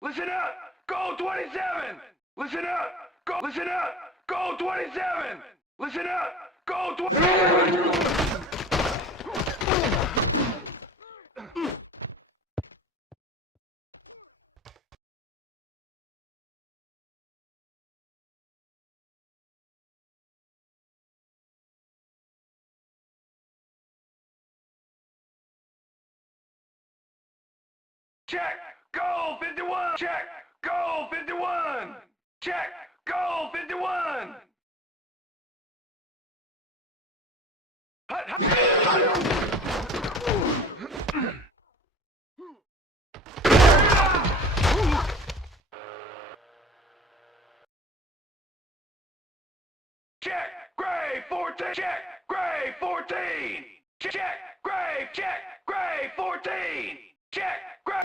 Listen up! Go 27! Listen up! Go! Listen up! Go 27! Listen up! Go 27! Check! Goal 51! Check! Goal 51! Check! Goal 51! Hut, hut. Check! Gray 14! Check! Gray 14! Check! Gray! Check! Gray 14! Check! Gray!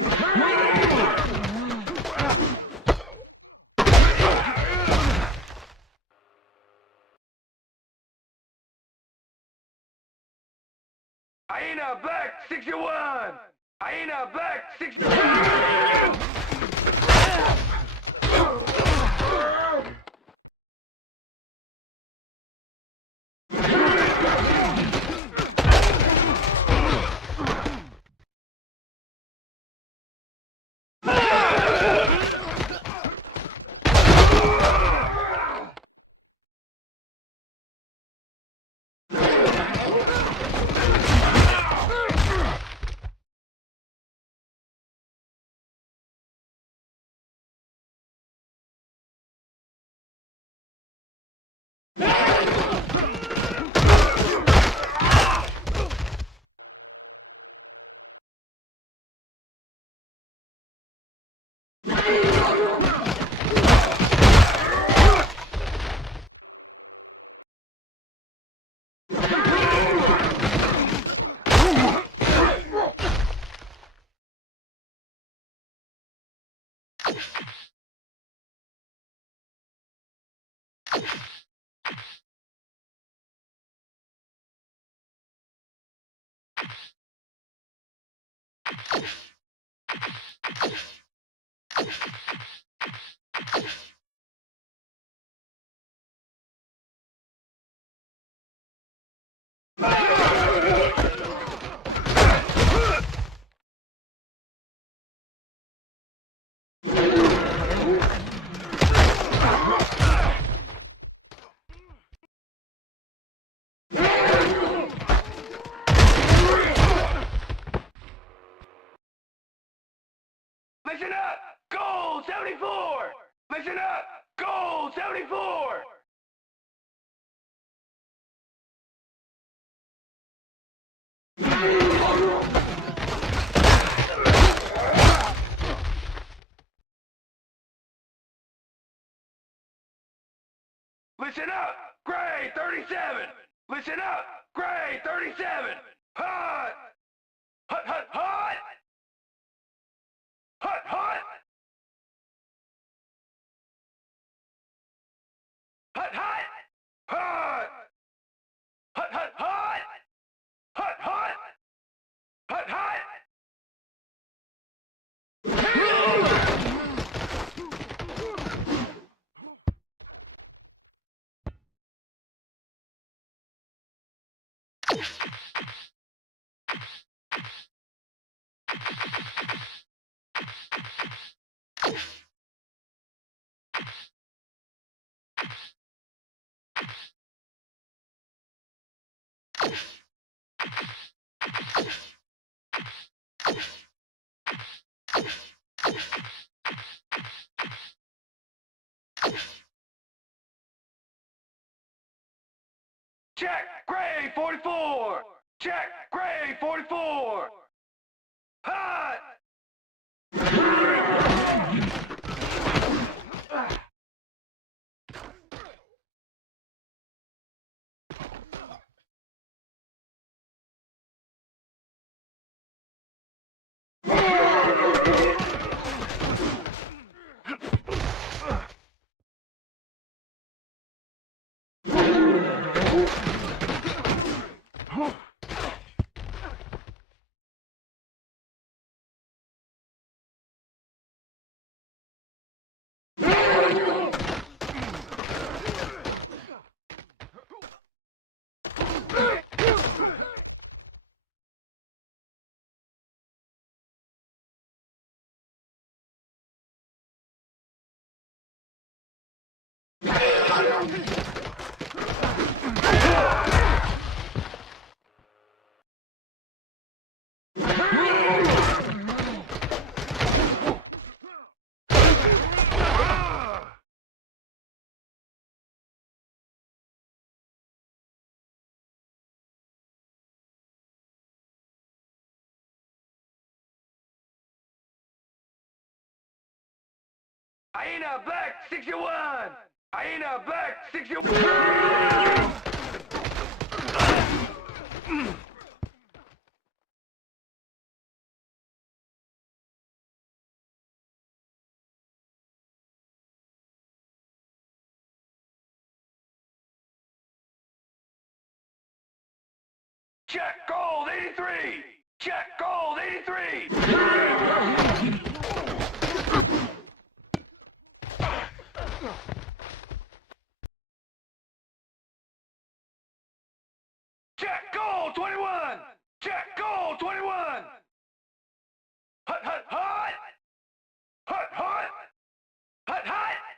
Hyena Black 61! Hyena Black 61! Listen up! Goal 74! Listen up! Goal 74! Listen up! Gray 37! Listen up! Gray 37! Hut! Hut, hut, hut! Hut, hut! Hut, hut! Hut! Hut, hut, hut! Hut, hut! Hut, hut! Check, gray 44. Check, gray 44. Hot. Hyena Black 61! Hyena Black 61! Check gold 83! Check gold 83! Check goal 21! Check goal 21! Hut, hut, hut! Hut, hut! Hut, hut!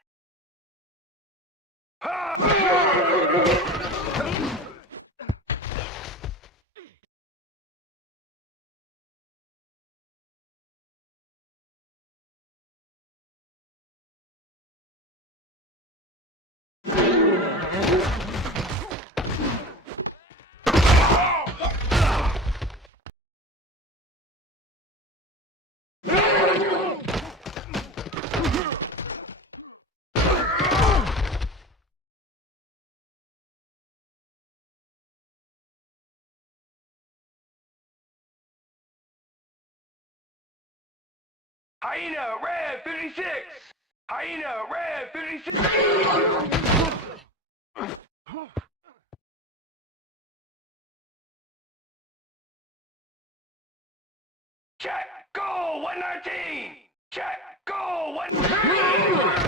Hyena Red 56! Hyena Red 56! Check goal 119! Check goal 119!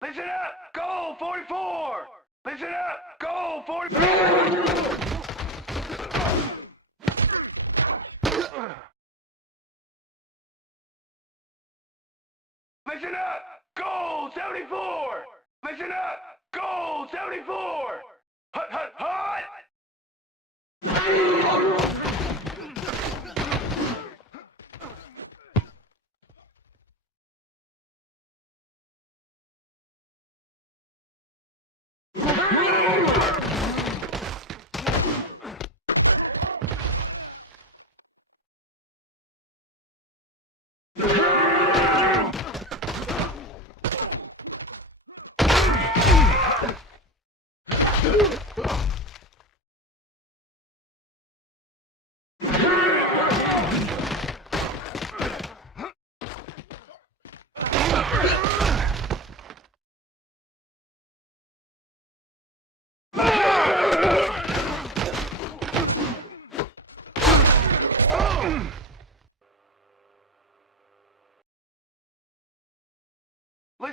Listen up! Goal 44! Listen up! Goal 44! Listen up! Goal 74! Listen up! Goal 74! Hut, hut, hut!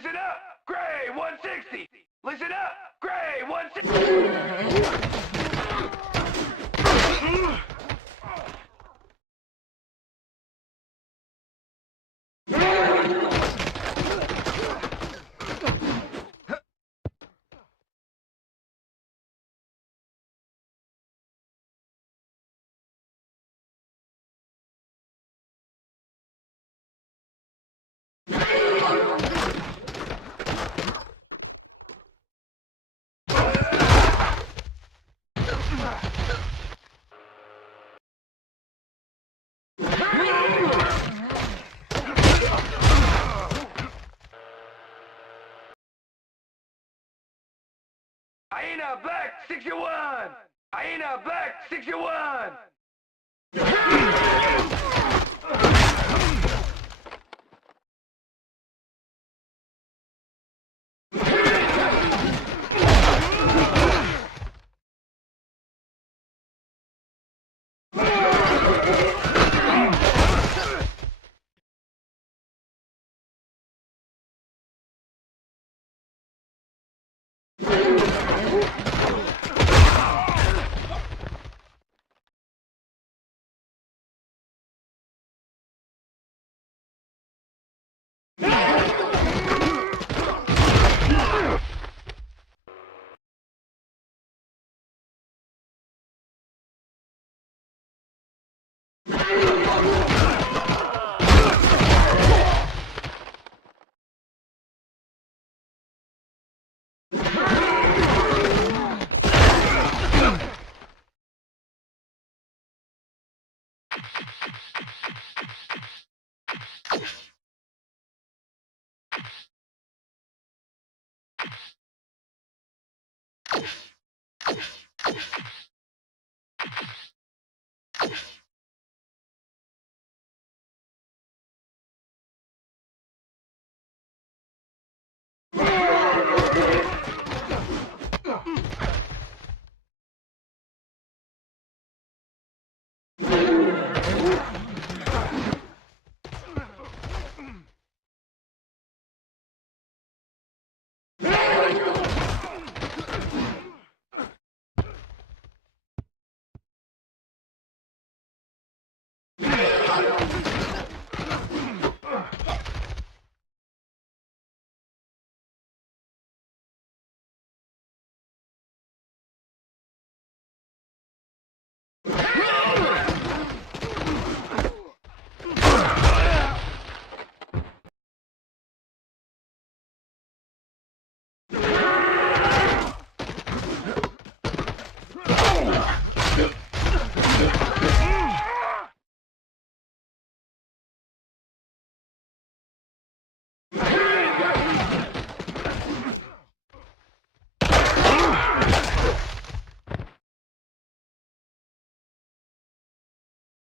Listen up, Gray 160. Listen up, Gray 160. Hyena Black 61! Hyena Black 61!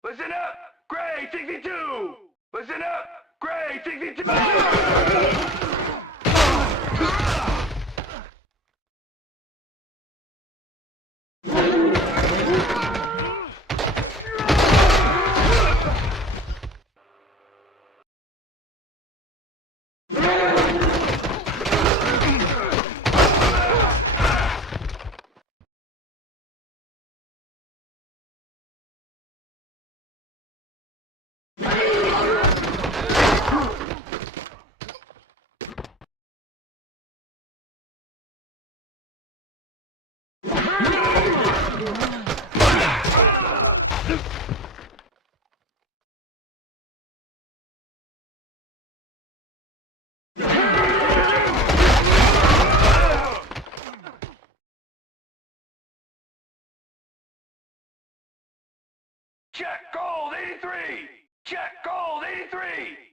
Listen up, Gray 62! Listen up, Gray 62! Check gold 83! Check gold 83!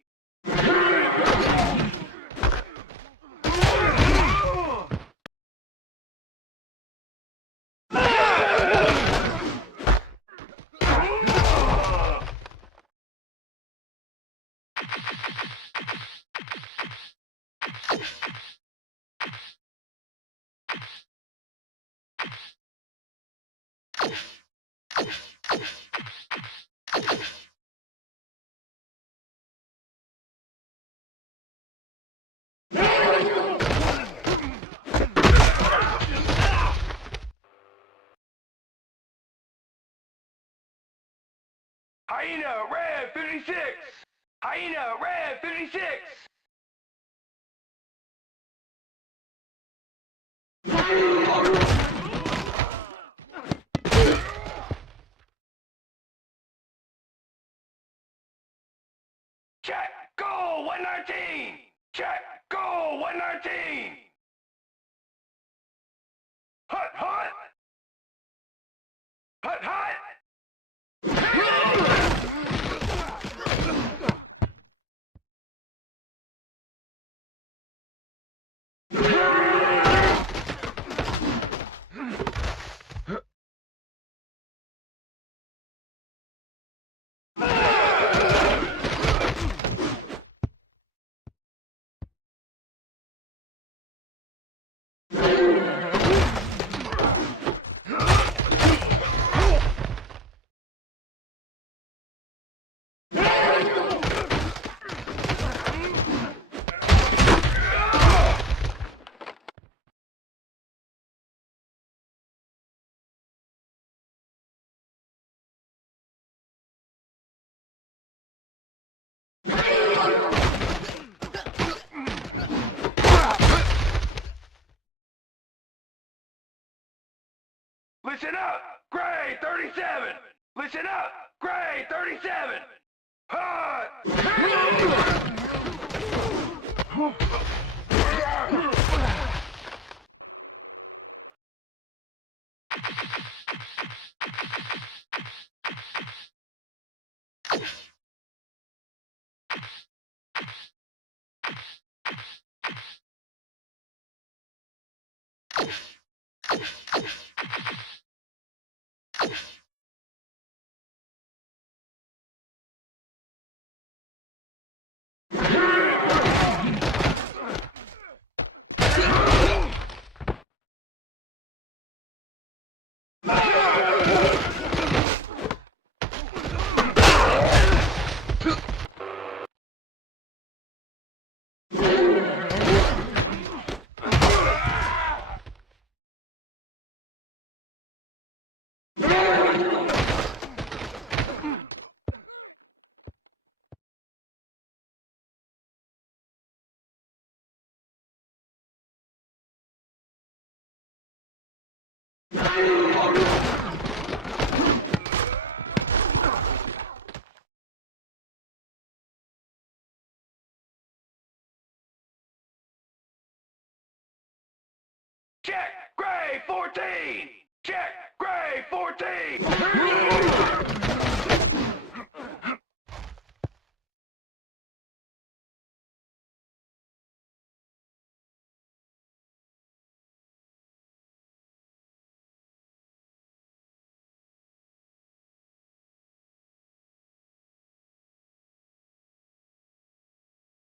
Hyena, red 56. Check, goal 119. Check, goal 119. Hut, hut. Hut, hut. Listen up, grade 37. Listen up, grade 37. Hut. Check, grade 14. Check, grade 14.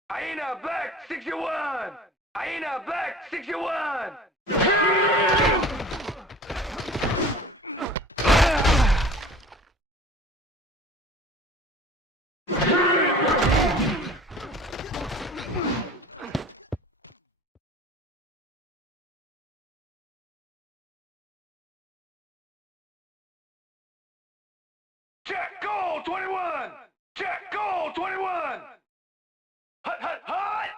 Hyena black 61. Hyena black 61. Check, goal 21. Check, goal 21. Hut, hut, hut.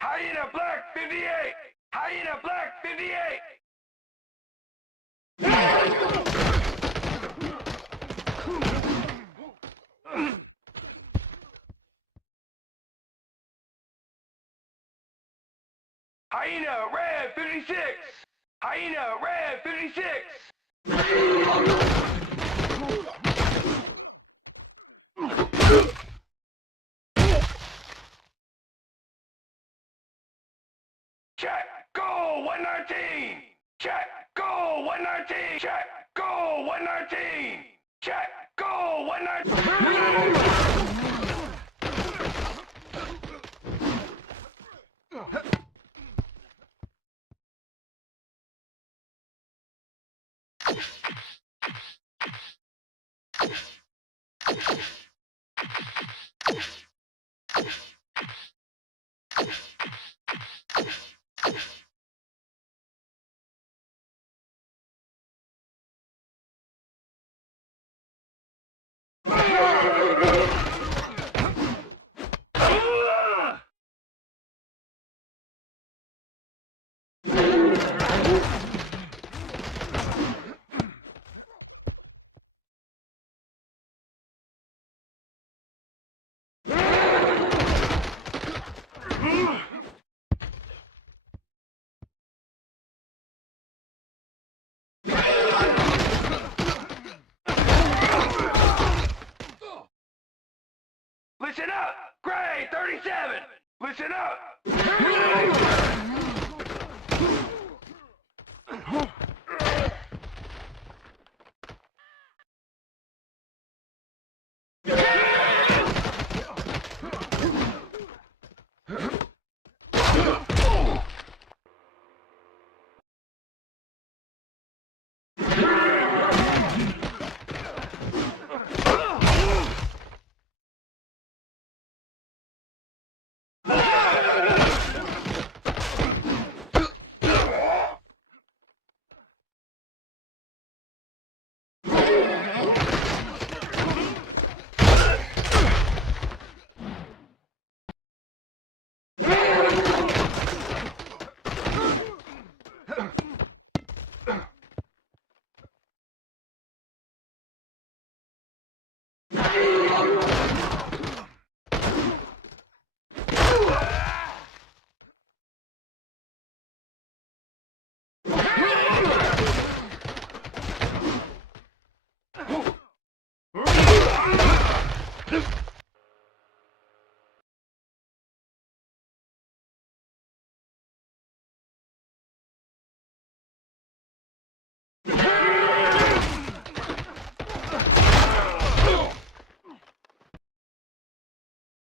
Hyena black 58. Hyena black 58. Hyena red 56. Hyena red 56. Check, goal 119. Check, goal 119. Check, goal 119. Check, goal 119. Listen up! Grade 37! Listen up!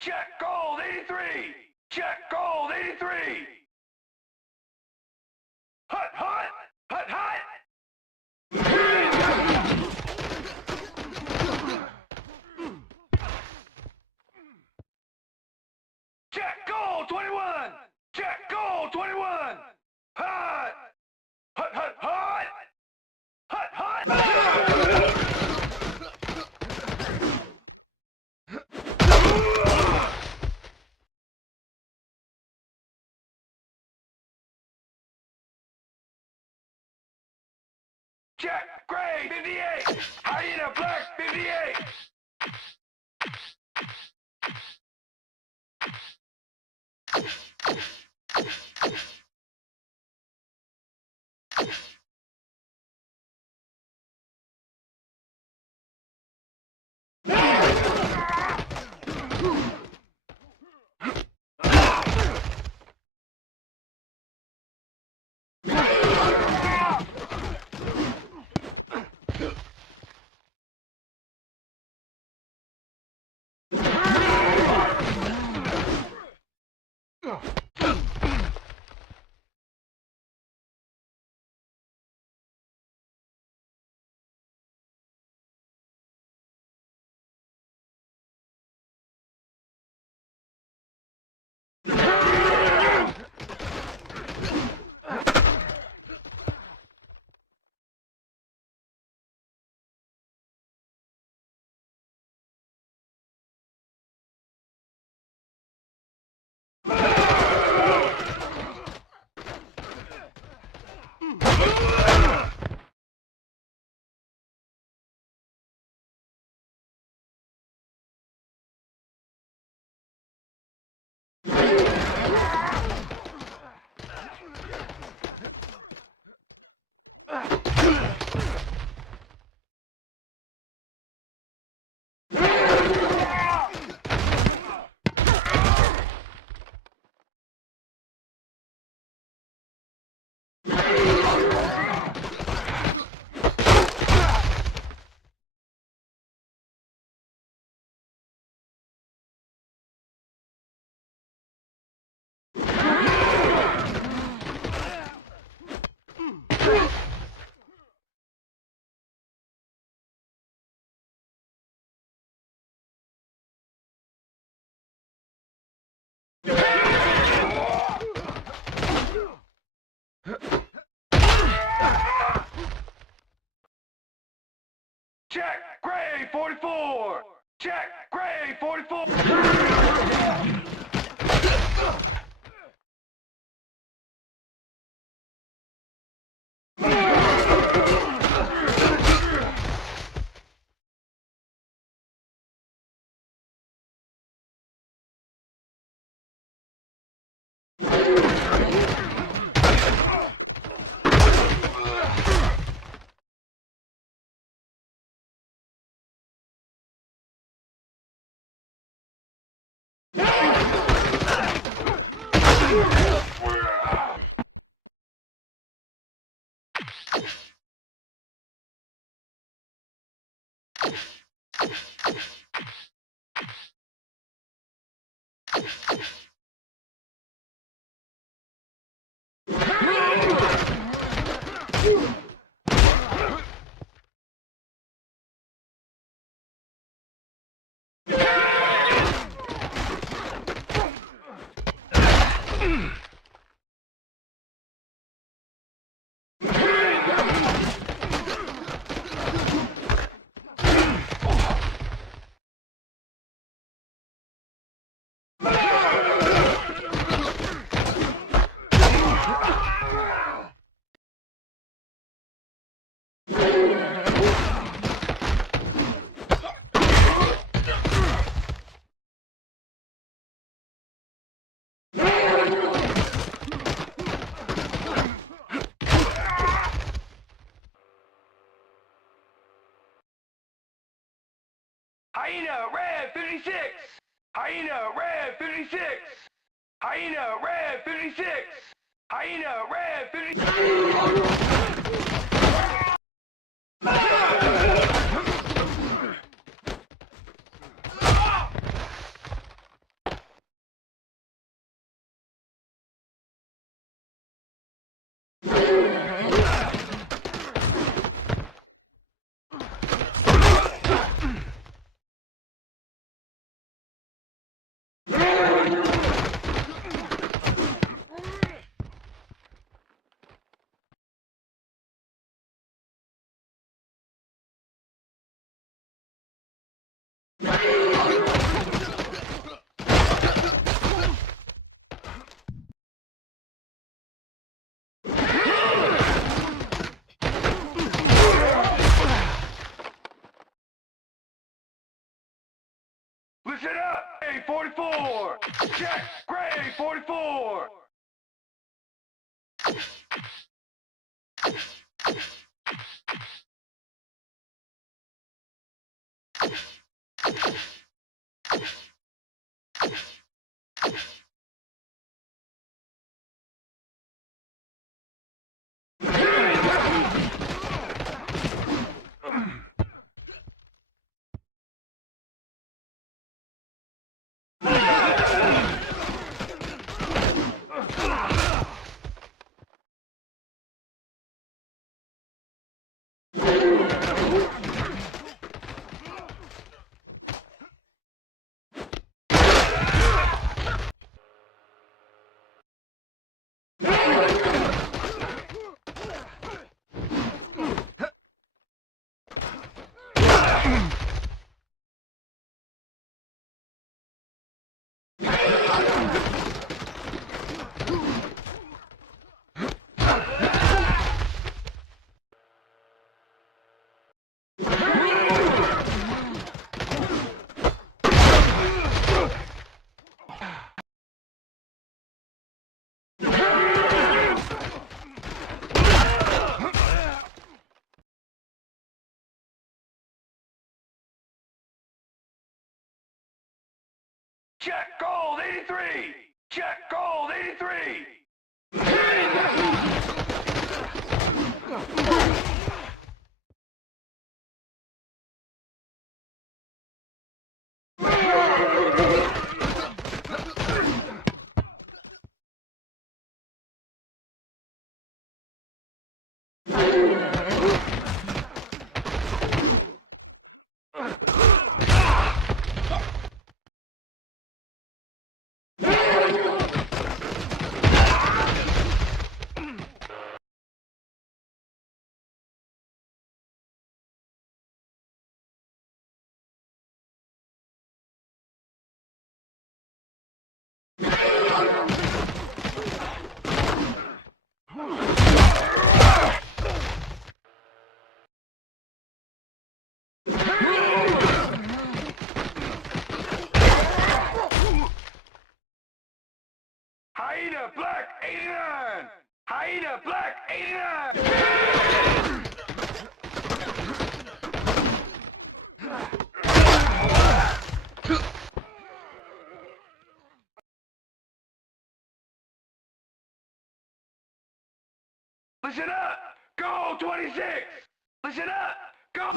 Check gold 83! Check gold 83! Hut, hut! Hut, hut! Check gold 21! Check gold 21! Hut! Hut, hut, hut! Hut, hut! Check grade 58! Hyena black 58! 44. Check. Gray 44. Hyena, red 56! Hyena, red 56! Hyena, red 56! Hyena, red Listen up! Gray 44! Check! Gray 44! Check gold 83! Check gold 83! 89. Hyena Black 89. Listen up! Go 26! Listen up! Go!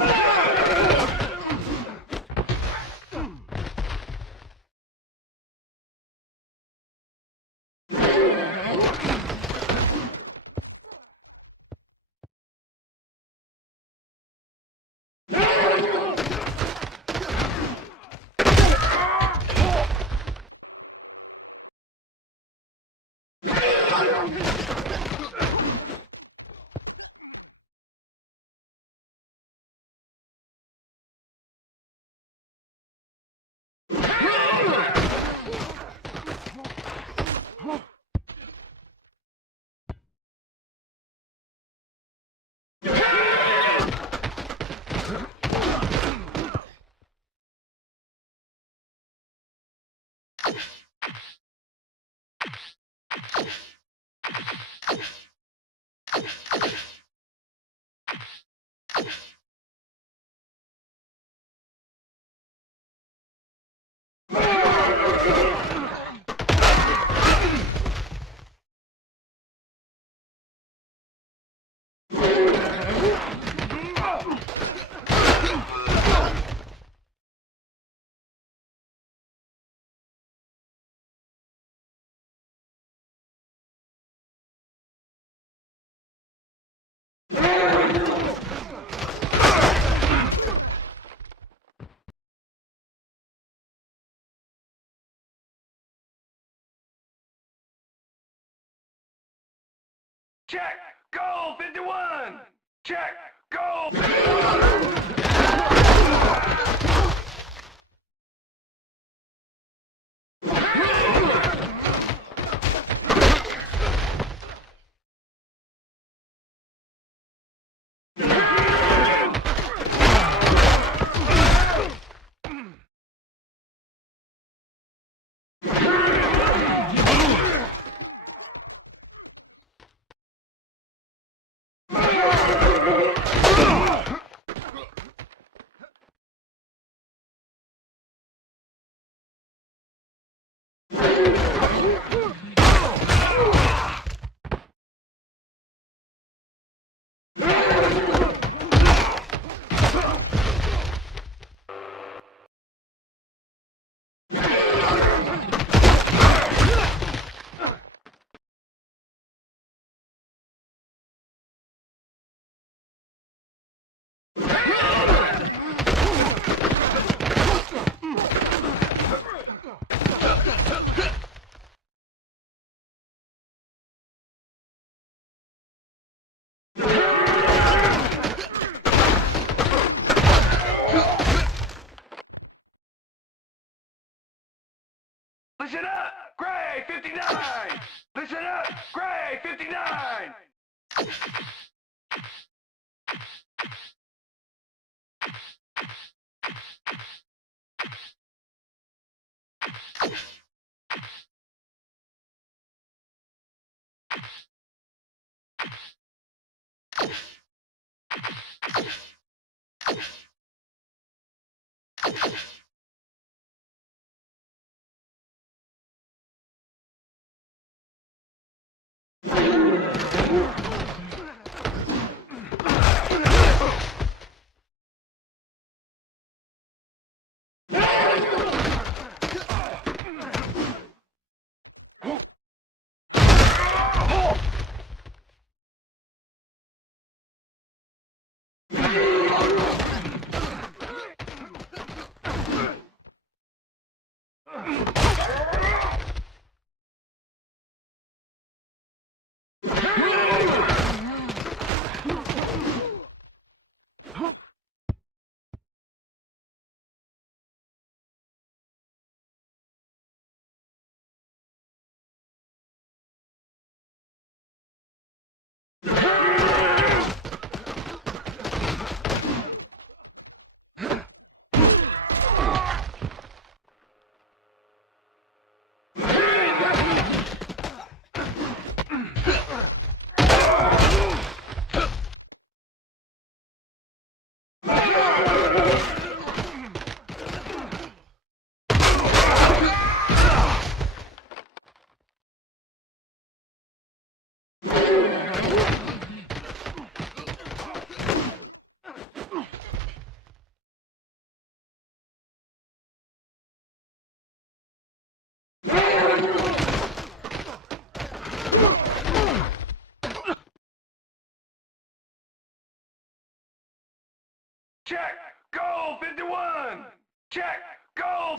Check! Goal 51! Check! Goal! Listen up! Gray 59! Listen up! Gray 59! Check. Goal 51. Check. Goal.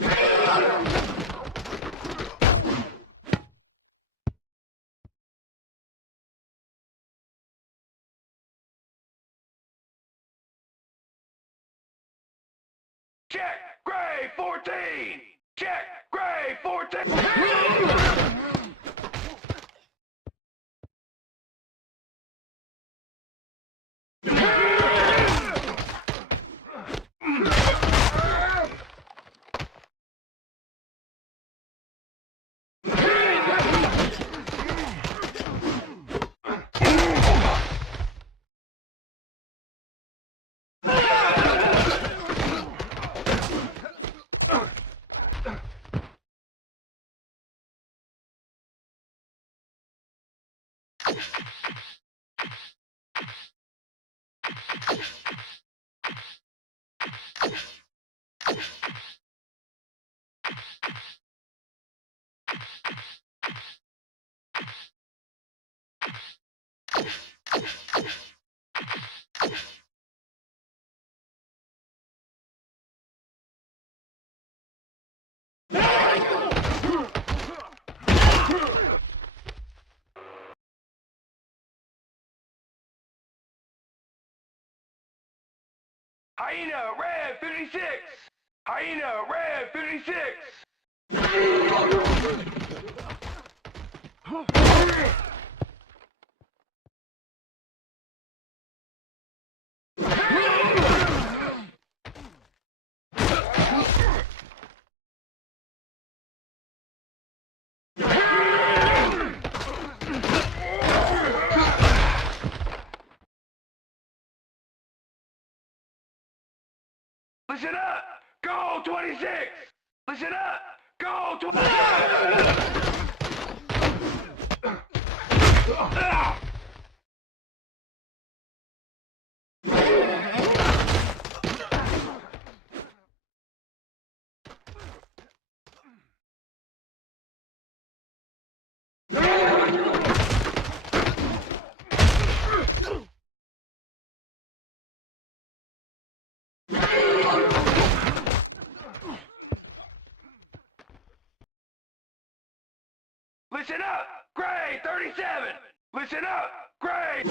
Check. Gray 14. Check. Gray 14. Hyena, red 56! Hyena, red 56! Listen up! Go 26! Listen up! Go 26! Listen up! Gray 37! Listen up! Gray!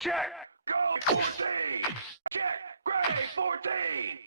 Check! Go 14! Check! Gray 14!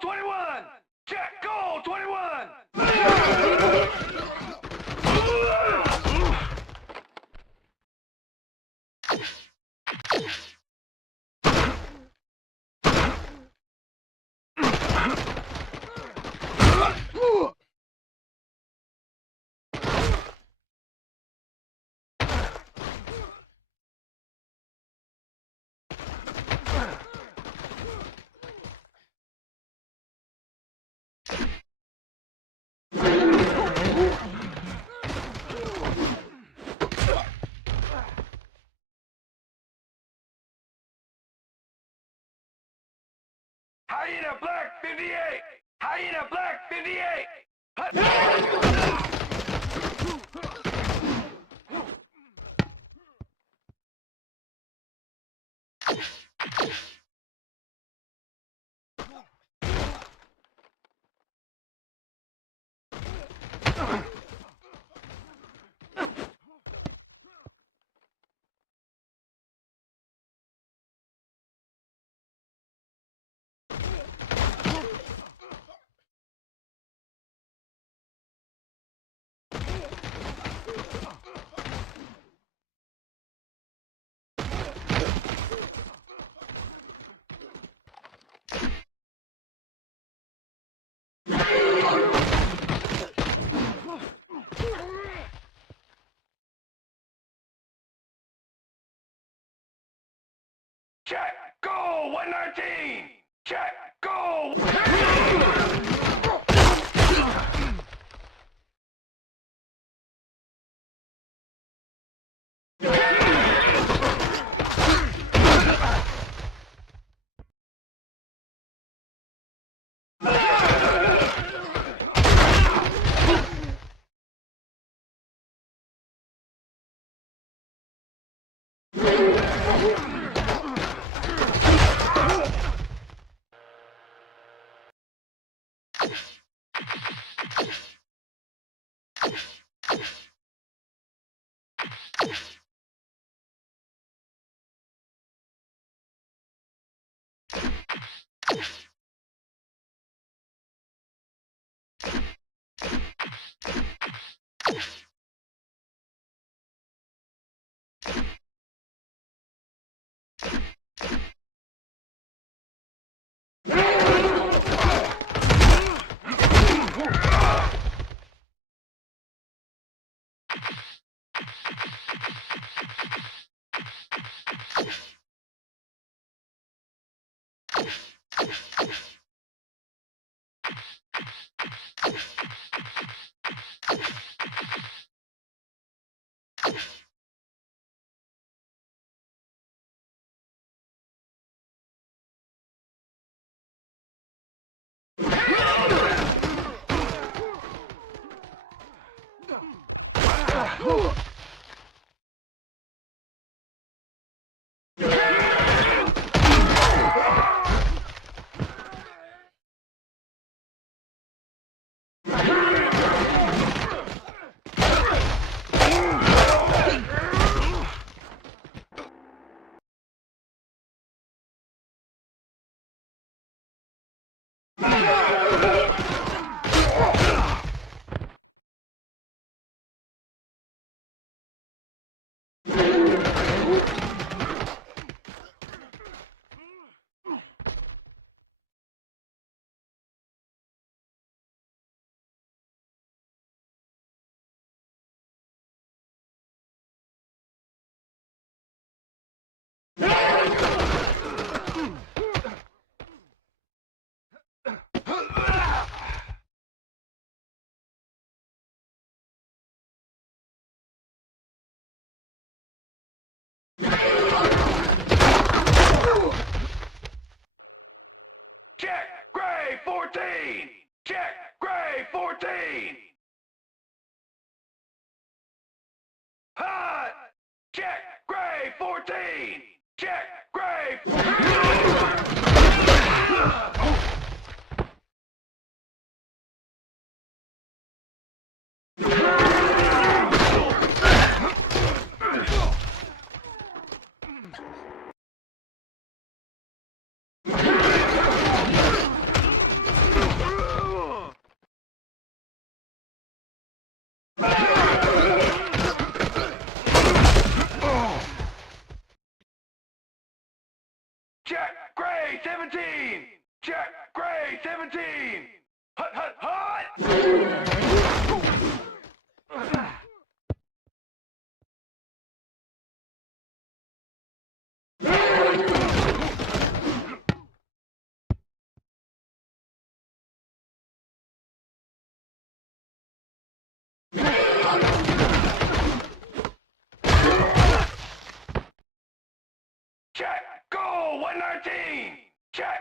21! Check, go, 21! Hyena Black 58! Hyena Black 58! Check, go, 119! Check, go! Check, Gray 14! Check, Gray 14! Hot! Check, Gray 14! Check, Gray 14! Check. Gray 17. Hut, hut, hut. Check. Goal 119. Check.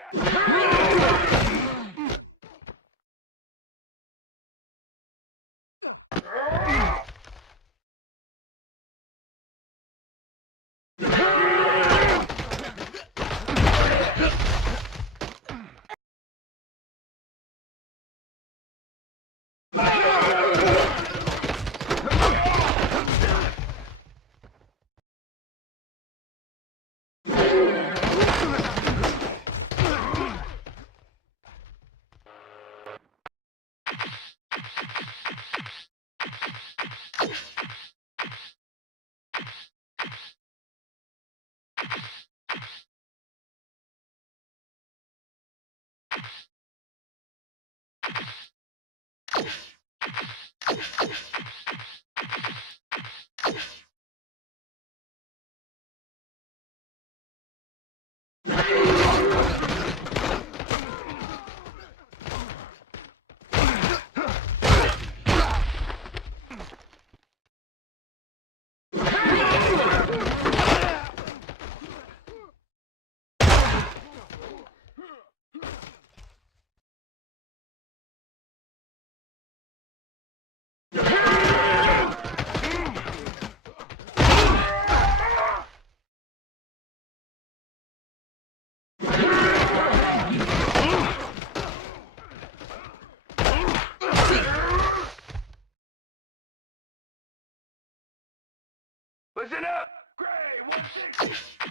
Listen up. Gray 160.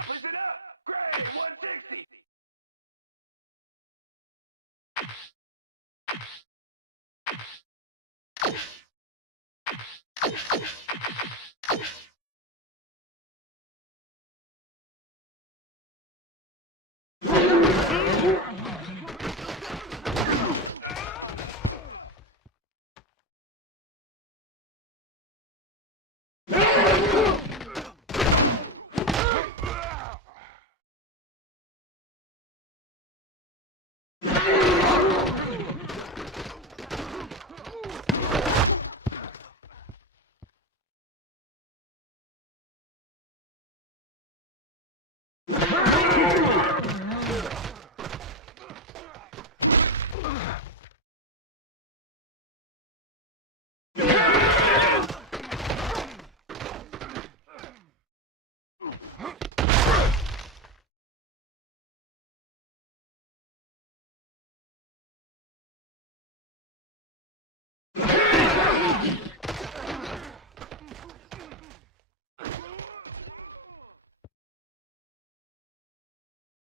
Listen up. Gray 160.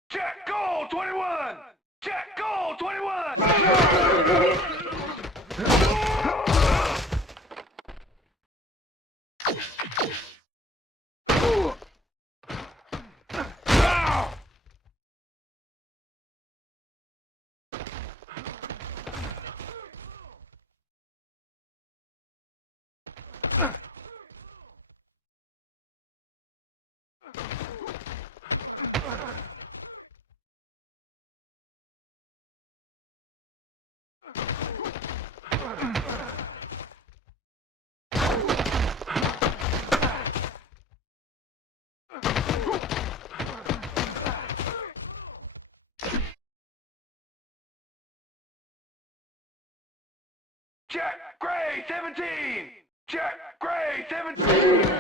Check. Goal 21. Check. Goal 21. Check. Gray 17. Check. Gray 17.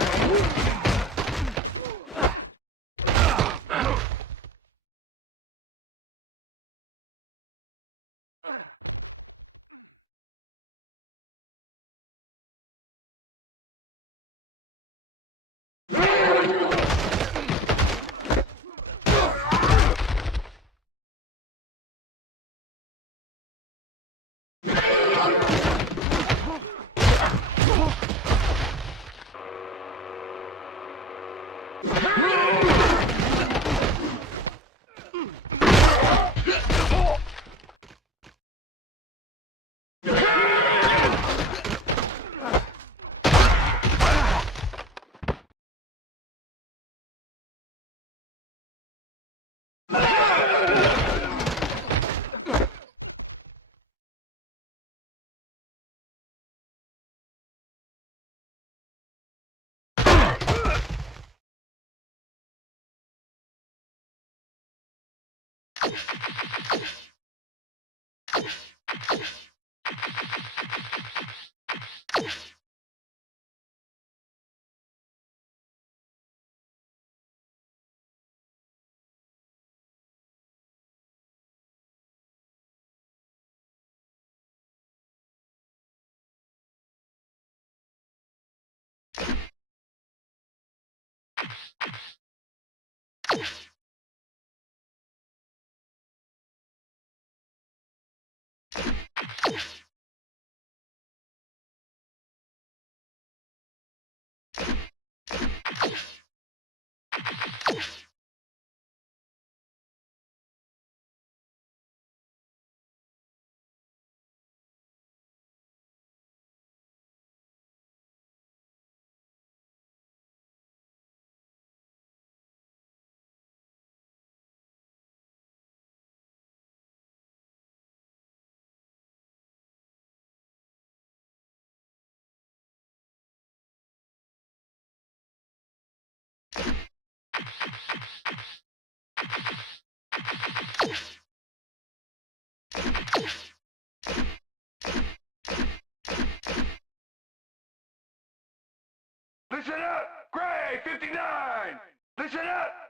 Listen up! Gray 59! Listen up!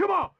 Come on!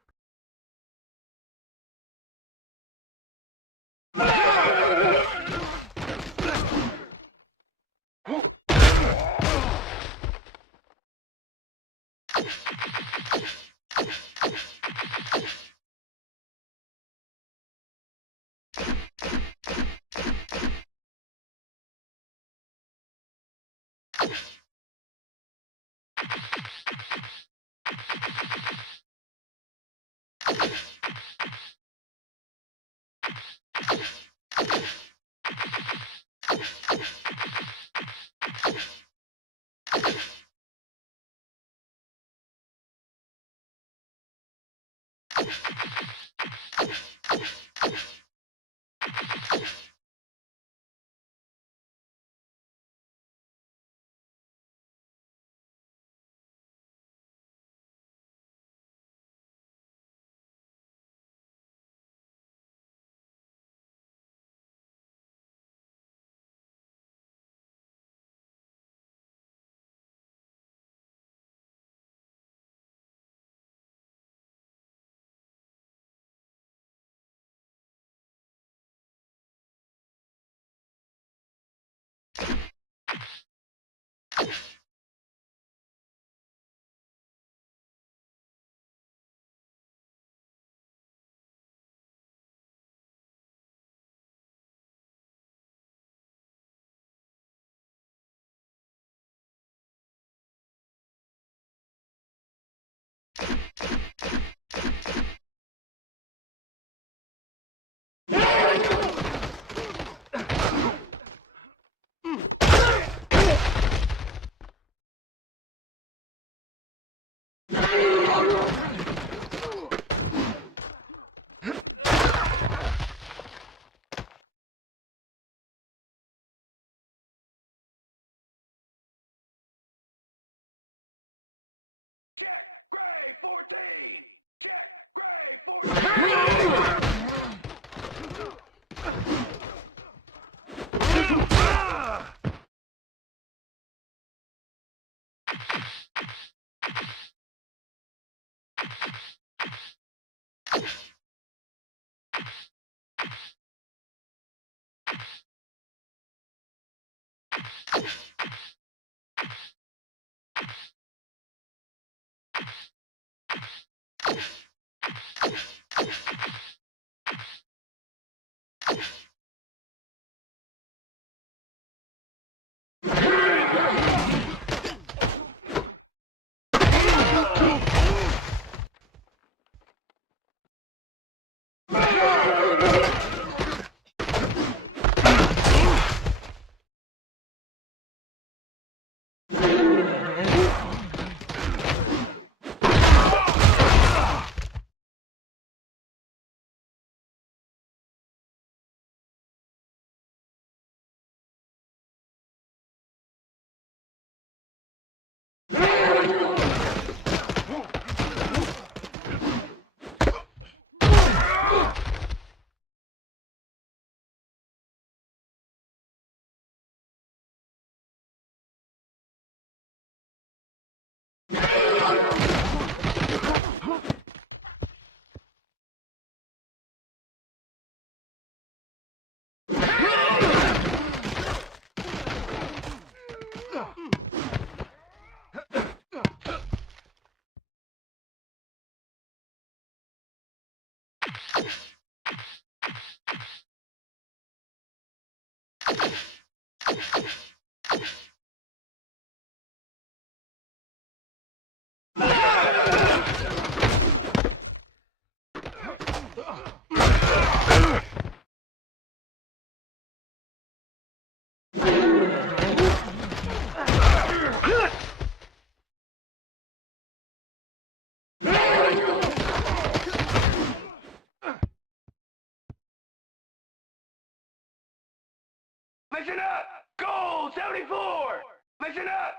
Listen up! Goal 74! Listen up!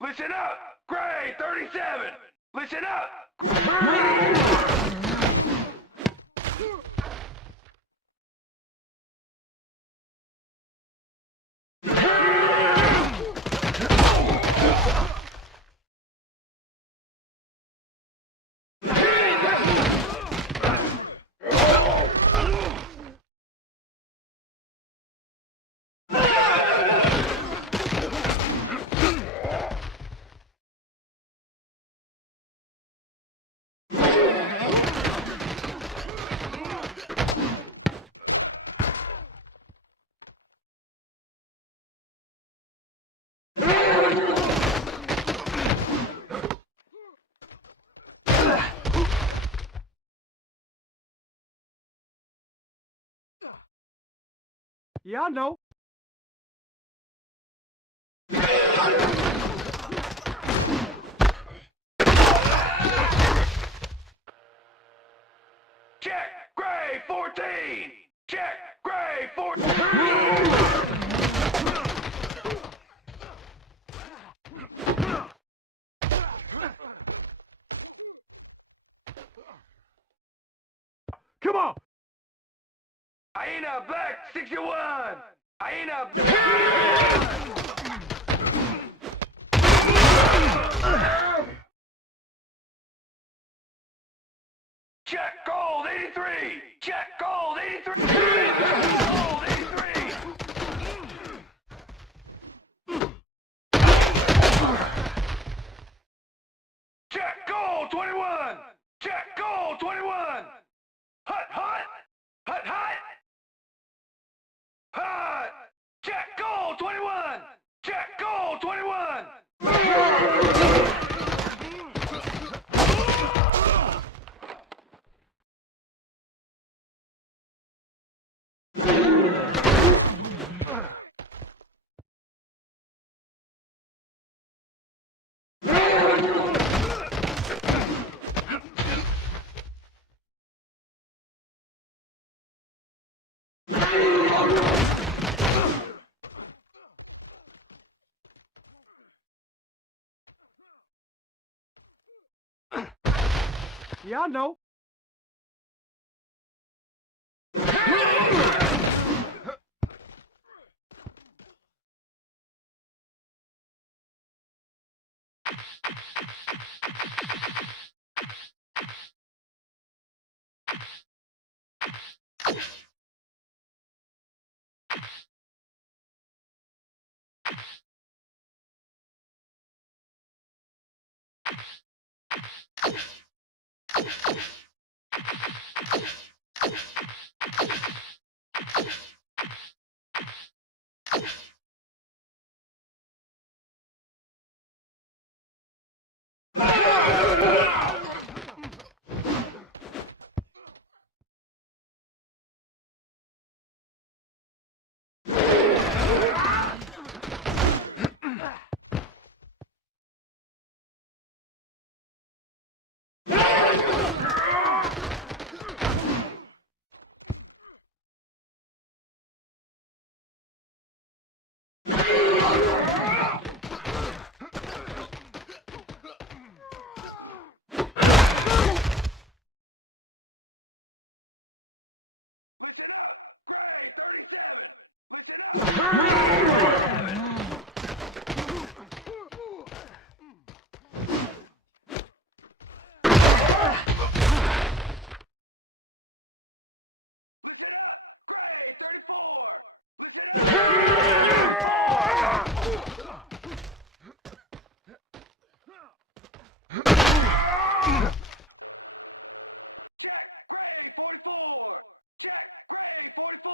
Listen up! Gray 37! Listen up! Yeah, I know. Check! Gray 14! Check! Gray 14! Come on! Hyena Black 61! Hyena... Check gold 83! Check gold 83! Gold 83! Check gold 21! Check gold 21! Hut, hut! Hut, hut! Hut! Check gold 21! Check gold 21! Yeah, I know. Check. 44.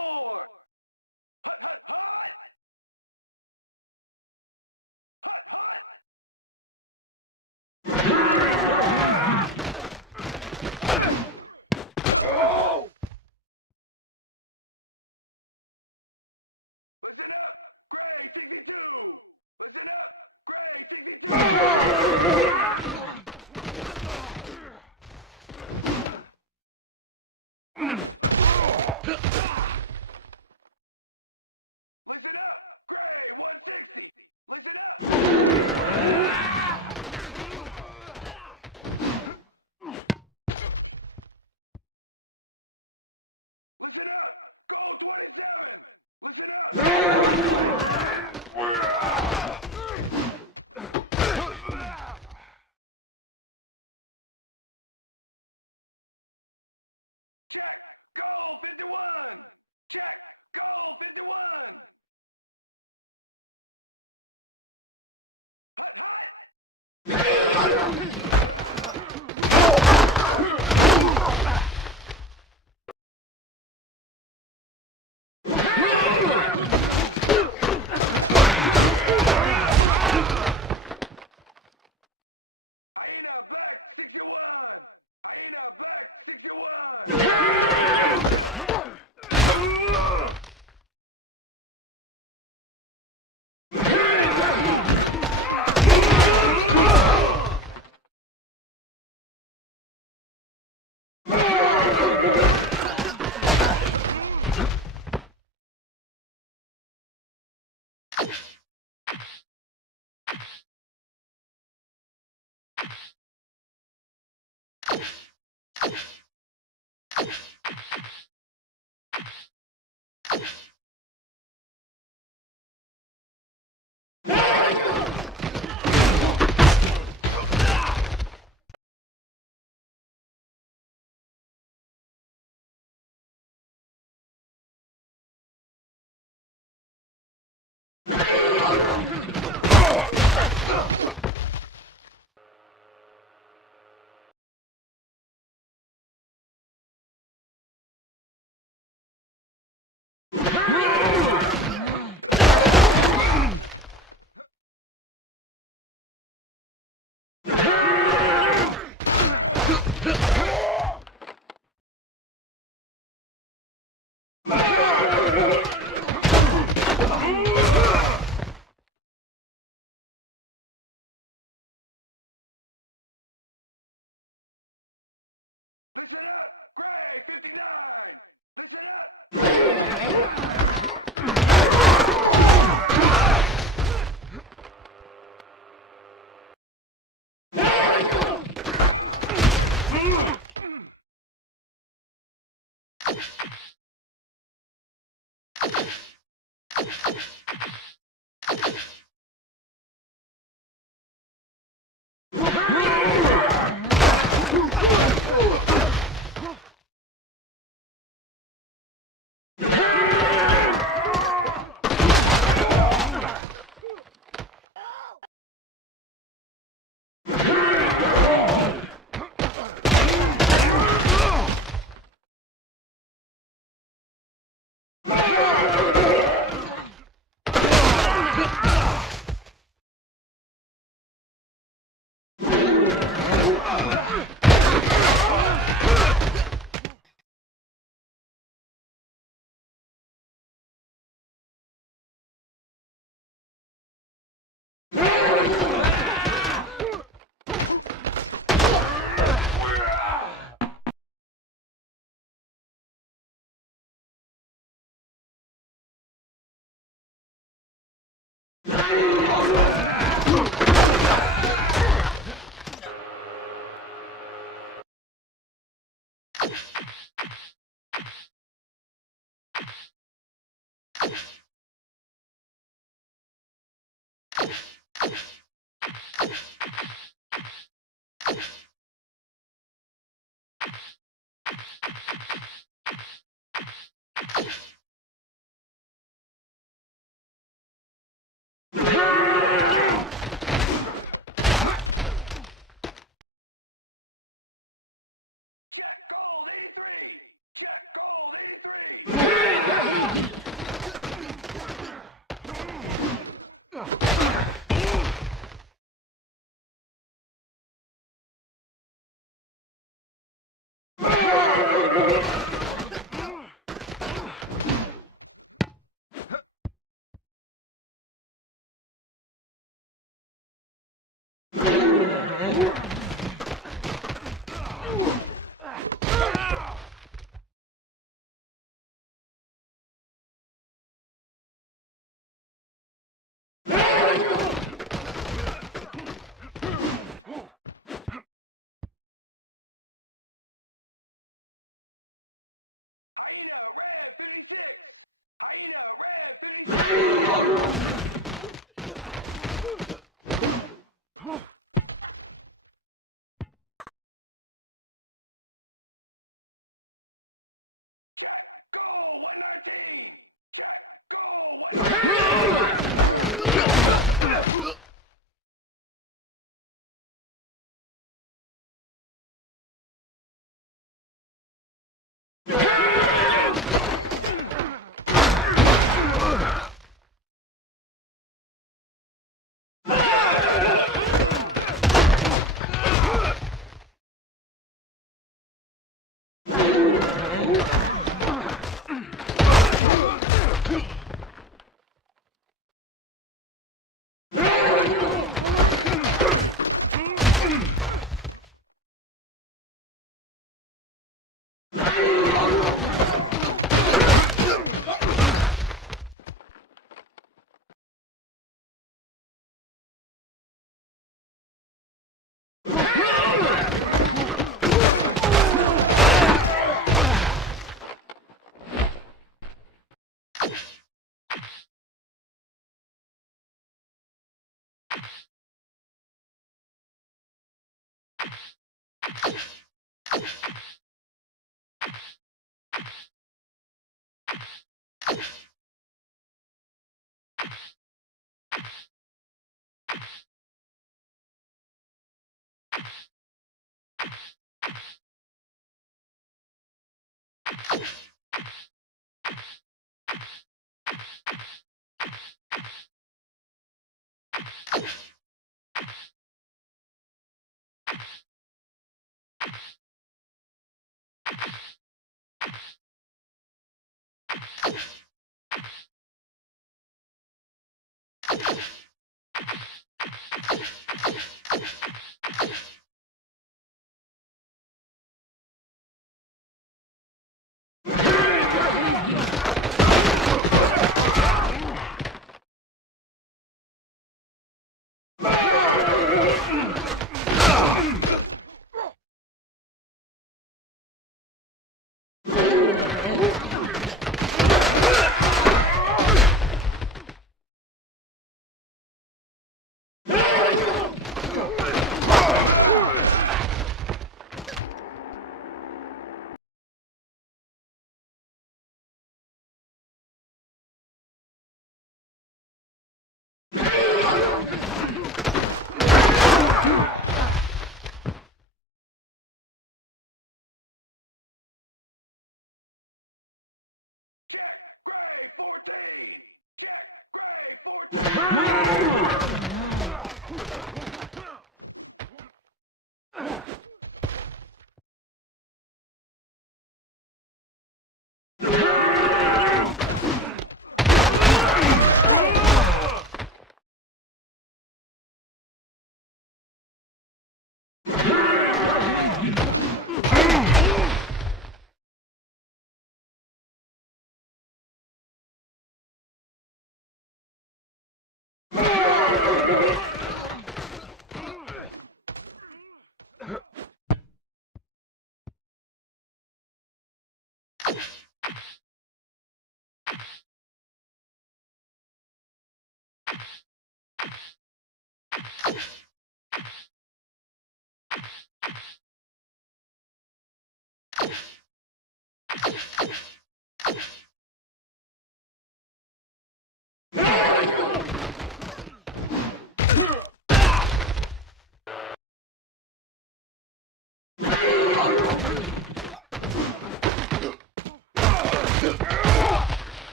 Listen up! Gray 59!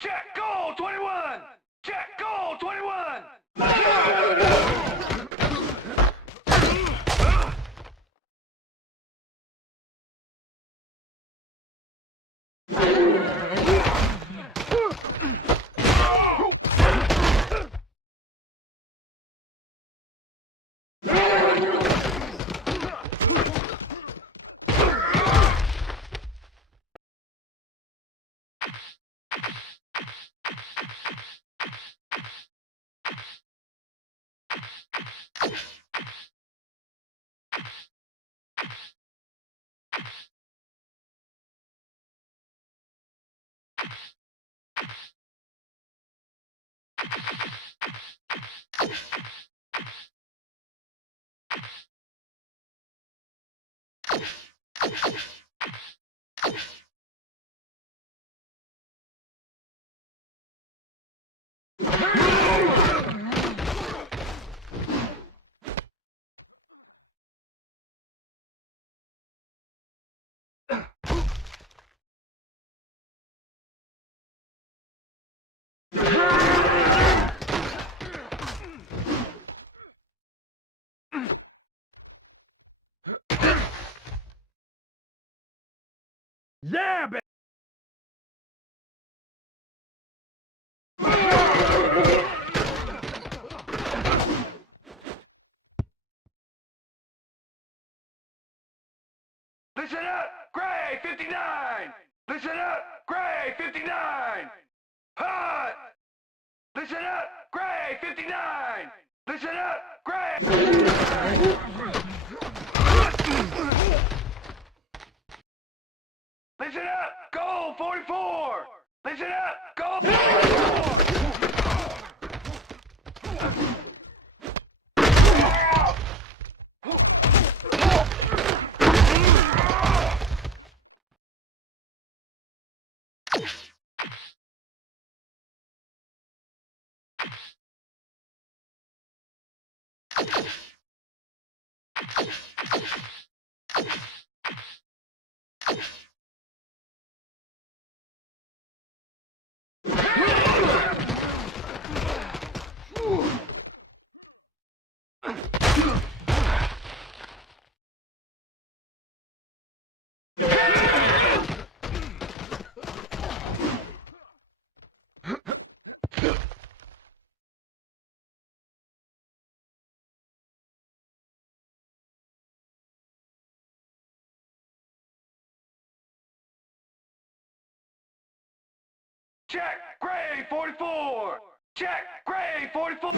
Check, goal 21! Check, goal 21! Yeah, baby. Listen up, Gray 59! Listen up, Gray 59! Hot! Listen up, Gray 59! Listen up, Gray! Listen up, goal 44! Listen up, goal 44! Check, Gray 44! Check, Gray 44!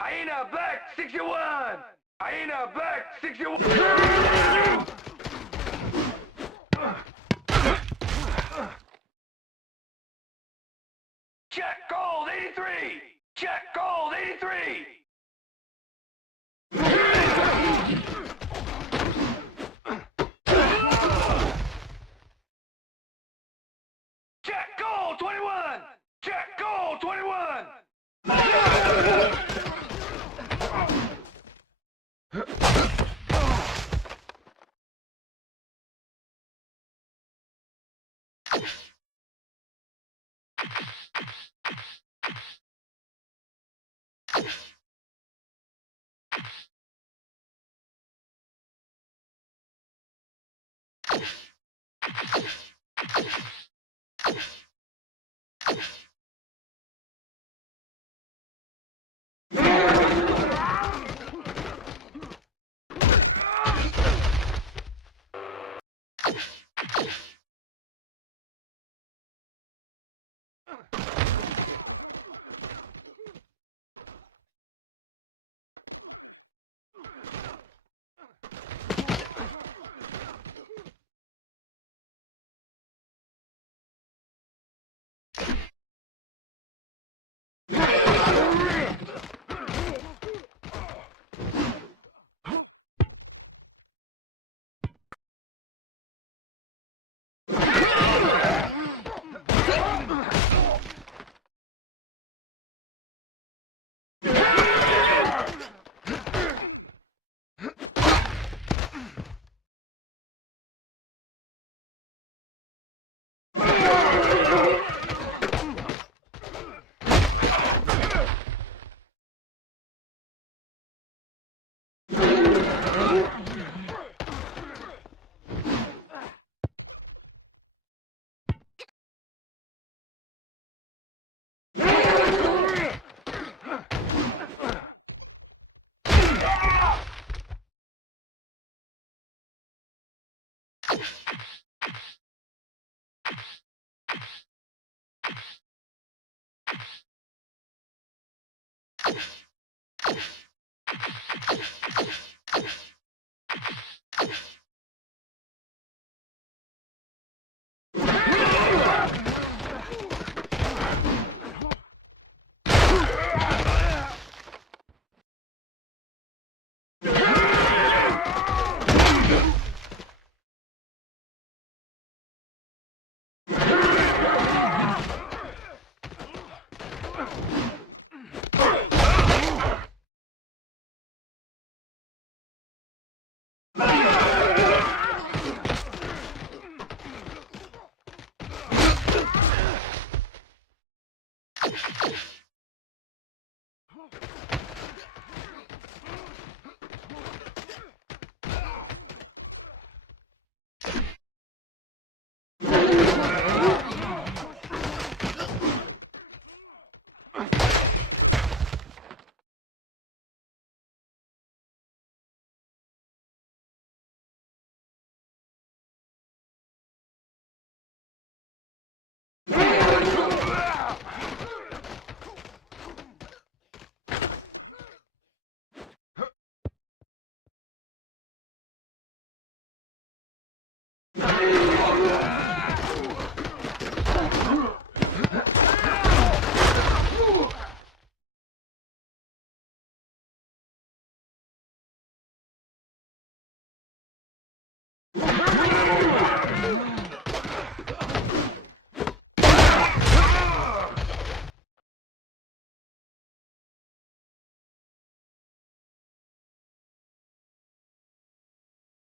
Aina Black 61! Aina Black 61! Check gold 83! Check gold 83! Check, goal 21! Check, goal 21!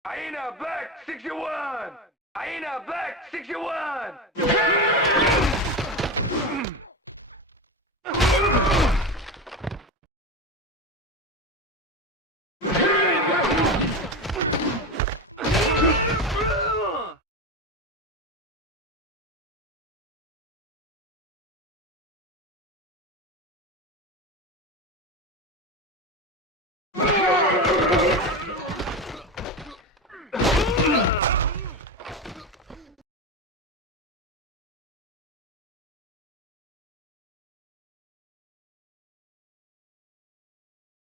Hyena Black 61! Hyena Black 61!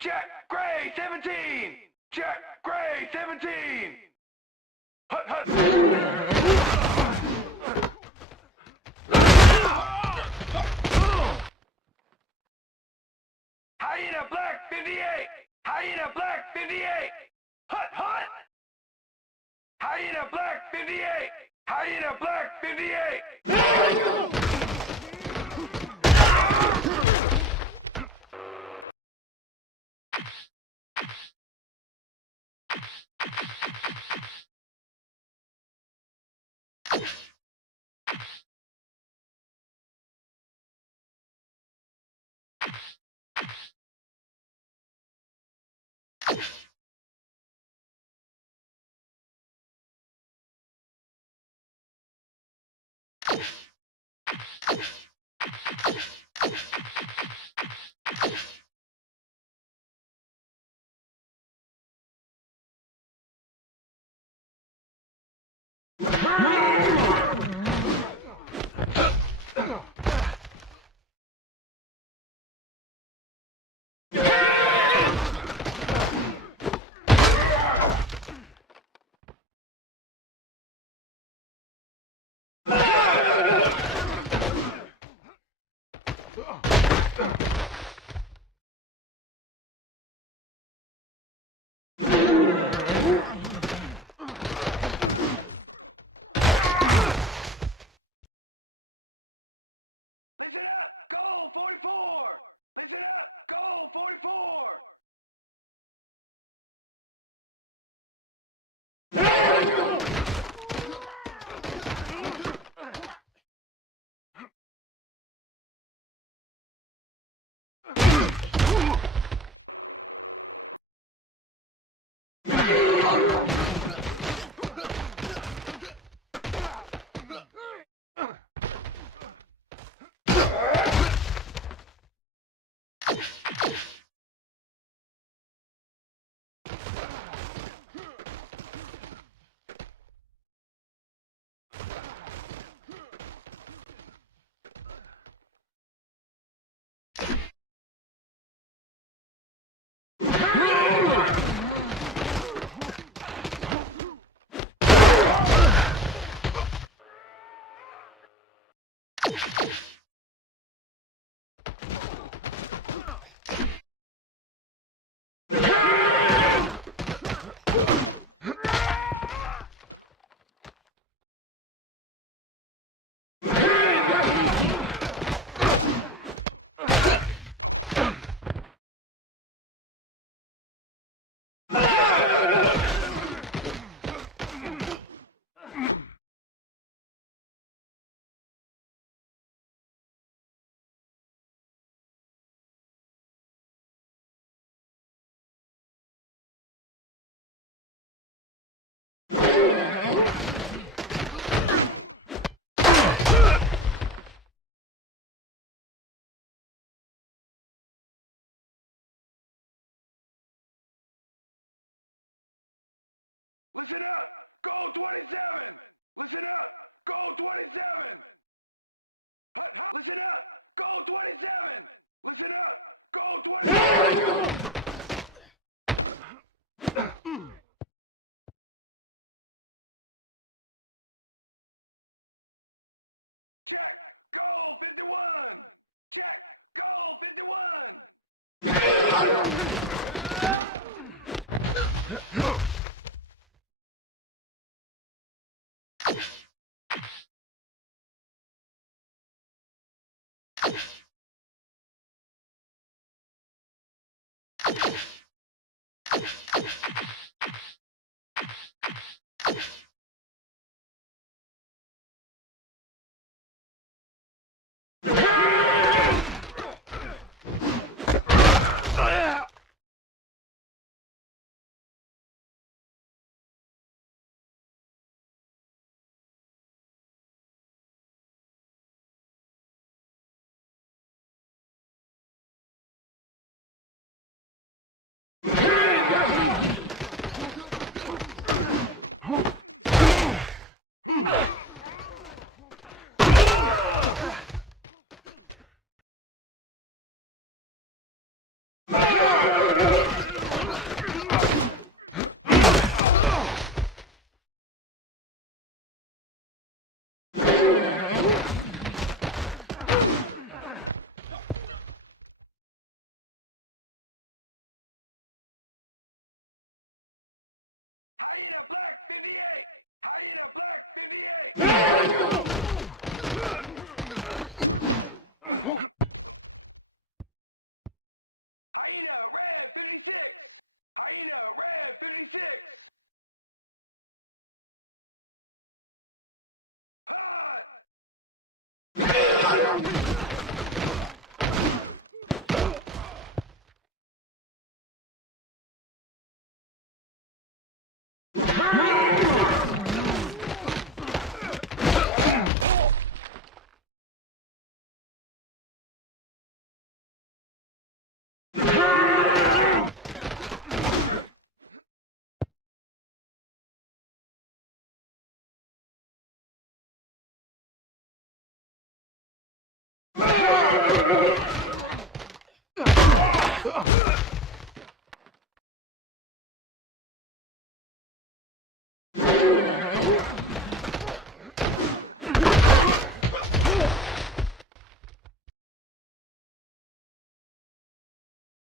Check, Gray 17! Check, Gray 17! Hut, hut! Hyena Black 58! Hyena Black 58! Hut, hut! Hyena Black 58! Hyena Black 58! Listen up! Goal 44! Goal 44! Listen up! Goal 27! Goal 27! Listen up! Goal 27! Listen up! Goal 27! Goal 51! 51! Hyena, red, 56!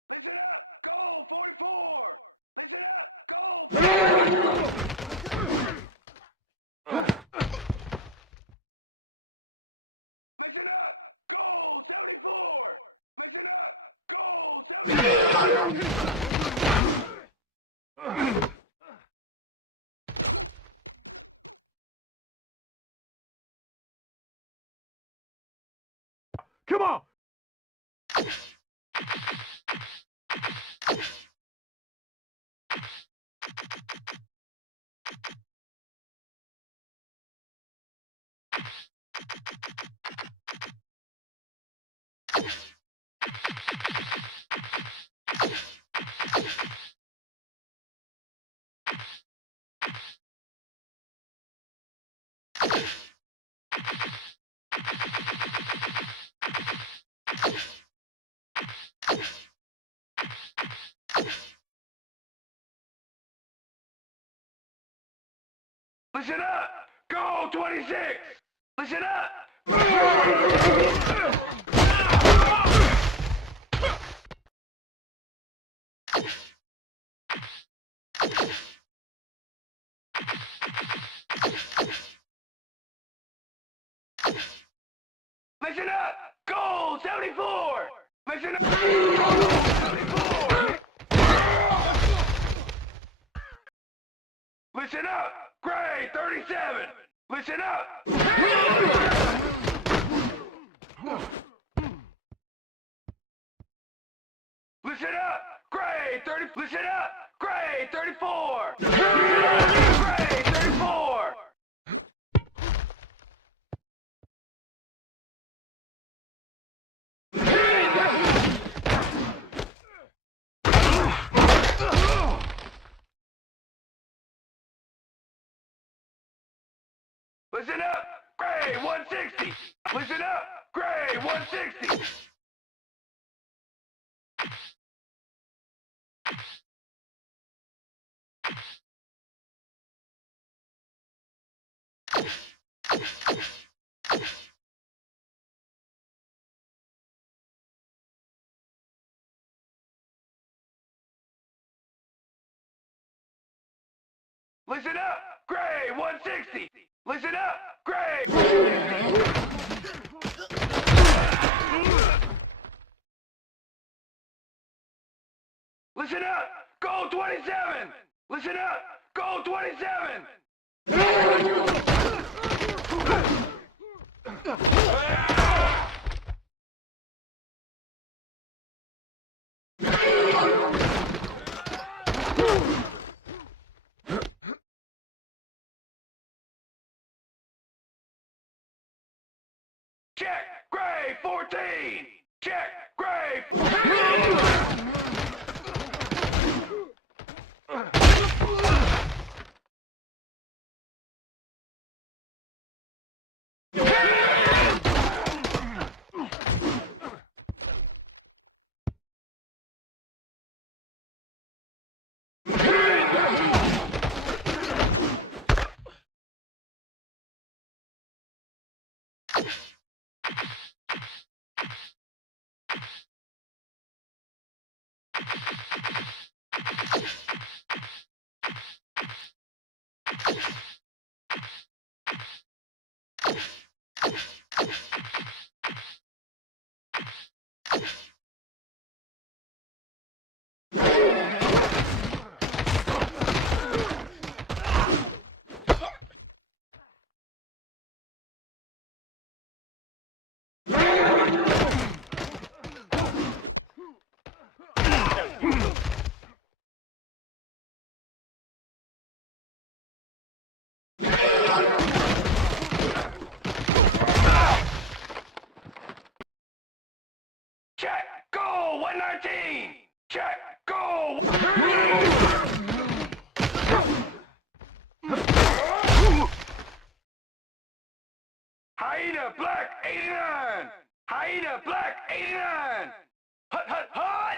Listen up! Go! 44! Listen up! Lord! Go! Come on! Listen up! Go 26! Listen up! Listen up! Goal 74! Listen up! Goal 74! Listen up! Gray 37! Listen up! Listen up! Gray 30! Listen up! Gray 34! Gray 34! Listen up! Gray 160! Listen up! Gray 160! Listen up! Gray 160! Listen up! Gray! Listen up! Go 27! Listen up! Go 27! Check! Gray 14! Check! Gray! 89. Hyena black 89. Hut, hut, hut.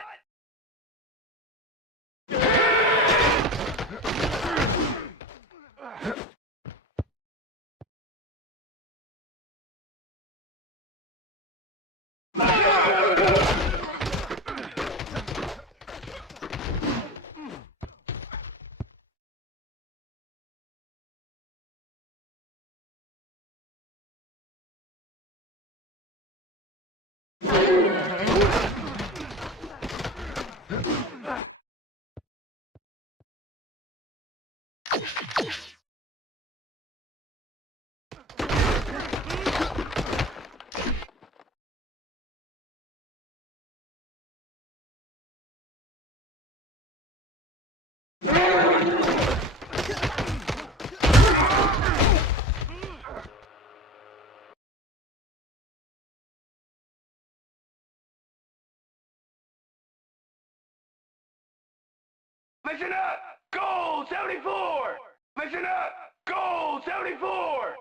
Listen up! Gold 74! Listen up! Gold 74!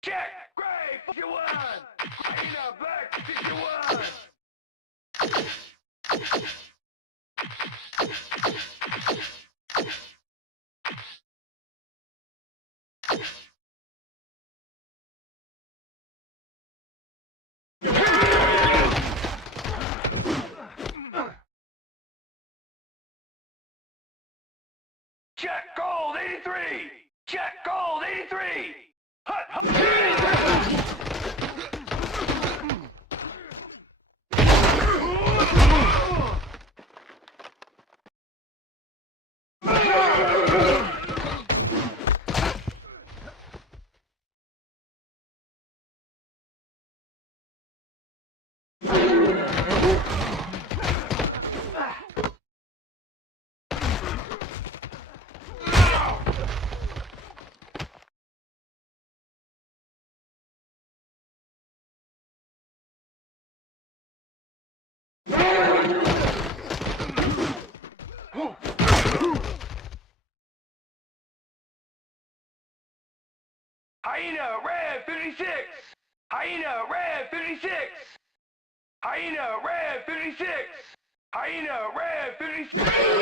Check! Gray 51! Hyena black 61! Check gold 83! Check gold 83! Hut, hut. Hyena red 56! Hyena red 56! Hyena red 56! Hyena red 56!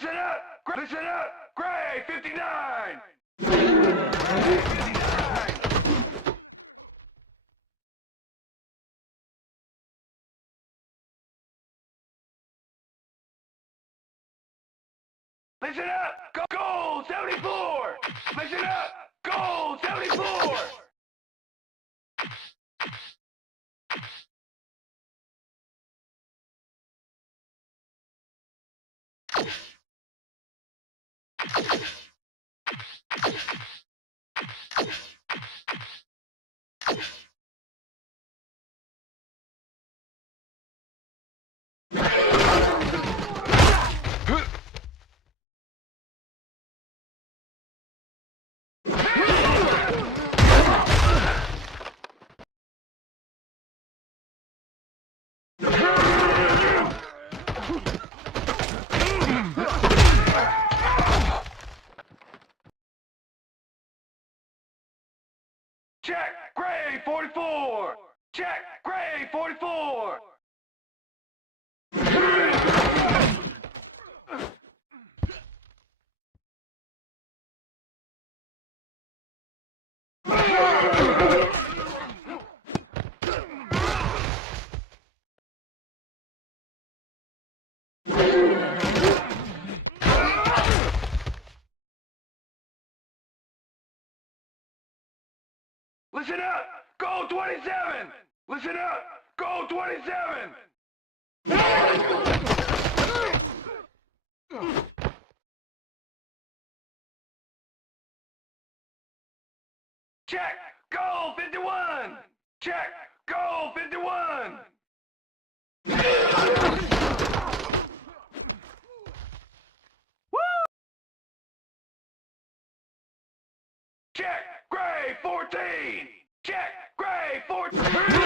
Listen up! Listen up! Gray 59! Gray 59! Listen up! Gold 74! Listen up! Gold 74! Check! Gray 44! Check! Gray 44! Listen up! Gold 27! Listen up! Gold 27! Check! Goal 51! Check! Goal 51! Check! Gray 14! Check! Gray 14!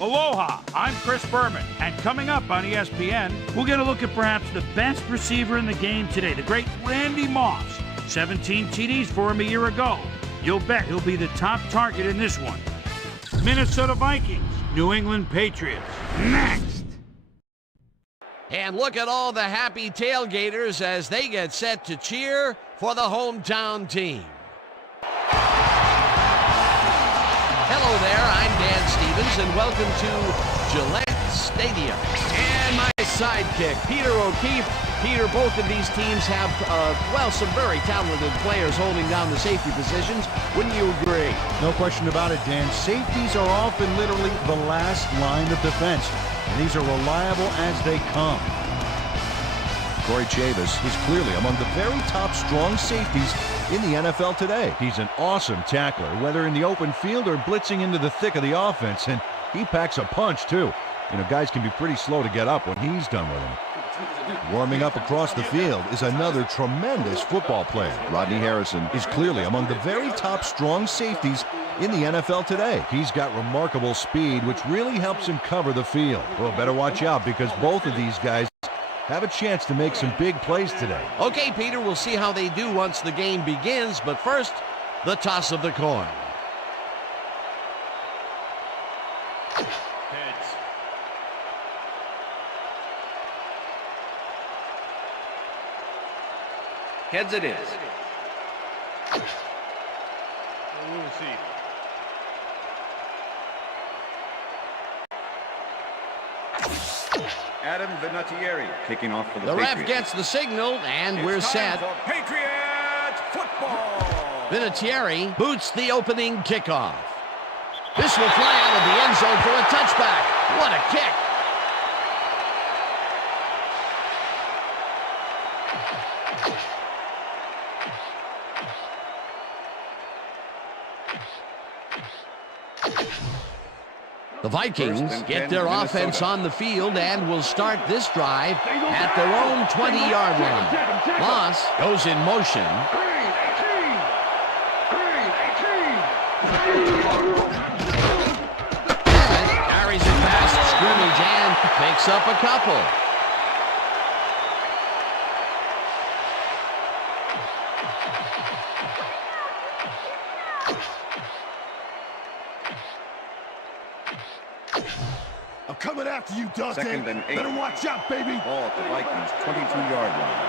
Aloha, I'm Chris Berman, and coming up on ESPN, we'll get a look at perhaps the best receiver in the game today, the great Randy Moss. 17 TDs for him a year ago. You'll bet he'll be the top target in this one. Minnesota Vikings, New England Patriots. Next. And look at all the happy tailgaters as they get set to cheer for the hometown team. Hello there, I'm Dan Stevens, and welcome to Gillette Stadium. And my sidekick, Peter O'Keefe. Peter, both of these teams have, some very talented players holding down the safety positions. Wouldn't you agree? No question about it, Dan. Safeties are often literally the last line of defense. And these are reliable as they come. Corey Chavis is clearly among the very top strong safeties in the NFL today. He's an awesome tackler, whether in the open field or blitzing into the thick of the offense, and he packs a punch, too. You know, guys can be pretty slow to get up when he's done with them. Warming up across the field is another tremendous football player. Rodney Harrison is clearly among the very top strong safeties in the NFL today. He's got remarkable speed, which really helps him cover the field. Well, better watch out because both of these guys have a chance to make some big plays today. Okay, Peter, we'll see how they do once the game begins, but first, the toss of the coin. Heads. Heads it is. We'll see. Adam Vinatieri kicking off for the Patriots. Patriots. Ref gets the signal, and we're set. For Patriots football. Vinatieri boots the opening kickoff. This will fly out of the end zone for a touchback. What a kick. The Vikings get their offense on the field and will start this drive at their own 20-yard line. Moss goes in motion. Carries it past scrimmage and picks up a couple. I'm coming after you, Dante. Second and 8. Better watch out, baby. Ball at the Vikings 22-yard line.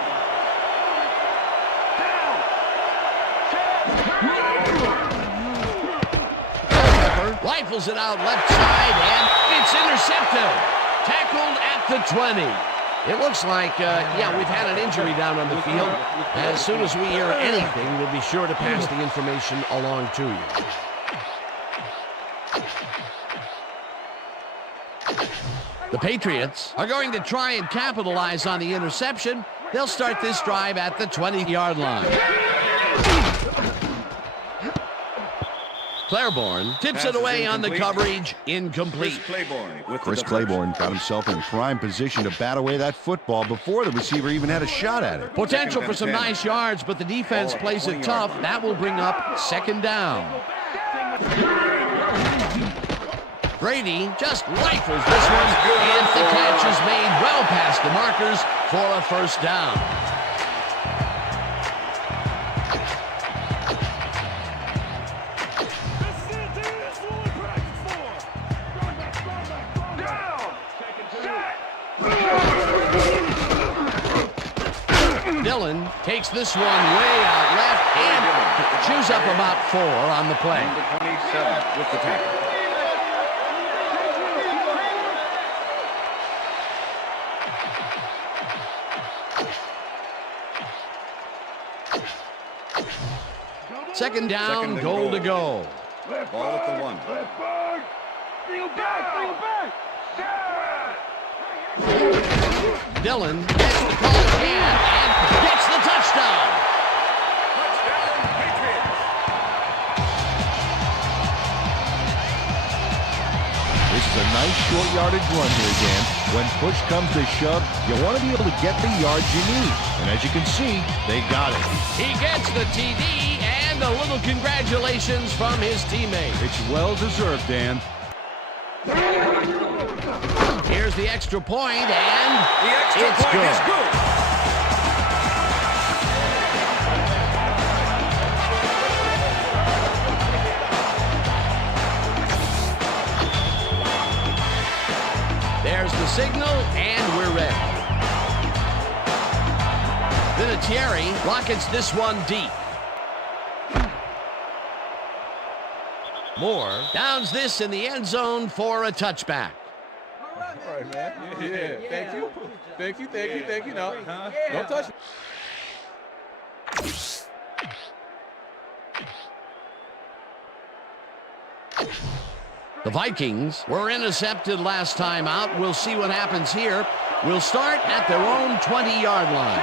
Rifles it out left side, and it's intercepted. Tackled at the 20. It looks like, we've had an injury down on the field. As soon as we hear anything, we'll be sure to pass the information along to you. The Patriots are going to try and capitalize on the interception. They'll start this drive at the 20-yard line. Claiborne tips it away on the coverage. Incomplete. Chris Claiborne got himself in prime position to bat away that football before the receiver even had a shot at it. Potential for some nice yards, but the defense plays it tough. That will bring up second down. Brady just rifles this one, and the catch is made well past the markers for a first down. Dillon takes this one way out left and chews up about 4 on the play. Number 27 with the tackle. Second down, goal to go. Ball at the 1. Dillon gets the call again and gets the touchdown. Touchdown, Patriots. This is a nice short yardage run here, Dan. When push comes to shove, you want to be able to get the yards you need. And as you can see, they got it. He gets the TD and a little congratulations from his teammate. It's well deserved, Dan. Here's the extra point, and The extra it's point is good. There's the signal, and we're ready. Vinatieri rockets this one deep. Moore downs this in the end zone for a touchback. All right, man. Yeah. Thank you. Thank you. Thank you. Thank you. No, don't touch me. The Vikings were intercepted last time out. We'll see what happens here. We'll start at their own 20-yard line.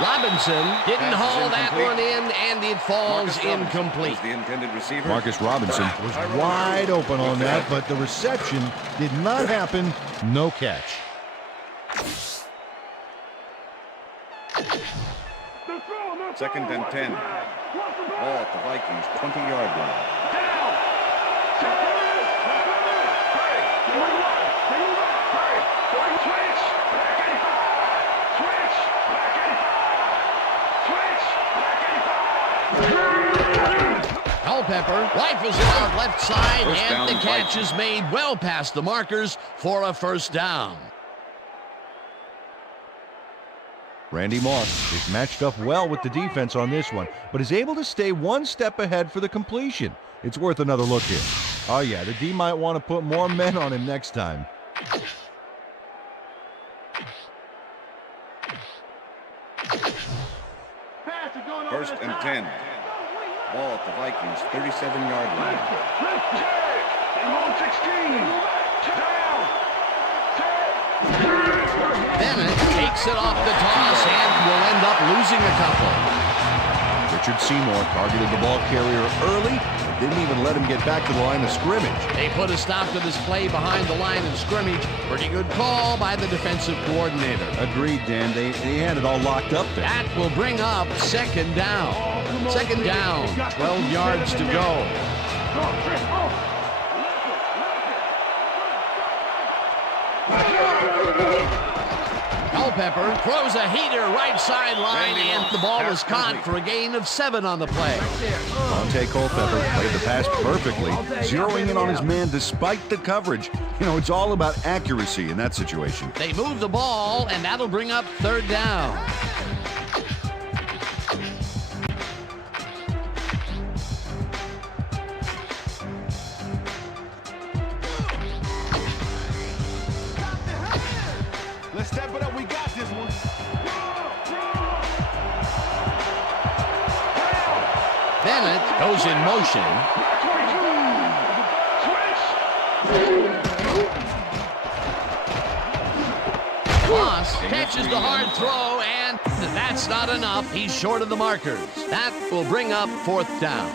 Robinson didn't haul that one in, and it falls incomplete. The intended receiver. Marcus Robinson was wide open on that, but the reception did not happen. No catch. Second and 10. Ball at the Vikings 20-yard line. Culpepper rifles it out left side, First and down, the catch Vikings. is made well past the markers for a first down. Randy Moss is matched up well with the defense on this one, but is able to stay one step ahead for the completion. It's worth another look here. Oh yeah, the D might want to put more men on him next time. First and 10. Ball at the Vikings 37-yard line. Bennett takes it off the toss and will end up losing a couple. Richard Seymour targeted the ball carrier early, but didn't even let him get back to the line of scrimmage. They put a stop to this play behind the line of scrimmage. Pretty good call by the defensive coordinator. Agreed, Dan. They had it all locked up there. That will bring up second down. Second down, 12 yards to go. Culpepper throws a heater right sideline, and the ball is caught for a gain of 7 on the play. Dante Culpepper played the pass perfectly, zeroing in on his man despite the coverage. You know, it's all about accuracy in that situation. They move the ball, and that'll bring up third down. Let's step it up. We got this one. Bennett goes in motion. Moss catches the hard throw, and that's not enough. He's short of the markers. That will bring up fourth down.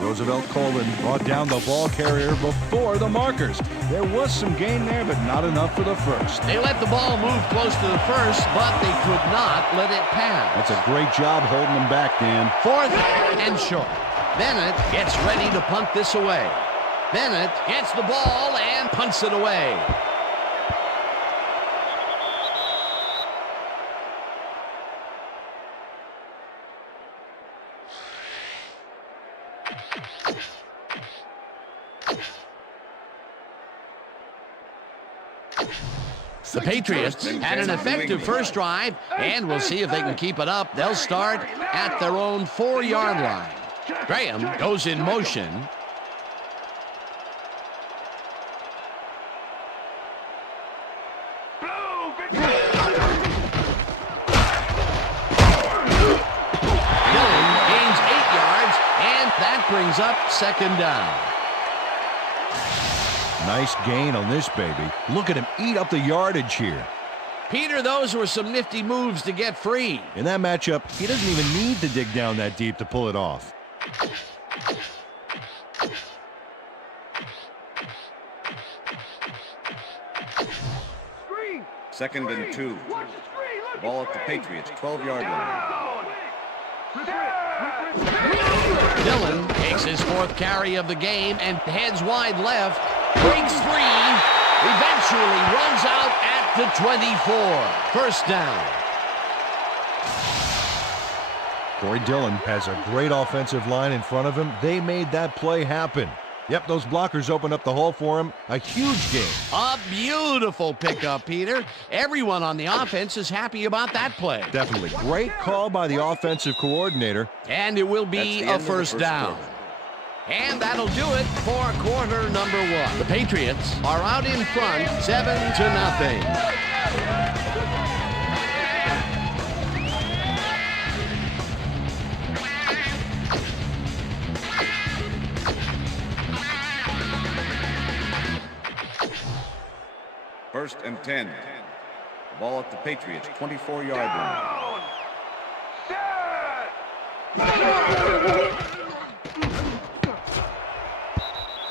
Roosevelt Colvin brought down the ball carrier before the markers. There was some gain there, but not enough for the first. They let the ball move close to the first, but they could not let it pass. That's a great job holding them back, Dan. Fourth and short. Bennett gets ready to punt this away. Bennett gets the ball and punts it away. The Patriots had an effective first drive, and we'll see if they can keep it up. They'll start at their own 4-yard line. Graham goes in motion. Dillon gains 8 yards, and that brings up second down. Nice gain on this baby. Look at him eat up the yardage here. Peter, those were some nifty moves to get free. In that matchup, he doesn't even need to dig down that deep to pull it off. Second and 2. Ball at the Patriots 12-yard line. Dillon takes his 4th carry of the game and heads wide left. Breaks free. Eventually runs out at the 24. First down. Corey Dillon has a great offensive line in front of him. They made that play happen. Yep, those blockers opened up the hole for him. A huge game. A beautiful pickup, Peter. Everyone on the offense is happy about that play. Definitely. Great call by the offensive coordinator. And it will be a first down. And that'll do it for quarter number 1. The Patriots are out in front, 7-0. First and 10. Ball at the Patriots 24-yard line.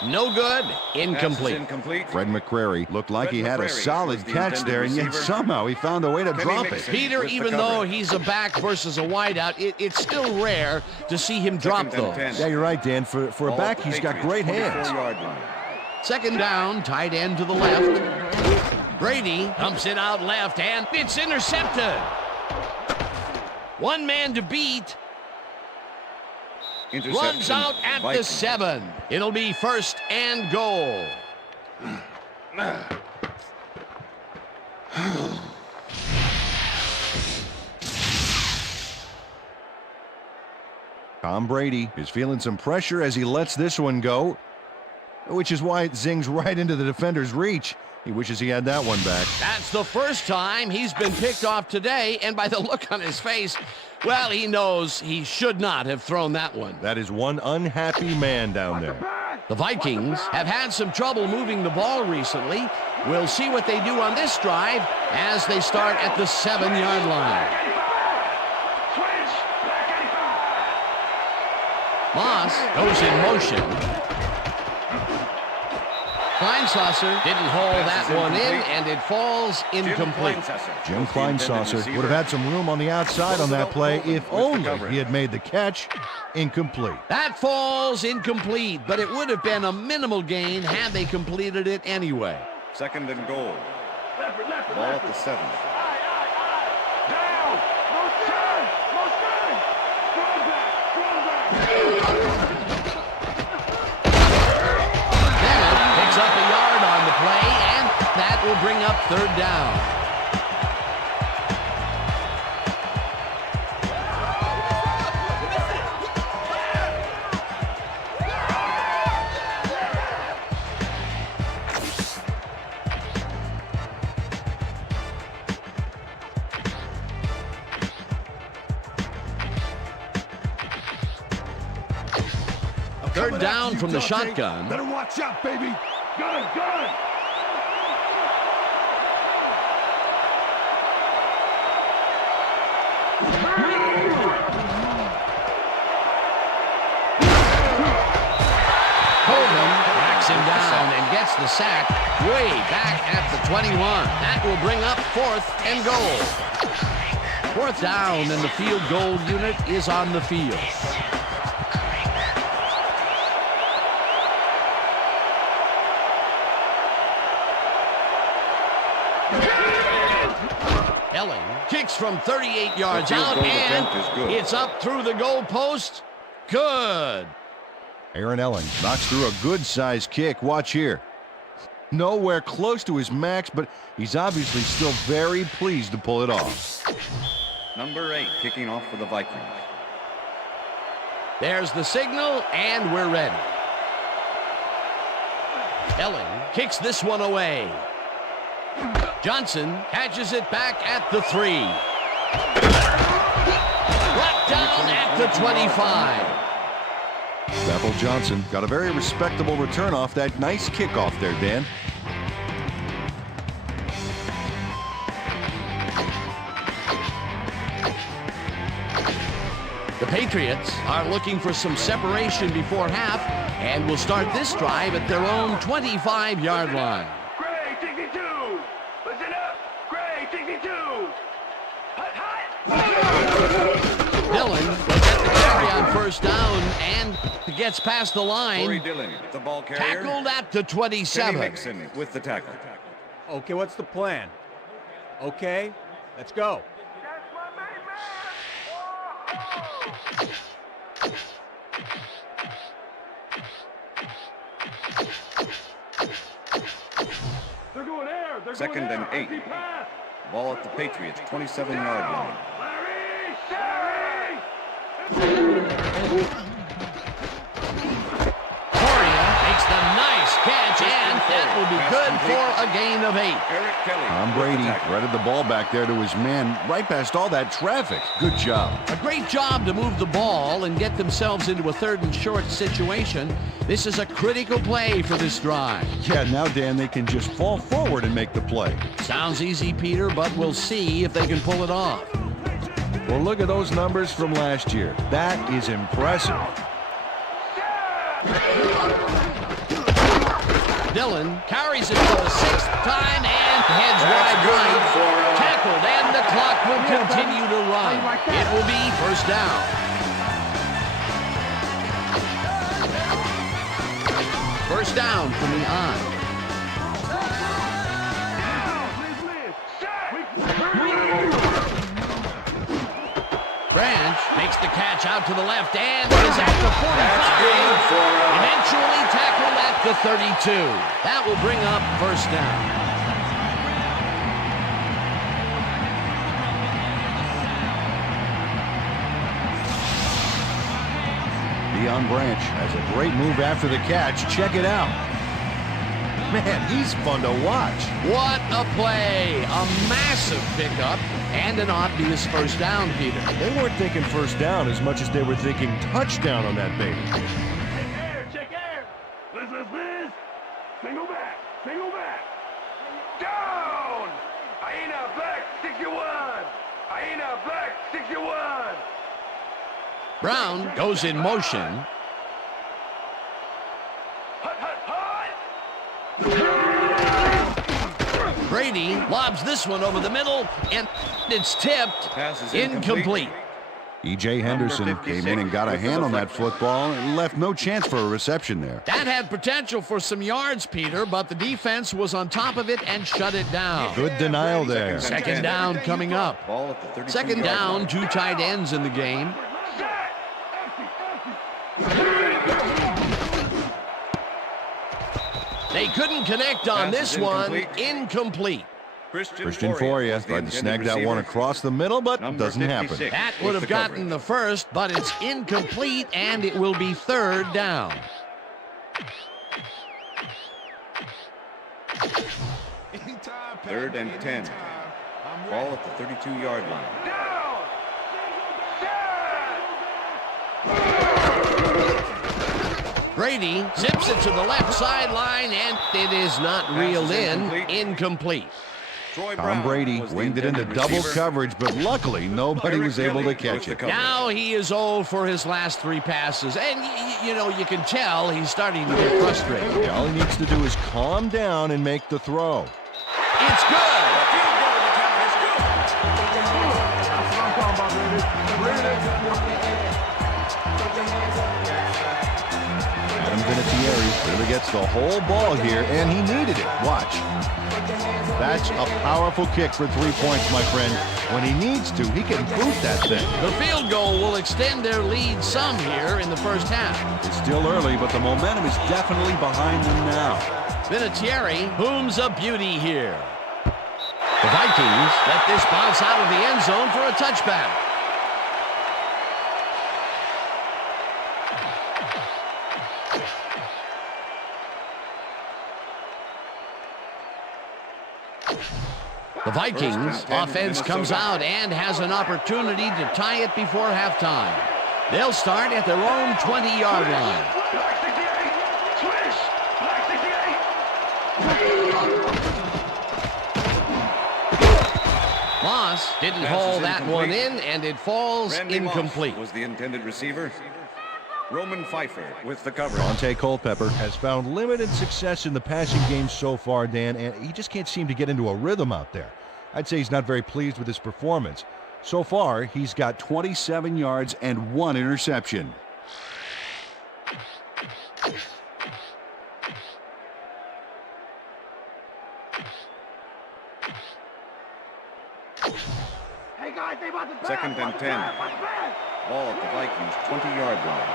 No good. Incomplete. Fred McCrary looked like he had a solid catch there, and yet somehow he found a way to drop it. Peter, even though he's a back versus a wideout, it's still rare to see him drop those. Yeah, you're right, Dan. For a back, he's got great hands. Second down, tight end to the left. Brady pumps it out left, and it's intercepted. One man to beat. Runs out at the 7. It'll be first and goal. Tom Brady is feeling some pressure as he lets this one go, which is why it zings right into the defender's reach. He wishes he had that one back. That's the first time he's been picked off today, and by the look on his face, well, he knows he should not have thrown that one. That is one unhappy man down there. The Vikings have had some trouble moving the ball recently. We'll see what they do on this drive as they start at the 7-yard line. Moss goes in motion. Kleinsasser didn't haul that one in, and it falls incomplete. Jim Kleinsasser would have had some room on the outside on that play if only he had made the catch. Incomplete. That falls incomplete, but it would have been a minimal gain had they completed it anyway. Second and goal. Ball at the 7. That will bring up third down. Third down from the shotgun. Better watch out, baby. Gun. Him down and gets the sack way back at the 21. That will bring up 4th and goal. 4th down, and the field goal unit is on the field. Elling kicks from 38 yards out, and it's up through the goal post. Good. Aaron Elling knocks through a good-sized kick. Watch here. Nowhere close to his max, but he's obviously still very pleased to pull it off. Number 8 kicking off for the Vikings. There's the signal, and we're ready. Elling kicks this one away. Johnson catches it back at the 3. Brought down at the 25. Bethel Johnson got a very respectable return off that nice kickoff there, Dan. The Patriots are looking for some separation before half and will start this drive at their own 25-yard line. Gray 62. Listen up. Gray 62. Hut. Dillon looks at carry on first down, and gets past the line. Corey Dillon, the ball carrier. Tackled at the 27. Kenny Mixon with the tackle. Okay, what's the plan? Okay, let's go. They're going air. They're Second going and 8. Empty pass. Ball at the Patriots' 27-yard line. Coria makes the nice catch, and that will be good for a gain of 8. Eric Kelly. Tom Brady threaded the ball back there to his man right past all that traffic. Good job. A great job to move the ball and get themselves into a 3rd and short situation. This is a critical play for this drive. Yeah, now, Dan, they can just fall forward and make the play. Sounds easy, Peter, but we'll see if they can pull it off. Well, look at those numbers from last year. That is impressive. Dillon carries it for the 6th time and heads wide right. Tackled, and the clock will continue to run. It will be first down. First down from the eye. Branch makes the catch out to the left and is at the 45. Eventually tackled at the 32. That will bring up first down. Deion Branch has a great move after the catch. Check it out. Man, he's fun to watch. What a play. A massive pickup and an obvious first down, Peter. They weren't thinking first down as much as they were thinking touchdown on that baby. Check air. Liz. Single back. Down. Hyena back 61. Brown goes in motion. Brady lobs this one over the middle, and it's tipped. Pass is Incomplete. E.J. Henderson came in and got a hand on that football and left no chance for a reception there. That had potential for some yards, Peter, but the defense was on top of it and shut it down. Good denial there. Second down coming up. Ball at the 32 Second down, 2 tight ends in the game. They couldn't connect on this one. Incomplete. Christian Foria tried to snag that one across the middle, but doesn't happen. That would have gotten the first, but it's incomplete, and it will be 3rd down. Third and 10. Ball at the 32-yard line. Brady zips it to the left sideline, and it is not reeled in. Incomplete. Tom Brady winged it into double coverage, but luckily nobody was able to catch it. Now he is 0 for his last 3 passes, and you can tell he's starting to get frustrated. Yeah, all he needs to do is calm down and make the throw. It's good. Adam Vinatieri really gets the whole ball here, and he needed it. Watch. That's a powerful kick for 3 points, my friend. When he needs to, he can boot that thing. The field goal will extend their lead some here in the first half. It's still early, but the momentum is definitely behind them now. Vinatieri booms a beauty here. The Vikings let this bounce out of the end zone for a touchback. The Vikings offense comes out and has an opportunity to tie it before halftime. They'll start at their own 20-yard line. Moss didn't haul that one in, and it falls incomplete. Was the intended receiver. Roman Pfeiffer with the coverage. Dante Culpepper has found limited success in the passing game so far, Dan, and he just can't seem to get into a rhythm out there. I'd say he's not very pleased with his performance. So far, he's got 27 yards and 1 interception. Second and 10. Ball at the Vikings 20-yard line.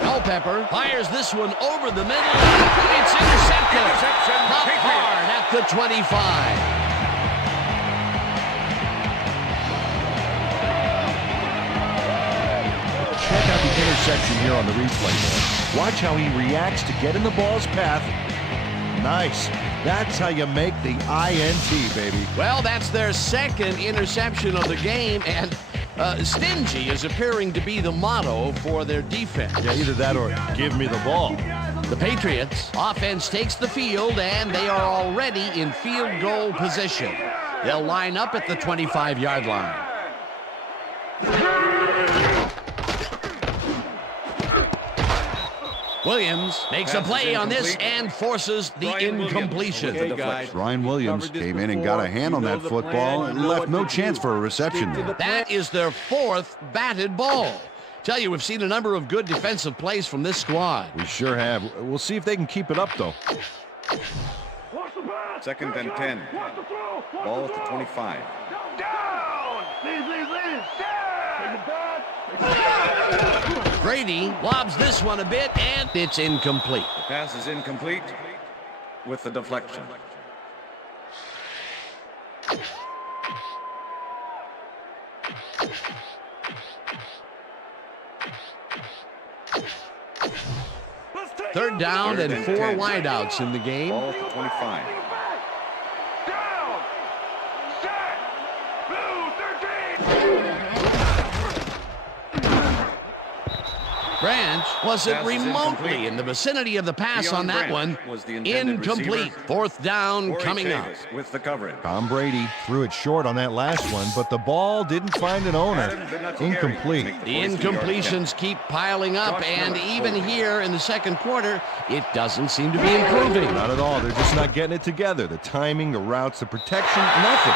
Culpepper fires this one over the middle. It's intercepted. Not hard at the 25. Check out the interception here on the replay. Watch how he reacts to get in the ball's path. Nice. That's how you make the INT, baby. Well, that's their second interception of the game, and stingy is appearing to be the motto for their defense. Yeah, either that or give me the ball. The Patriots offense takes the field, and they are already in field goal position. They'll line up at the 25-yard line. Williams makes a play on this and forces the incompletion. Ryan Williams came in and got a hand on that football and left no chance for a reception there. That is their 4th batted ball. Tell you, we've seen a number of good defensive plays from this squad. We sure have. We'll see if they can keep it up, though. Second and 10. Ball at the 25. Down! Lead, Brady lobs this one a bit, and it's incomplete. The pass is incomplete with the deflection. Third down and 4 10. wideouts in the game. Ball at the 25. Down! Set! Blue 13! Branch wasn't Pass is remotely incomplete. in the vicinity of the pass Deion on that Branch one. was the intended Incomplete. receiver. 4th down Corey coming up. Chavis with the coverage. Tom Brady threw it short on that last one, but the ball didn't find an owner. Incomplete. The incompletions keep piling up, and even here in the second quarter, it doesn't seem to be improving. Not at all. They're just not getting it together. The timing, the routes, the protection, nothing.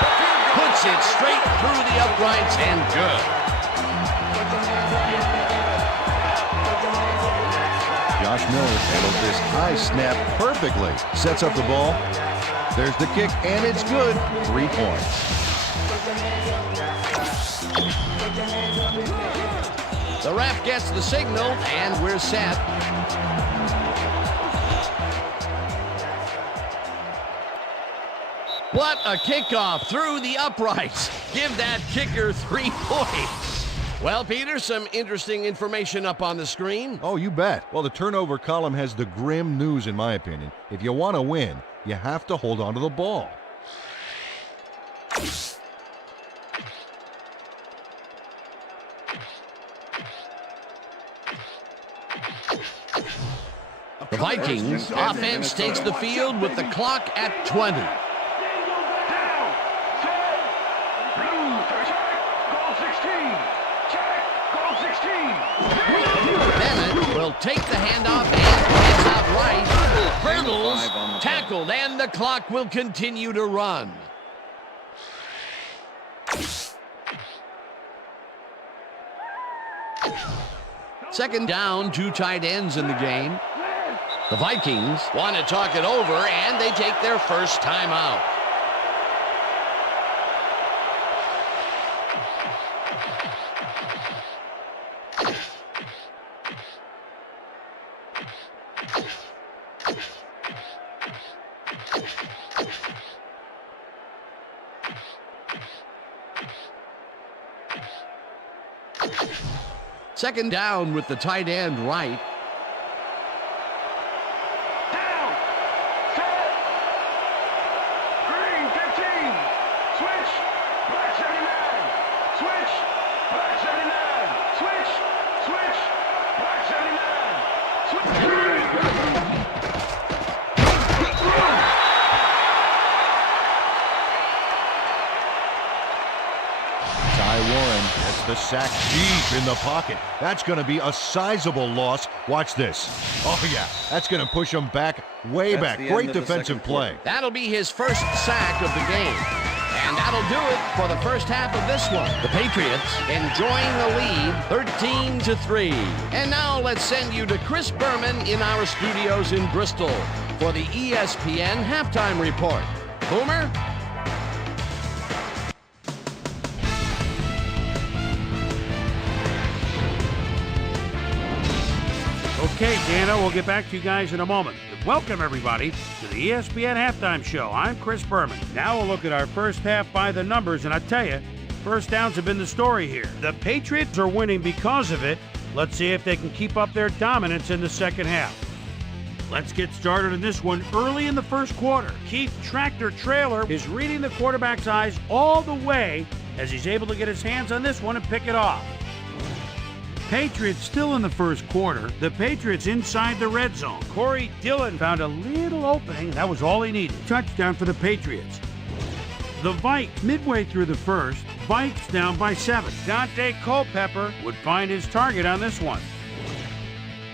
Puts it straight through the uprights, and good. Josh Miller handles this high snap perfectly. Sets up the ball. There's the kick, and it's good. 3 points. The ref gets the signal, and we're set. What a kickoff through the uprights. Give that kicker 3 points. Well, Peter, some interesting information up on the screen. Oh, you bet. Well, the turnover column has the grim news, in my opinion. If you want to win, you have to hold on to the ball. The Vikings offense takes the field with the clock at 20. Down! Set! Blue 13! Goal 16! Check! Goal 16! Bennett will take the handoff and gets out right. Hurdles, tackled, and the clock will continue to run. Second down, 2 tight ends in the game. The Vikings want to talk it over, and they take their first timeout. Second down with the tight end right. Down! Set! Green 15! Switch! Black 79! Switch! Black 79! Switch! Switch! Black 79! Ty Warren gets The sack deep in the pocket. That's going to be a sizable loss. Watch this. Oh, yeah. That's going to push him back, way back. Great defensive play. That'll be his first sack of the game. And that'll do it for the first half of this one. The Patriots enjoying the lead 13-3. And now let's send you to Chris Berman in our studios in Bristol for the ESPN halftime report. Boomer? Okay, Dana, we'll get back to you guys in a moment. Welcome, everybody, to the ESPN Halftime Show. I'm Chris Berman. Now we'll look at our first half by the numbers, and I tell you, first downs have been the story here. The Patriots are winning because of it. Let's see if they can keep up their dominance in the second half. Let's get started in this one early in the first quarter. Keith Tractor Trailer is reading the quarterback's eyes all the way as he's able to get his hands on this one and pick it off. Patriots still in the first quarter. The Patriots inside the red zone. Corey Dillon found a little opening. That was all he needed. Touchdown for the Patriots. The Vikes midway through the first. Vikes down by 7. Dante Culpepper would find his target on this one.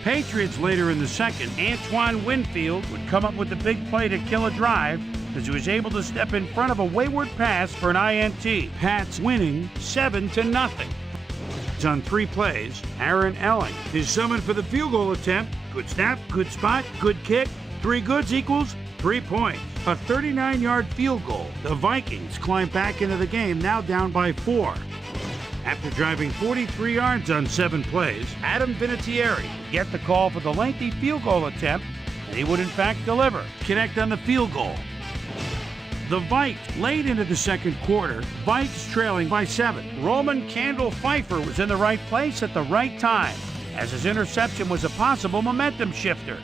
Patriots later in the second. Antoine Winfield would come up with the big play to kill a drive as he was able to step in front of a wayward pass for an INT. Pats winning 7-0. On 3 plays, Aaron Elling is summoned for the field goal attempt. Good snap, good spot, good kick. 3 goods equals 3 points. A 39-yard field goal. The Vikings climb back into the game, now down by 4. After driving 43 yards on 7 plays, Adam Vinatieri get the call for the lengthy field goal attempt, and he would in fact deliver. Connect on the field goal. The Vikes late into the second quarter, Vikes trailing by 7. Roman Candle Pfeiffer was in the right place at the right time, as his interception was a possible momentum shifter.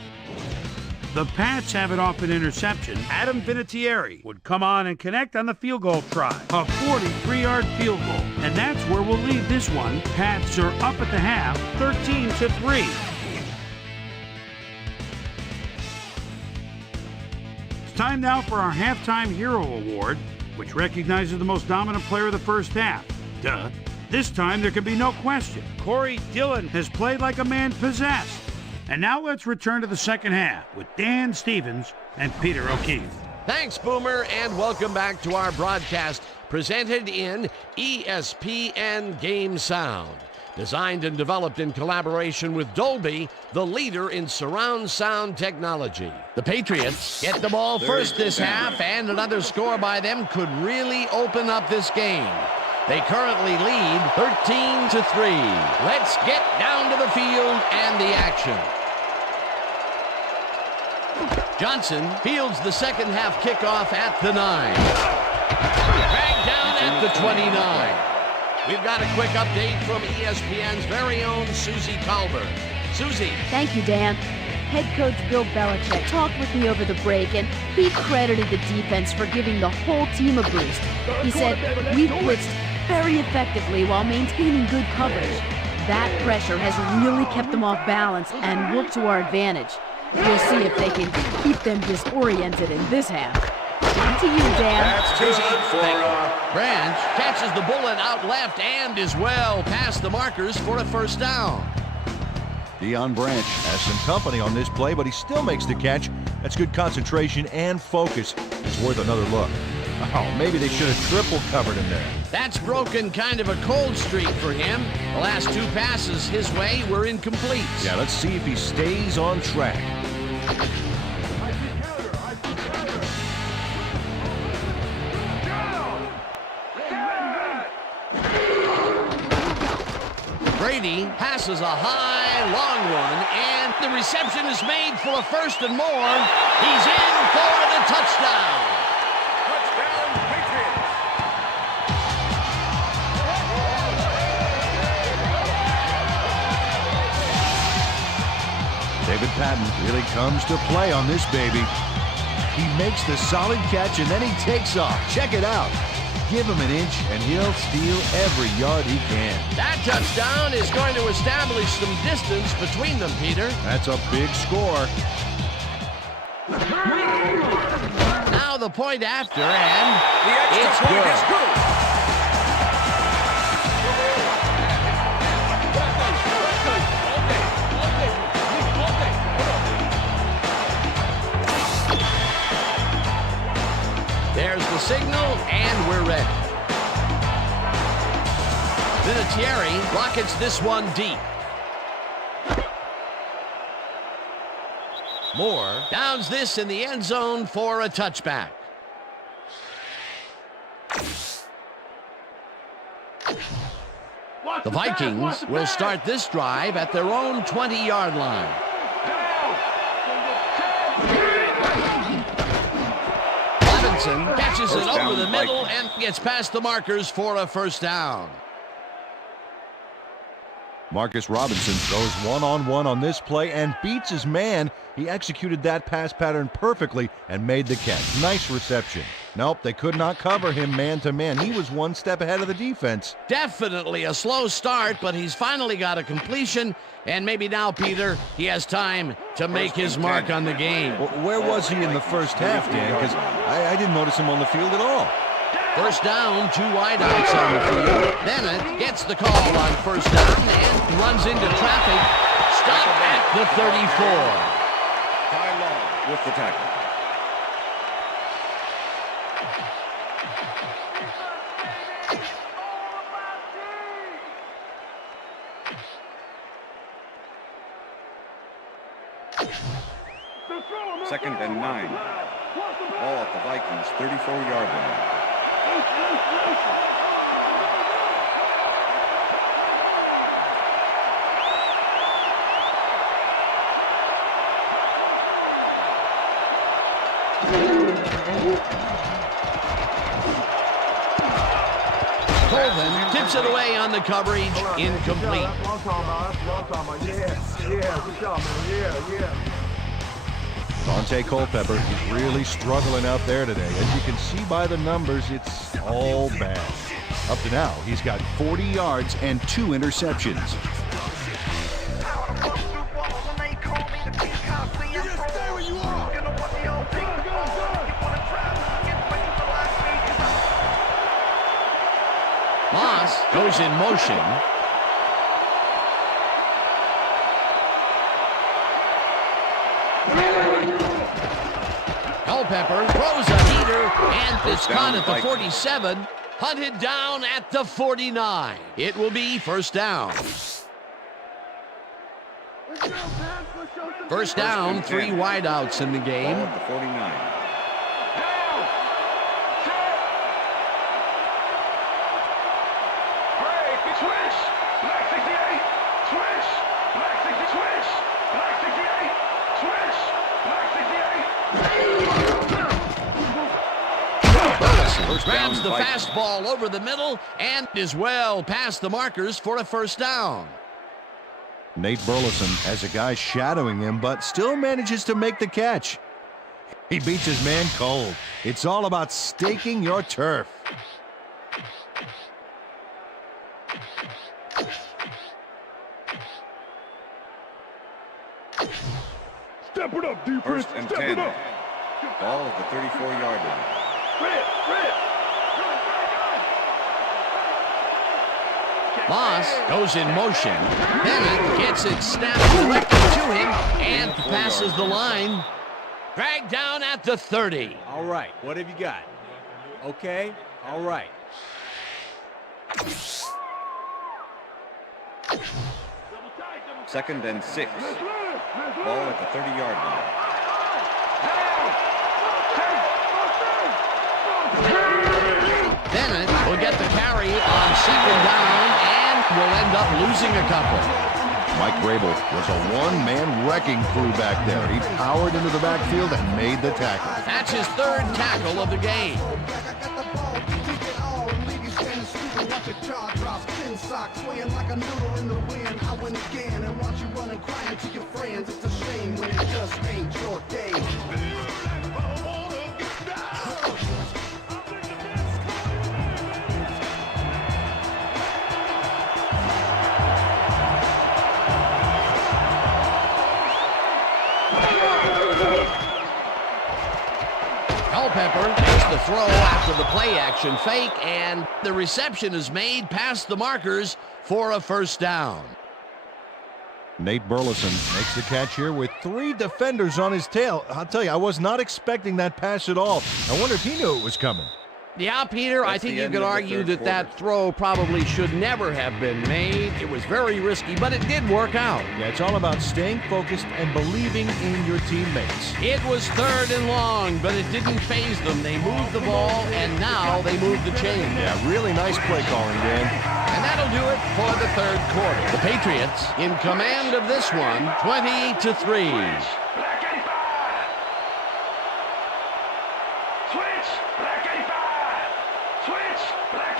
The Pats have it off an interception. Adam Vinatieri would come on and connect on the field goal try. A 43-yard field goal. And that's where we'll leave this one. Pats are up at the half, 13-3. Time now for our Halftime Hero Award, which recognizes the most dominant player of the first half. Duh. This time there can be no question. Corey Dillon has played like a man possessed. And now let's return to the second half with Dan Stevens and Peter O'Keefe. Thanks, Boomer, and welcome back to our broadcast presented in ESPN Game Sound. Designed and developed in collaboration with Dolby, the leader in surround sound technology. The Patriots get the ball first this half, and another score by them could really open up this game. They currently lead 13-3. Let's get down to the field and the action. Johnson fields the second half kickoff at the 9. Dragged down at the 29. We've got a quick update from ESPN's very own Susie Colbert. Susie. Thank you, Dan. Head coach Bill Belichick talked with me over the break, and he credited the defense for giving the whole team a boost. He said, "We blitzed very effectively while maintaining good coverage. That pressure has really kept them off balance and worked to our advantage. We'll see if they can keep them disoriented in this half." Back to you, Dan. That's good for Branch catches the bullet out left and is well past the markers for a first down. Deion Branch has some company on this play, but he still makes the catch. That's good concentration and focus. It's worth another look. Oh, maybe they should have triple covered him there. That's broken kind of a cold streak for him. The last 2 passes his way were incomplete. Yeah, let's see if he stays on track. Brady passes a high, long one, and the reception is made for a first and more. He's in for the touchdown. touchdown, Patriots. David Patton really comes to play on this baby. He makes the solid catch and then he takes off. Check it out. Give him an inch and he'll steal every yard he can. That touchdown is going to establish some distance between them, Peter. That's a big score. Now the point after, and The extra it's point good. is good. There's the signal, and we're ready. Vinatieri rockets this one deep. Moore downs this in the end zone for a touchback. The Vikings will start this drive at their own 20-yard line. Robinson catches it over the middle and gets past the markers for a first down. Marcus Robinson goes one-on-one on this play and beats his man. He executed that pass pattern perfectly and made the catch. Nice reception. Nope, they could not cover him man-to-man. He was one step ahead of the defense. Definitely a slow start, but he's finally got a completion, and maybe now, Peter, he has time to make his mark on the game. Well, where was he in the first half, Dan? Because I didn't notice him on the field at all. First down, 2 wideouts on the field. Bennett gets the call on first down and runs into traffic. Stop at the 34. Ty Law with the tackle. Second and 9. Ball at the Vikings 34-yard line. Colvin tips it away on the coverage, incomplete. Dante Culpepper is really struggling out there today. As you can see by the numbers, it's all bad. Up to now, he's got 40 yards and 2 interceptions. Moss goes in motion. Culpepper throws a heater, and it's caught at the 47. Hunted down at the 49. It will be first down. First down, 3 wideouts in the game. Ball at the 49. Grabs the fastball over the middle and is well past the markers for a first down. Nate Burleson has a guy shadowing him, but still manages to make the catch. He beats his man cold. It's all about staking your turf. Step it up, defense. First and 10. Ball at the 34-yard line. Moss goes in motion. Bennett gets it snapped directly to him and passes the line. Dragged down at the 30. All right, what have you got? Okay, all right. Second and 6. Ball at the 30-yard line. Bennett will get the carry on second down and will end up losing a couple. Mike Grable was a one-man wrecking crew back there. He powered into the backfield and made the tackle. That's his 3rd tackle of the game. Culpepper makes the throw after the play-action fake, and the reception is made past the markers for a first down. Nate Burleson makes the catch here with 3 defenders on his tail. I'll tell you, I was not expecting that pass at all. I wonder if he knew it was coming. Yeah, Peter, I think you could argue that that throw probably should never have been made. It was very risky, but it did work out. Yeah, it's all about staying focused and believing in your teammates. It was 3rd and long, but it didn't faze them. They moved the ball, and now they moved the chain. Yeah, really nice play calling, Dan. And that'll do it for the 3rd quarter. The Patriots in command of this one, 20-3. Black 85. Switch. Black 85. Switch. Black.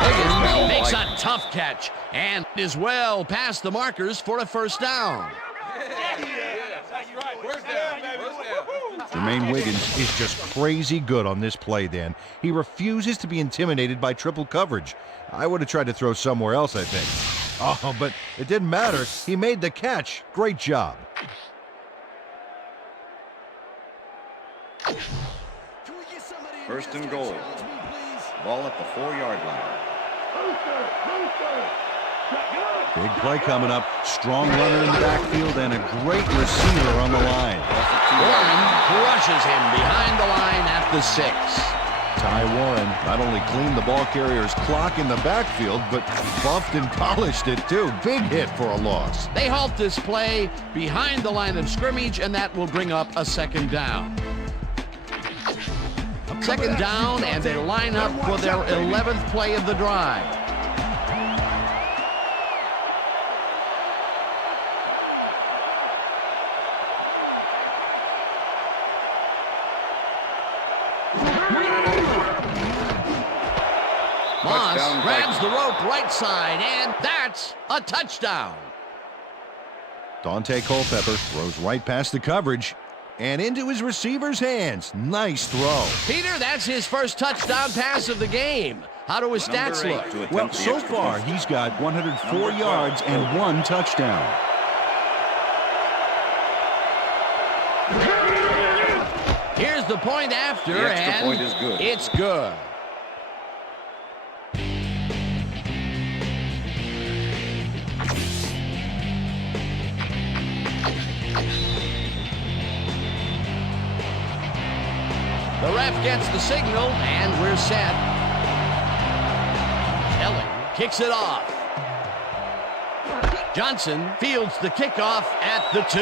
Higgins makes a tough catch and is well past the markers for a 1st down. Jermaine Wiggins is just crazy good on this play, Dan. He refuses to be intimidated by triple coverage. I would have tried to throw somewhere else, I think. Oh, but it didn't matter. He made the catch. Great job. First and goal. Ball at the 4-yard line. Big play coming up. Strong runner in the backfield and a great receiver on the line. Warren crushes him behind the line at the 6. Ty Warren not only cleaned the ball carrier's clock in the backfield, but buffed and polished it too. Big hit for a loss. They halt this play behind the line of scrimmage, and that will bring up a 2nd down. 2nd down, and they line up for their 11th play of the drive. Moss grabs the rope right side, and that's a touchdown. Dante Culpepper throws right past the coverage and into his receiver's hands. Nice throw. Peter, that's his first touchdown pass of the game. How do his stats look? Well, so far, he's got 104 yards and 1 touchdown. Here's the point after, The extra and point is good. It's good. The ref gets the signal, and we're set. Elling kicks it off. Johnson fields the kickoff at the 2.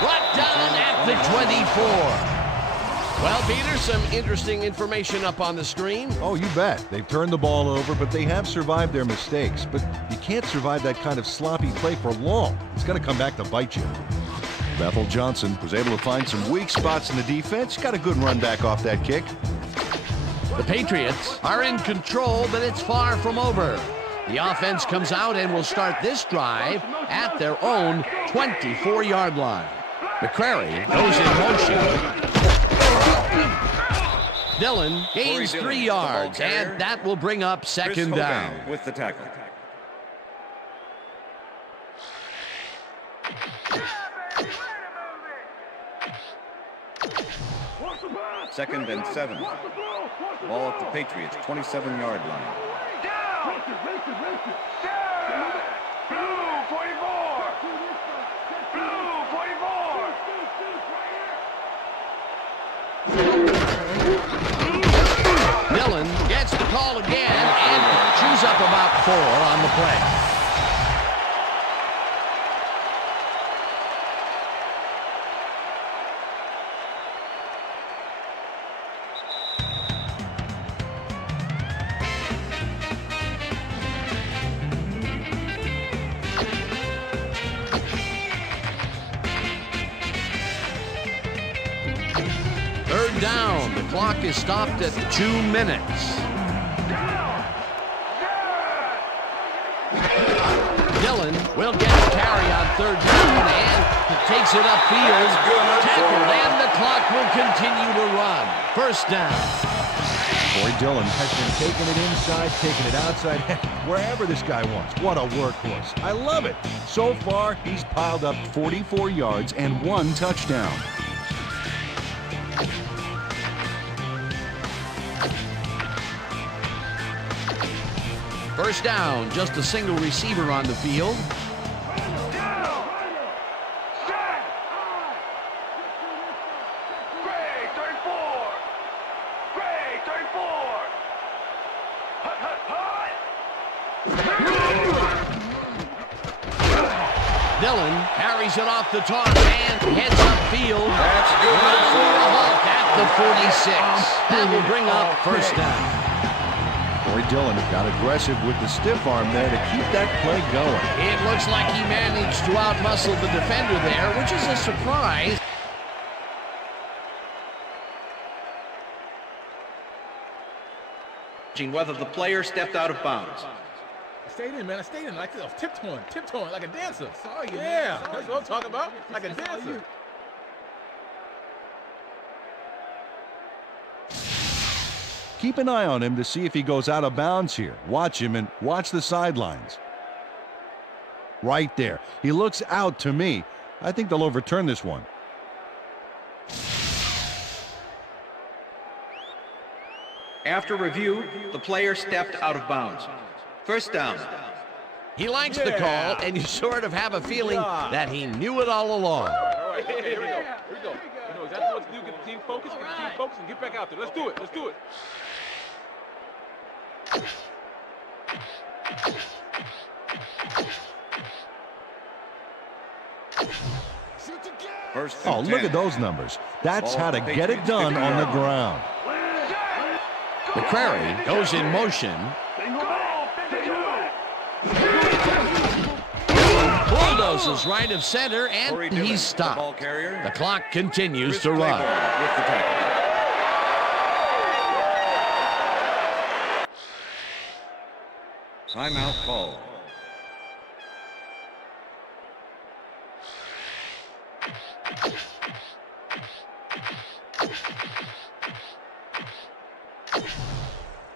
Brought down at the 24. Well, Peter, some interesting information up on the screen. Oh, you bet. They've turned the ball over, but they have survived their mistakes. But you can't survive that kind of sloppy play for long. It's going to come back to bite you. Bethel Johnson was able to find some weak spots in the defense. Got a good run back off that kick. The Patriots are in control, but it's far from over. The offense comes out and will start this drive at their own 24-yard line. McCrary goes in motion. Dillon gains 3 yards, and that will bring up 2nd down. With the tackle. Second and 7. Ball at the Patriots, 27-yard line. Down! Down! Blue 44! Blue 44! Dillon gets the call again and chews up about 4 on the play. Down. The clock is stopped at 2 minutes. Dillon will get the carry on 3rd down and takes it upfield. Tackled, and the clock will continue to run. 1st down. Boy, Dillon has been taking it inside, taking it outside, wherever this guy wants. What a workhorse. I love it. So far, he's piled up 44 yards and 1 touchdown. First down, just a single receiver on the field. Down. Set. Gray, 34. Gray, 34. Hut, hut, hut. Dillon carries it off the top and heads upfield. That's good. A halt at the 46. That will bring up first down. Corey Dillon got aggressive with the stiff arm there to keep that play going. It looks like he managed to outmuscle the defender there, which is a surprise. Whether the player stepped out of bounds. I stayed in, man. I stayed in like this. I was tiptoeing like a dancer. Sorry, yeah, that's what I'm talking about. Like a dancer. Keep an eye on him to see if he goes out of bounds here. Watch him and watch the sidelines. Right there. He looks out to me. I think they'll overturn this one. After review, the player stepped out of bounds. First down. He likes the call, and you sort of have a feeling that he knew it all along. All right, here we go. Here we go. You know exactly what to do. Get the team focused, and get back out there. Let's do it. Let's do it. First and Oh, 10. look at those numbers. That's Ball how to at the get it Patriots done 50 on the yard line. ground. McCrary goes in motion. Bulldozes right of center, Corey and Dillon, he's the ball stopped. carrier. The clock continues Chris to run. Claiborne with the tackle. Timeout called.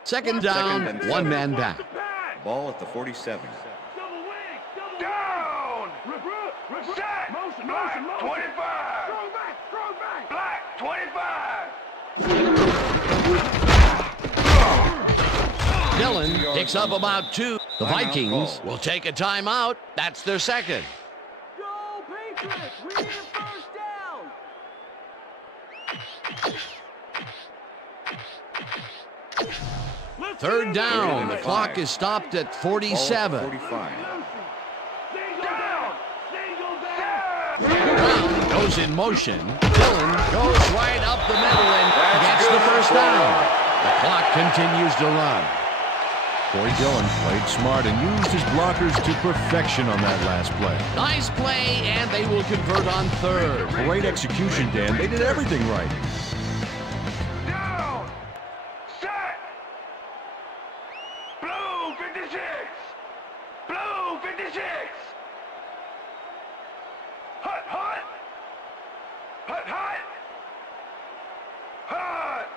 Second down, Second and one 7. man back. Ball at the 47. Down. Set. Black, 25. Black, 25. Dillon picks up about 2. The Timeout Vikings call. will take a timeout. That's their second. Go Patriots! We need a first down! Third down. The clock is stopped at Ball at 47. 45. Brown goes in motion. Dillon goes right up the middle and gets the first down. The clock continues to run. Corey Dillon played smart and used his blockers to perfection on that last play. Nice play, and they will convert on third. Great execution, Dan. They did everything right. Down. Set. Blue, 56. Blue, 56. Hut, hut. Hut, hut. Hut.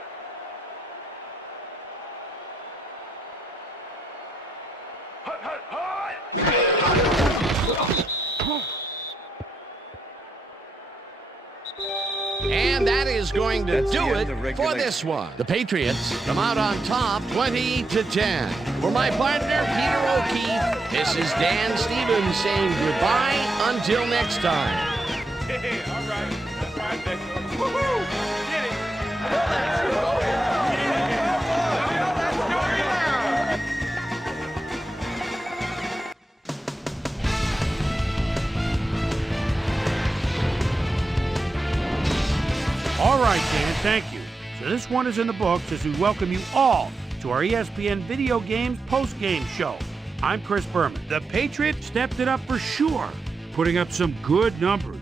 Hut, hut, hut. And that is going to That's the do end it of for regulation. this one. The Patriots come out on top 20-10. For my partner, Peter O'Keefe, this is Dan Stevens saying goodbye until next time. Hey, all right. That's right. Woohoo! Get it. Let's go. All right, Dan, thank you. So this one is in the books as we welcome you all to our ESPN Video Games post-game show. I'm Chris Berman. The Patriots stepped it up for sure, putting up some good numbers.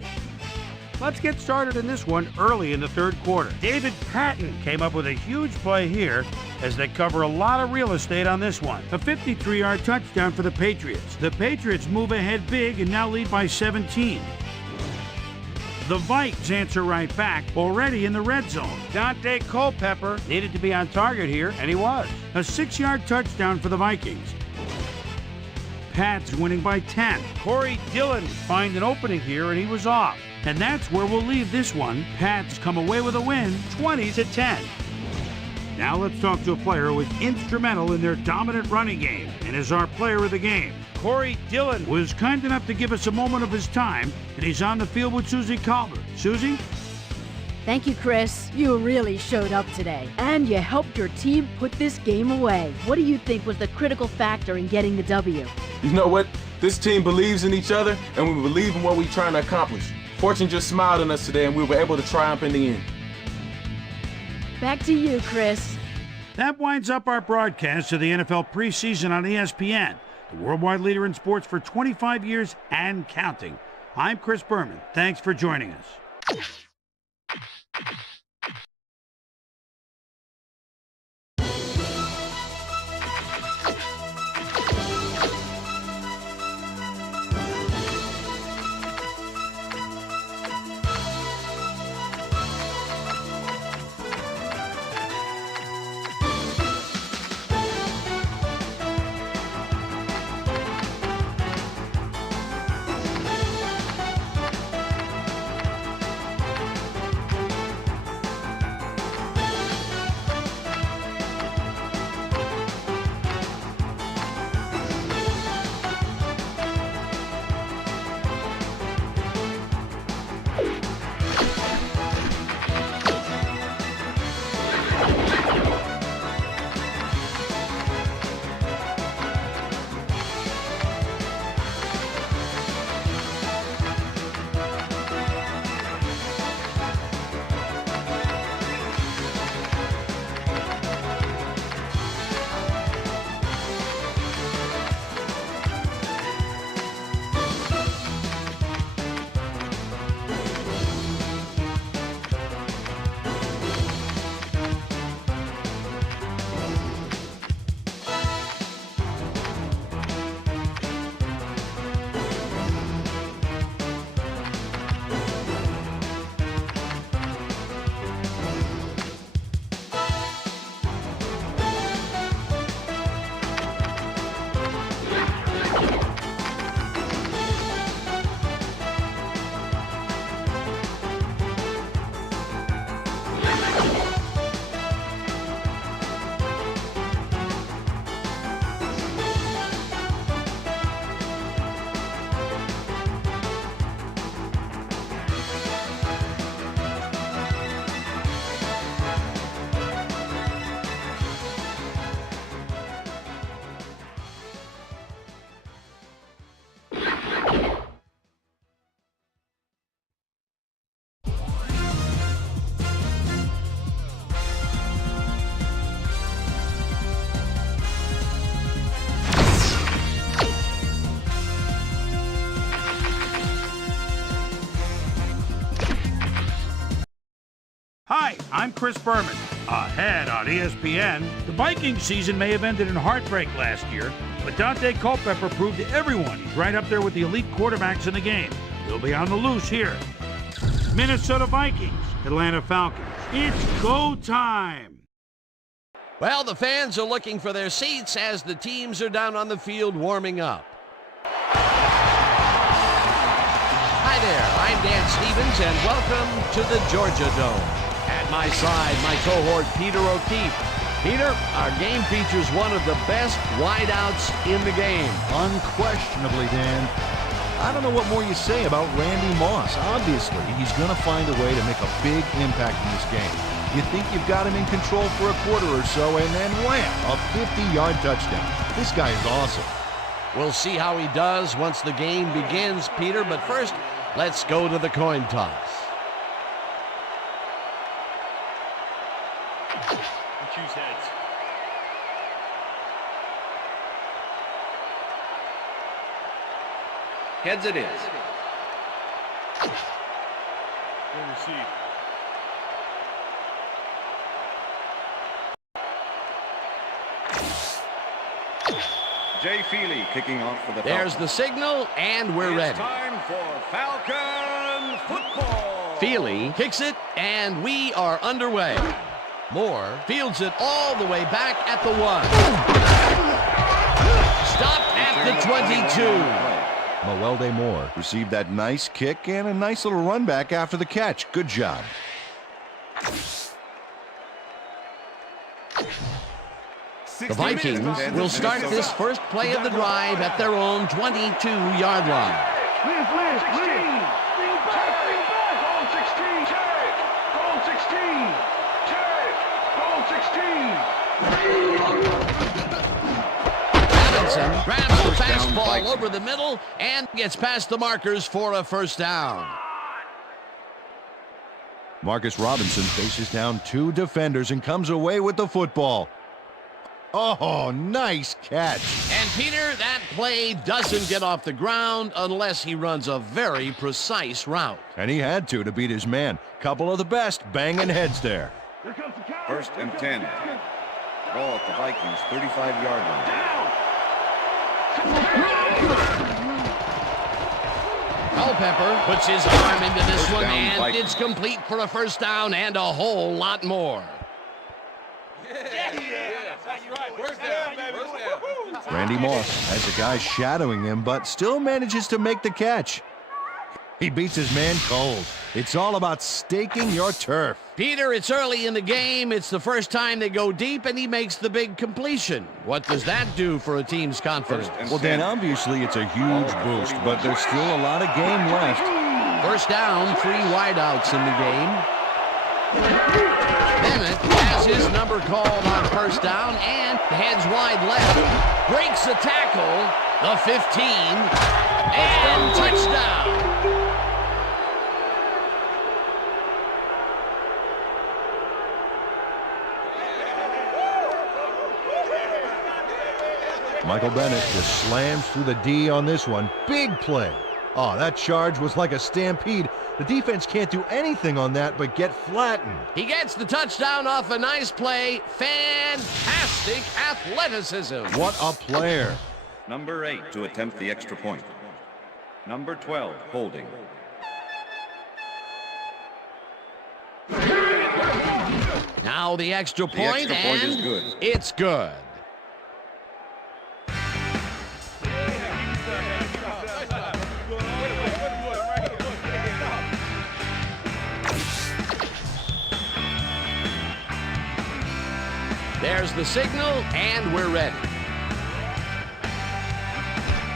Let's get started in this one early in the third quarter. David Patton came up with a huge play here as they cover a lot of real estate on this one. A 53-yard touchdown for the Patriots. The Patriots move ahead big and now lead by 17. The Vikes answer right back, already in the red zone. Dante Culpepper needed to be on target here, and he was. A 6-yard touchdown for the Vikings. Pats winning by 10. Corey Dillon finds an opening here, and he was off. And that's where we'll leave this one. Pats come away with a win, 20-10. Now let's talk to a player who was instrumental in their dominant running game and is our player of the game. Corey Dillon was kind enough to give us a moment of his time, and he's on the field with Susie Calvert. Susie? Thank you, Chris. You really showed up today, and you helped your team put this game away. What do you think was the critical factor in getting the W? You know what? This team believes in each other, and we believe in what we're trying to accomplish. Fortune just smiled on us today, and we were able to triumph in the end. Back to you, Chris. That winds up our broadcast of the NFL preseason on ESPN, the worldwide leader in sports for 25 years and counting. I'm Chris Berman. Thanks for joining us. Hi, I'm Chris Berman. Ahead on ESPN, the Vikings season may have ended in heartbreak last year, but Dante Culpepper proved to everyone he's right up there with the elite quarterbacks in the game. He'll be on the loose here. Minnesota Vikings, Atlanta Falcons. It's go time. Well, the fans are looking for their seats as the teams are down on the field warming up. Hi there, I'm Dan Stevens, and welcome to the Georgia Dome. At my side, my cohort, Peter O'Keefe. Peter, our game features one of the best wideouts in the game. Unquestionably, Dan. I don't know what more you say about Randy Moss. Obviously, he's going to find a way to make a big impact in this game. You think you've got him in control for a quarter or so, and then wham, a 50-yard touchdown. This guy is awesome. We'll see how he does once the game begins, Peter, but first, let's go to the coin toss. Choose heads. Heads it is. We'll receive. Jay Feely kicking off for the There's Falcons. the signal, and we're ready. It's time for Falcon football. Feely kicks it, and we are underway. Moore fields it all the way back at the 1. Stopped at the 22. Mewelde Moore received that nice kick and a nice little run back after the catch. Good job. The Vikings will start this first play of the drive at their own 22-yard line. Robinson grabs the fastball over the middle and gets past the markers for a first down. Marcus Robinson faces down 2 defenders and comes away with the football. Oh, nice catch. And Peter, that play doesn't get off the ground unless he runs a very precise route. And he had to beat his man. Couple of the best banging heads there. First and 10. Ball at the Vikings 35-yard line. Culpepper puts his arm into this First one, down, and Vikings. it's complete for a first down and a whole lot more. Randy Moss has a guy shadowing him, but still manages to make the catch. He beats his man cold. It's all about staking your turf. Peter, it's early in the game. It's the first time they go deep, and he makes the big completion. What does that do for a team's confidence? Well, Dan, obviously it's a huge boost, but there's still a lot of game left. First down, 3 wideouts in the game. Bennett has his number called on first down and heads wide left. Breaks the tackle, the 15, and touchdown. Michael Bennett just slams through the D on this one. Big play. Oh, that charge was like a stampede. The defense can't do anything on that but get flattened. He gets the touchdown off a nice play. Fantastic athleticism. What a player. Number 8 to attempt the extra point. Number 12, holding. Now the extra point, The extra point and is good. It's good. There's the signal, and we're ready.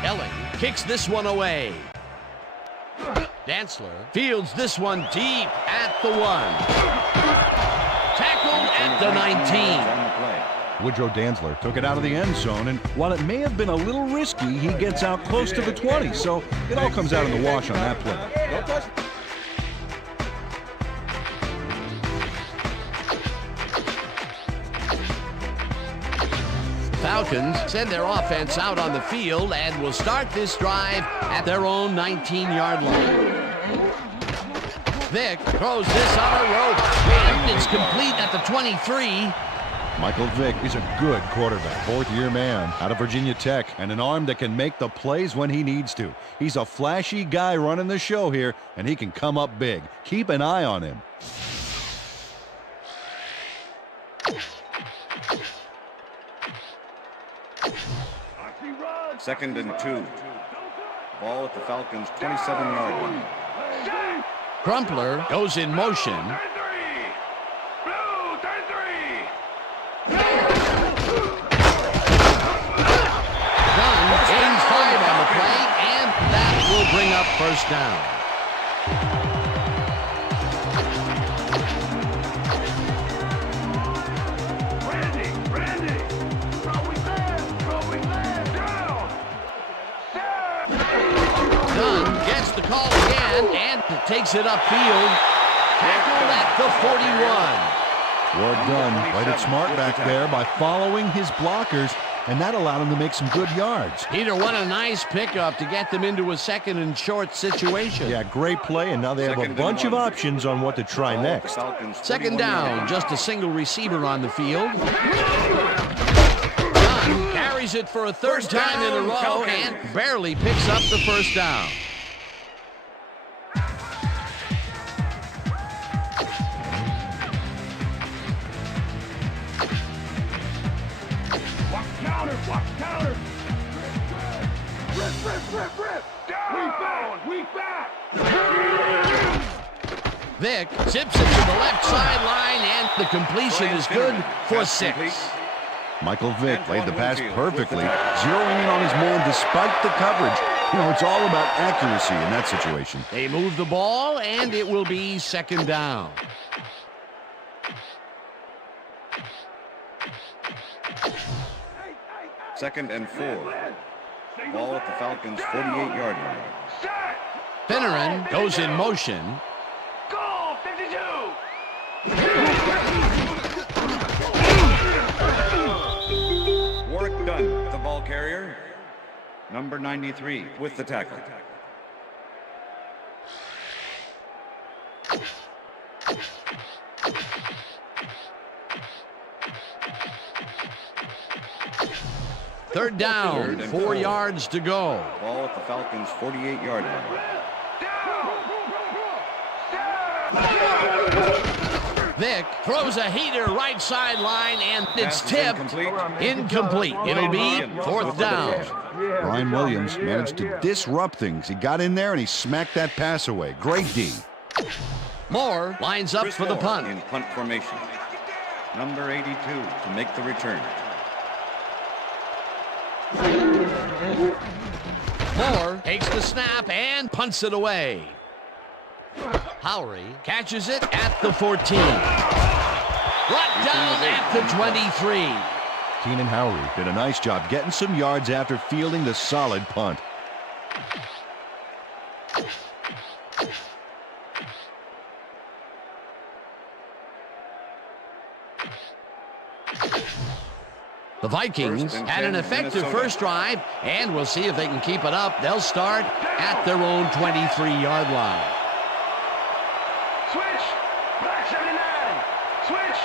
Elling kicks this one away. Dantzler fields this one deep at the 1. Tackled at the 19. Woodrow Dantzler took it out of the end zone, and while it may have been a little risky, he gets out close to the 20, so it all comes out in the wash on that play. Falcons send their offense out on the field and will start this drive at their own 19-yard line. Vick throws this on a rope, and it's complete at the 23. Michael Vick is a good quarterback, 4th-year man out of Virginia Tech, and an arm that can make the plays when he needs to. He's a flashy guy running the show here, and he can come up big. Keep an eye on him. Second and 2. Ball at the Falcons 27-yard line. Crumpler goes in motion. Dunn gains 5 on the play, and that will bring up first down. Dunn gets the call again and takes it upfield. Tackled at the 41. Ward Dunn played it smart back there by following his blockers, and that allowed him to make some good yards. Peter, what a nice pickup to get them into a second and short situation. Yeah, great play, and now they have a bunch of options on what to try next. Second down, just a single receiver on the field. Dunn carries it for a third time in a row and barely picks up the first down. Watch counter. Rip. Down. Weak back. Vick zips it to the left sideline, and the completion is good for 6. Michael Vick played the pass perfectly, zeroing in on his man despite the coverage. You know, it's all about accuracy in that situation. They move the ball, and it will be second down. Second and 4. Ball at the Falcons' 48-yard line. Finneran goes in motion. Goal 52. Work done. The ball carrier, number 93, with the tackle. Third down, 4 yards to go. Ball at the Falcons' 48-yard line. Vick throws a heater right sideline, and it's tipped. Incomplete. It'll be fourth down. Brian Williams managed to disrupt things. He got in there and he smacked that pass away. Great D. Moore lines up for the punt. In punt formation. Number 82 to make the return. Moore takes the snap and punts it away. Howery catches it at the 14. Brought down at the 23. Keenan Howery did a nice job getting some yards after fielding the solid punt. The Vikings had an effective first drive, and we'll see if they can keep it up. They'll start at their own 23-yard line. Switch. Black 79. Switch.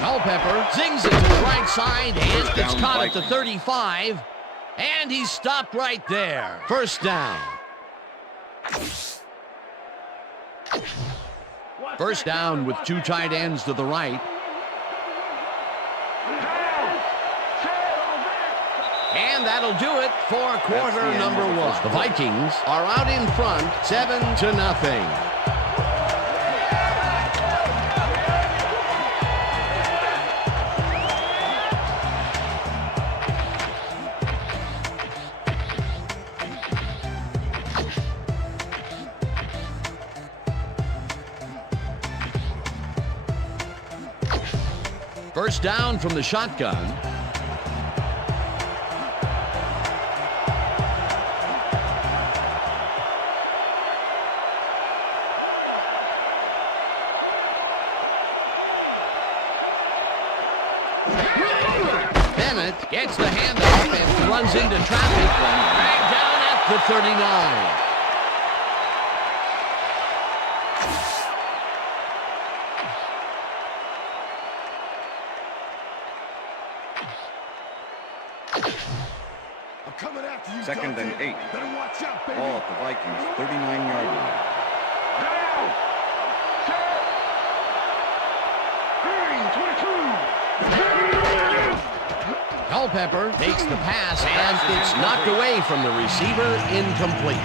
Culpepper zings it to the right side, and it's caught at the 35. And he's stopped right there. First down. First down with 2 tight ends to the right. And that'll do it for quarter number 1. The Vikings are out in front, 7-0. First down from the shotgun. Bennett gets the handoff and runs into traffic. Dragged down at the 39. Second and 8. Ball at the Vikings' 39-yard line. Culpepper takes the pass, and it's knocked away from the receiver, incomplete.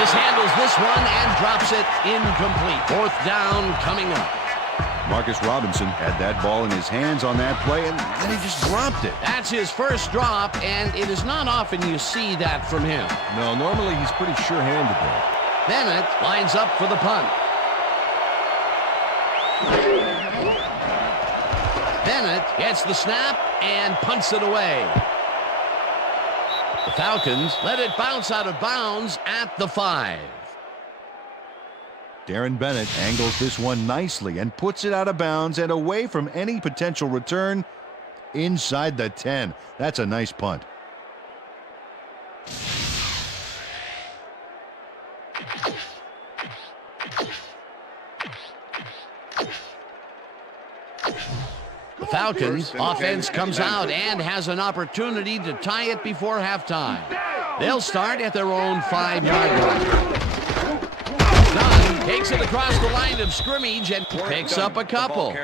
Mishandles this one and drops it incomplete. Fourth down coming up. Marcus Robinson had that ball in his hands on that play, and then he just dropped it. That's his first drop, and it is not often you see that from him. No, normally he's pretty sure-handed there. Bennett lines up for the punt. Bennett gets the snap and punts it away. The Falcons let it bounce out of bounds at the 5. Darren Bennett angles this one nicely and puts it out of bounds and away from any potential return inside the 10. That's a nice punt. Falcons offense comes out and has an opportunity to tie it before halftime. They'll start at their own 5-yard line. Dunn takes it across the line of scrimmage and picks up a couple.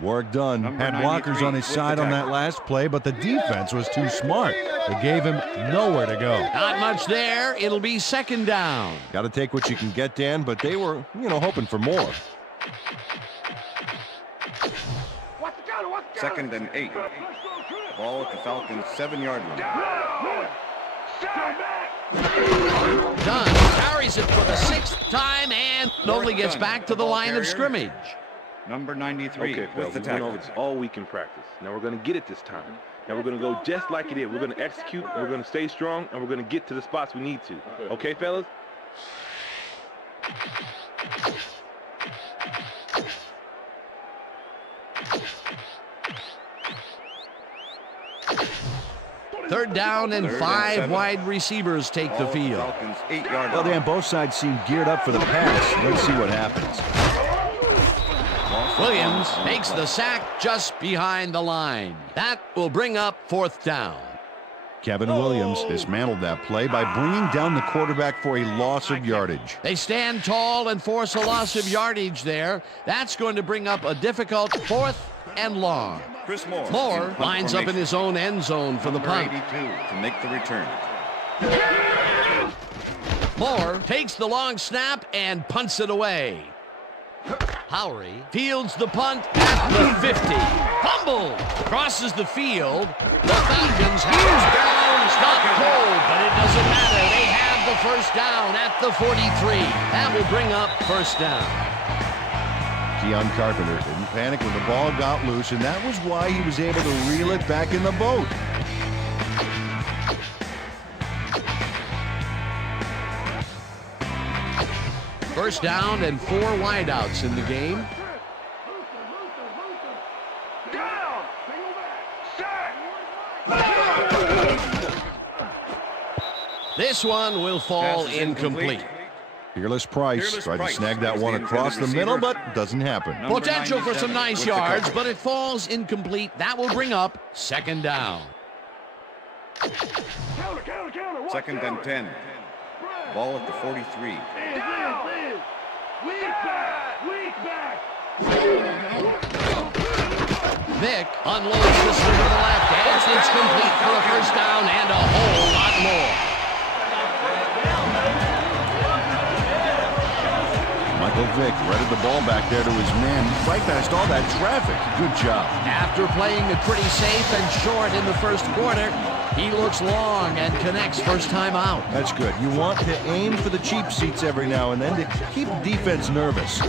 Work done. Had blockers on his side on that last play, but the defense was too smart. They gave him nowhere to go. Not much there. It'll be second down. Got to take what you can get, Dan, but they were, hoping for more. 2nd and 8. Ball at the Falcons' 7-yard line. Dunn carries it for the 6th time and only gets back to the line of scrimmage. Number 93 okay, with the tackle. It's all week in practice. Now we're going to get it this time. Now we're going to go just like it is. We're going to execute, we're going to stay strong, and we're going to get to the spots we need to. Okay, fellas? Third down and 5 wide receivers take the field. Falcons 8-yard Well, line. Dan, both sides seem geared up for the pass. Let's see what happens. Williams makes the sack just behind the line. That will bring up 4th down. Kevin Williams dismantled that play by bringing down the quarterback for a loss of yardage. They stand tall and force a loss of yardage there. That's going to bring up a difficult 4th and long. Chris Moore. Moore lines up in his own end zone for the punt. 82 to make the return. Moore takes the long snap and punts it away. Howery fields the punt at the 50. Fumble! Crosses the field. The Falcons hands down. Stop cold, but it doesn't matter. They have the first down at the 43. That will bring up first down. Keon Carpenter didn't panic when the ball got loose, and that was why he was able to reel it back in the boat. First down and 4 wideouts in the game. This one will fall incomplete. Fearless Price tried to snag that one across the middle, but doesn't happen. Potential for some nice yards, but it falls incomplete. That will bring up second down. 2nd and 10. Ball at the 43. Vick unloads this one to the left, and it's complete for a first down and a whole lot more. Michael Vick readied the ball back there to his man, right past all that traffic. Good job. After playing it pretty safe and short in the first quarter, he looks long and connects first time out. That's good. You want to aim for the cheap seats every now and then to keep the defense nervous.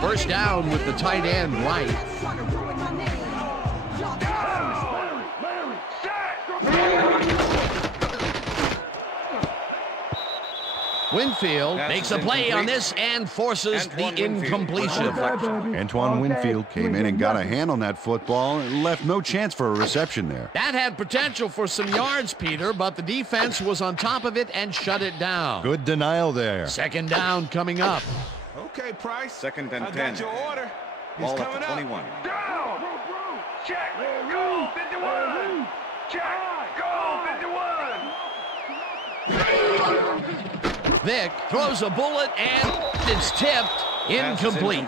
First down with the tight end right. Winfield makes a play on this and forces the incompletion. Antoine Winfield came in and got a hand on that football and left no chance for a reception there. That had potential for some yards, Peter, but the defense was on top of it and shut it down. Good denial there. Second down coming up. Okay, Price. 2nd and 10. I got your order. He's Ball coming at the 21. Down! Check! Go! 51! Check! Go! 51! Vick throws a bullet and it's tipped. Incomplete.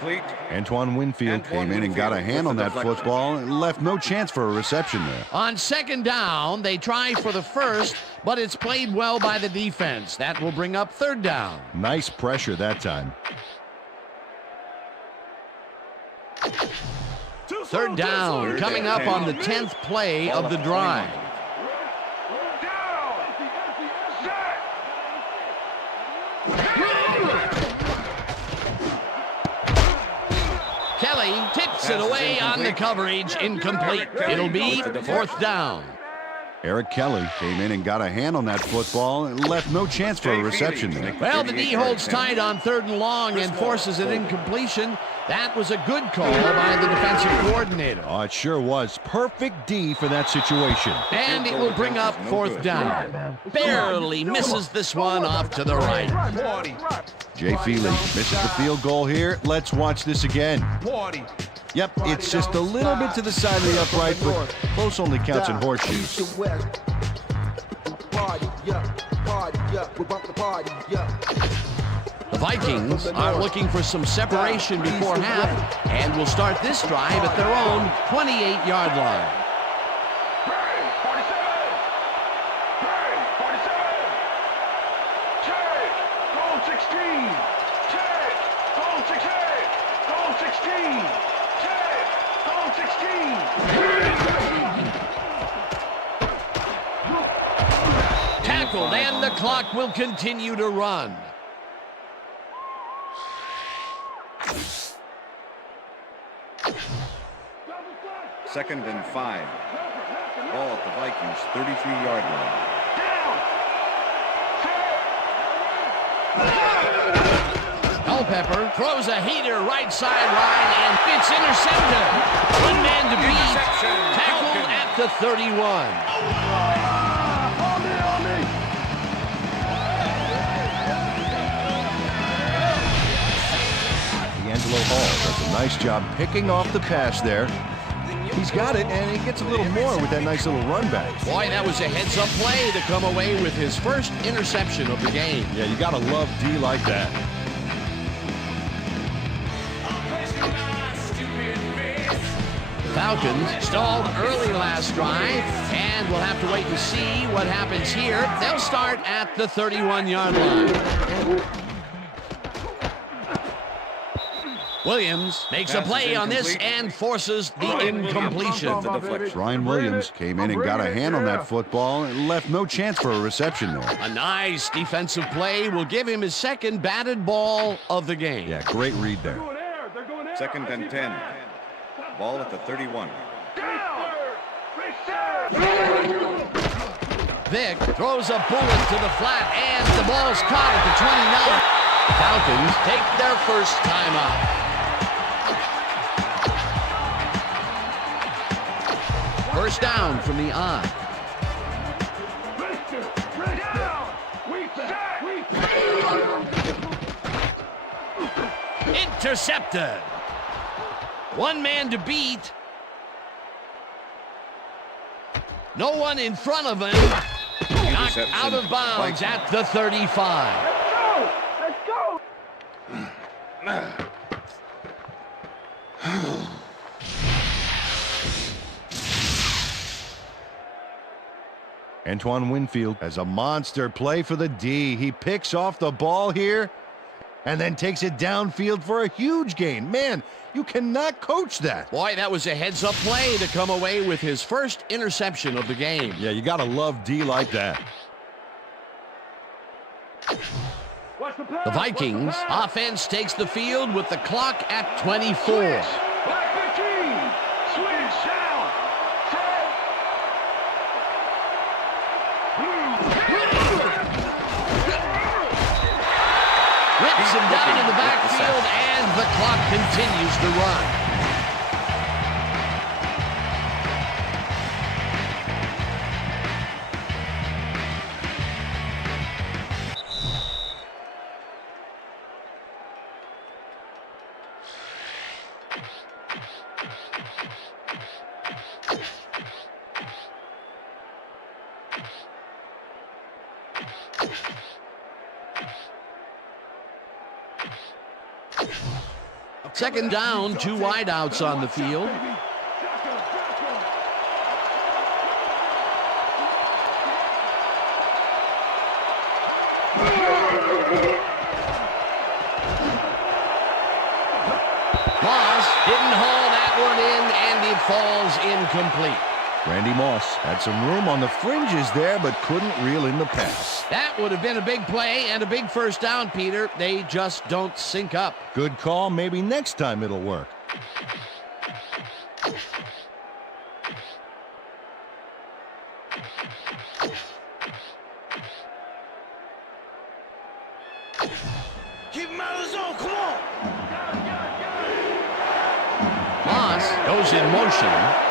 Antoine Winfield came in and got a hand on that football and left no chance for a reception there. On second down, they try for the first, but it's played well by the defense. That will bring up third down. Nice pressure that time. Third down coming up on the 10th play of the drive. Kelly tips it away on the coverage. Incomplete. It'll be fourth down. Eric Kelly came in and got a hand on that football and left no chance for a reception there. Well, the D holds tight on third and long and forces an incompletion. That was a good call by the defensive coordinator. Oh, it sure was. Perfect D for that situation. And it will bring up fourth down. Barely misses this one off to the right. Jay Feely misses the field goal here. Let's watch this again. Yep, it's just a little bit to the side of the upright, but close only counts in horseshoes. The Vikings are looking for some separation before half and will start this drive at their own 28-yard line. Tackled, and the clock will continue to run. Second and 5. Ball at the Vikings 33-yard line. Culpepper throws a heater right sideline, and it's intercepted. One man to beat. Tackled at the 31. Hall does a nice job picking off the pass there. He's got it, and he gets a little more with that nice little run back. Boy, that was a heads-up play to come away with his first interception of the game. Yeah, you got to love D like that. The Falcons stalled early last drive, and we'll have to wait and see what happens here. They'll start at the 31-yard line. Williams makes a play on this and forces the incompletion. Ryan Williams came in and got a hand on that football and left no chance for a reception there. A nice defensive play will give him his second batted ball of the game. Yeah, great read there. Second and 10. Ball at the 31. Vick throws a bullet to the flat, and the ball's caught at the 29. Falcons take their first timeout. First down from the I. Intercepted. One man to beat. No one in front of him. Knocked out of bounds at the 35. Let's go! Antoine Winfield has a monster play for the D. He picks off the ball here and then takes it downfield for a huge gain. Man, you cannot coach that. Boy, that was a heads-up play to come away with his first interception of the game. Yeah, you got to love D like that. The Vikings offense takes the field with the clock at 24. Rips him down in the backfield, and the clock continues to run. Second down, two wideouts on the field. Moss didn't haul that one in, and it falls incomplete. Randy Moss had some room on the fringes there, but couldn't reel in the pass. That would have been a big play and a big first down, Peter. They just don't sync up. Good call. Maybe next time it'll work. Keep him out of the zone. Come on. Moss goes in motion.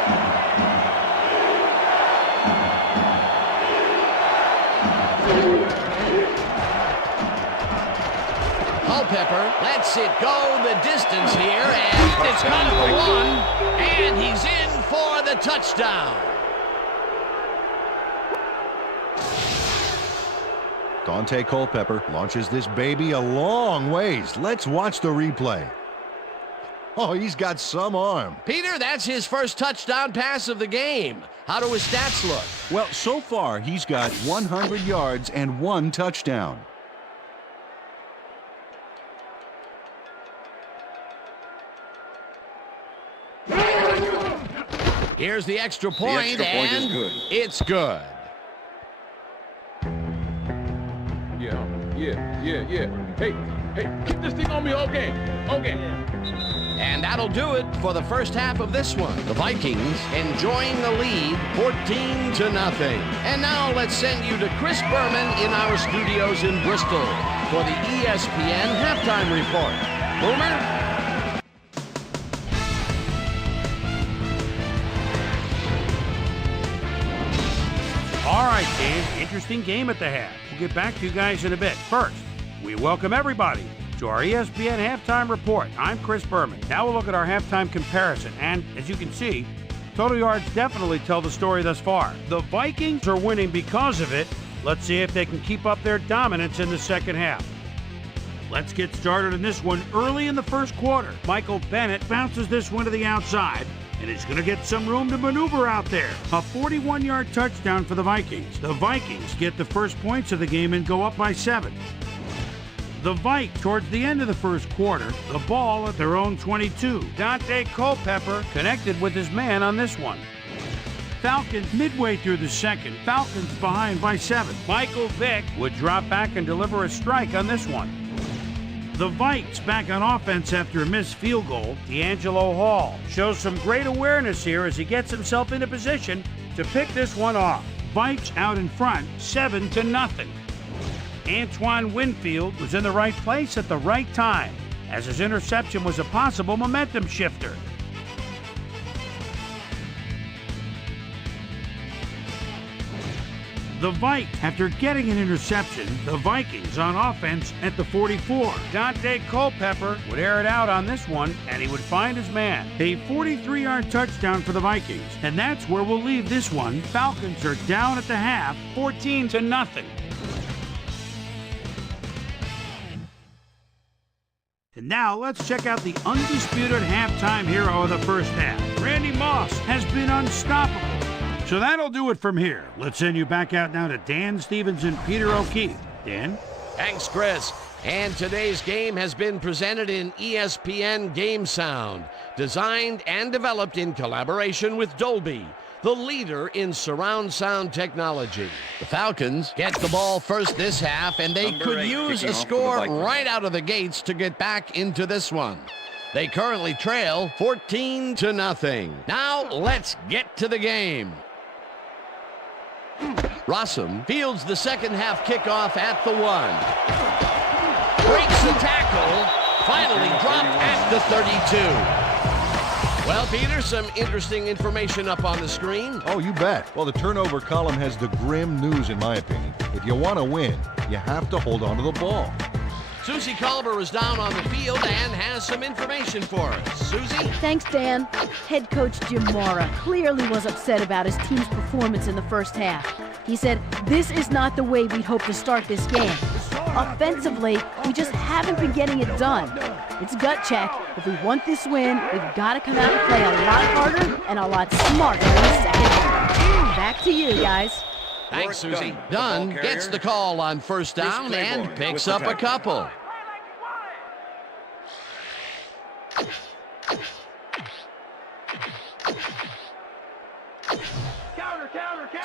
Culpepper lets it go the distance here, and it's got it for one, and he's in for the touchdown. Dante Culpepper launches this baby a long ways. Let's watch the replay. Oh, he's got some arm. Peter, that's his first touchdown pass of the game. How do his stats look? Well, so far, he's got 100 yards and 1 touchdown. Here's the extra point, The extra point is good. It's good. Yeah. Hey, keep this thing on me all game. And that'll do it for the first half of this one. The Vikings enjoying the lead 14-0. And now let's send you to Chris Berman in our studios in Bristol for the ESPN halftime report. Boomer? All right, Dan, interesting game at the half. We'll get back to you guys in a bit. First, we welcome everybody to our ESPN halftime report. I'm Chris Berman. Now we'll look at our halftime comparison. And as you can see, total yards definitely tell the story thus far. The Vikings are winning because of it. Let's see if they can keep up their dominance in the second half. Let's get started in this one early in the first quarter. Michael Bennett bounces this one to the outside, and he's going to get some room to maneuver out there. A 41-yard touchdown for the Vikings. The Vikings get the first points of the game and go up by 7. The Vikes, towards the end of the first quarter, the ball at their own 22. Dante Culpepper connected with his man on this one. Falcons midway through the second. Falcons behind by 7. Michael Vick would drop back and deliver a strike on this one. The Vikes back on offense after a missed field goal. D'Angelo Hall shows some great awareness here as he gets himself into position to pick this one off. Vikes out in front, 7-0. Antoine Winfield was in the right place at the right time, as his interception was a possible momentum shifter. The Vikes, after getting an interception, the Vikings on offense at the 44. Dante Culpepper would air it out on this one, and he would find his man. A 43-yard touchdown for the Vikings, and that's where we'll leave this one. Falcons are down at the half, 14-0. And now let's check out the undisputed halftime hero of the first half. Randy Moss has been unstoppable. So that'll do it from here. Let's send you back out now to Dan Stevens and Peter O'Keefe. Dan? Thanks, Chris. And today's game has been presented in ESPN Game Sound, designed and developed in collaboration with Dolby, the leader in surround sound technology. The Falcons get the ball first this half, and they could use a score right out of the gates to get back into this one. They currently trail 14-0. Now let's get to the game. Rossum fields the second half kickoff at the 1. Breaks the tackle. Finally dropped at the 32. Well, Peter, some interesting information up on the screen. Oh, you bet. Well, the turnover column has the grim news, in my opinion. If you want to win, you have to hold on to the ball. Susie Culver is down on the field and has some information for us. Susie? Thanks, Dan. Head coach Jim Mora clearly was upset about his team's performance in the first half. He said, "This is not the way we'd hoped to start this game. Offensively, we just haven't been getting it done. It's gut check. If we want this win, we've got to come out and play a lot harder and a lot smarter in the second half." Back to you, guys. Thanks, Susie. Dunn gets the call on first down and picks up a couple.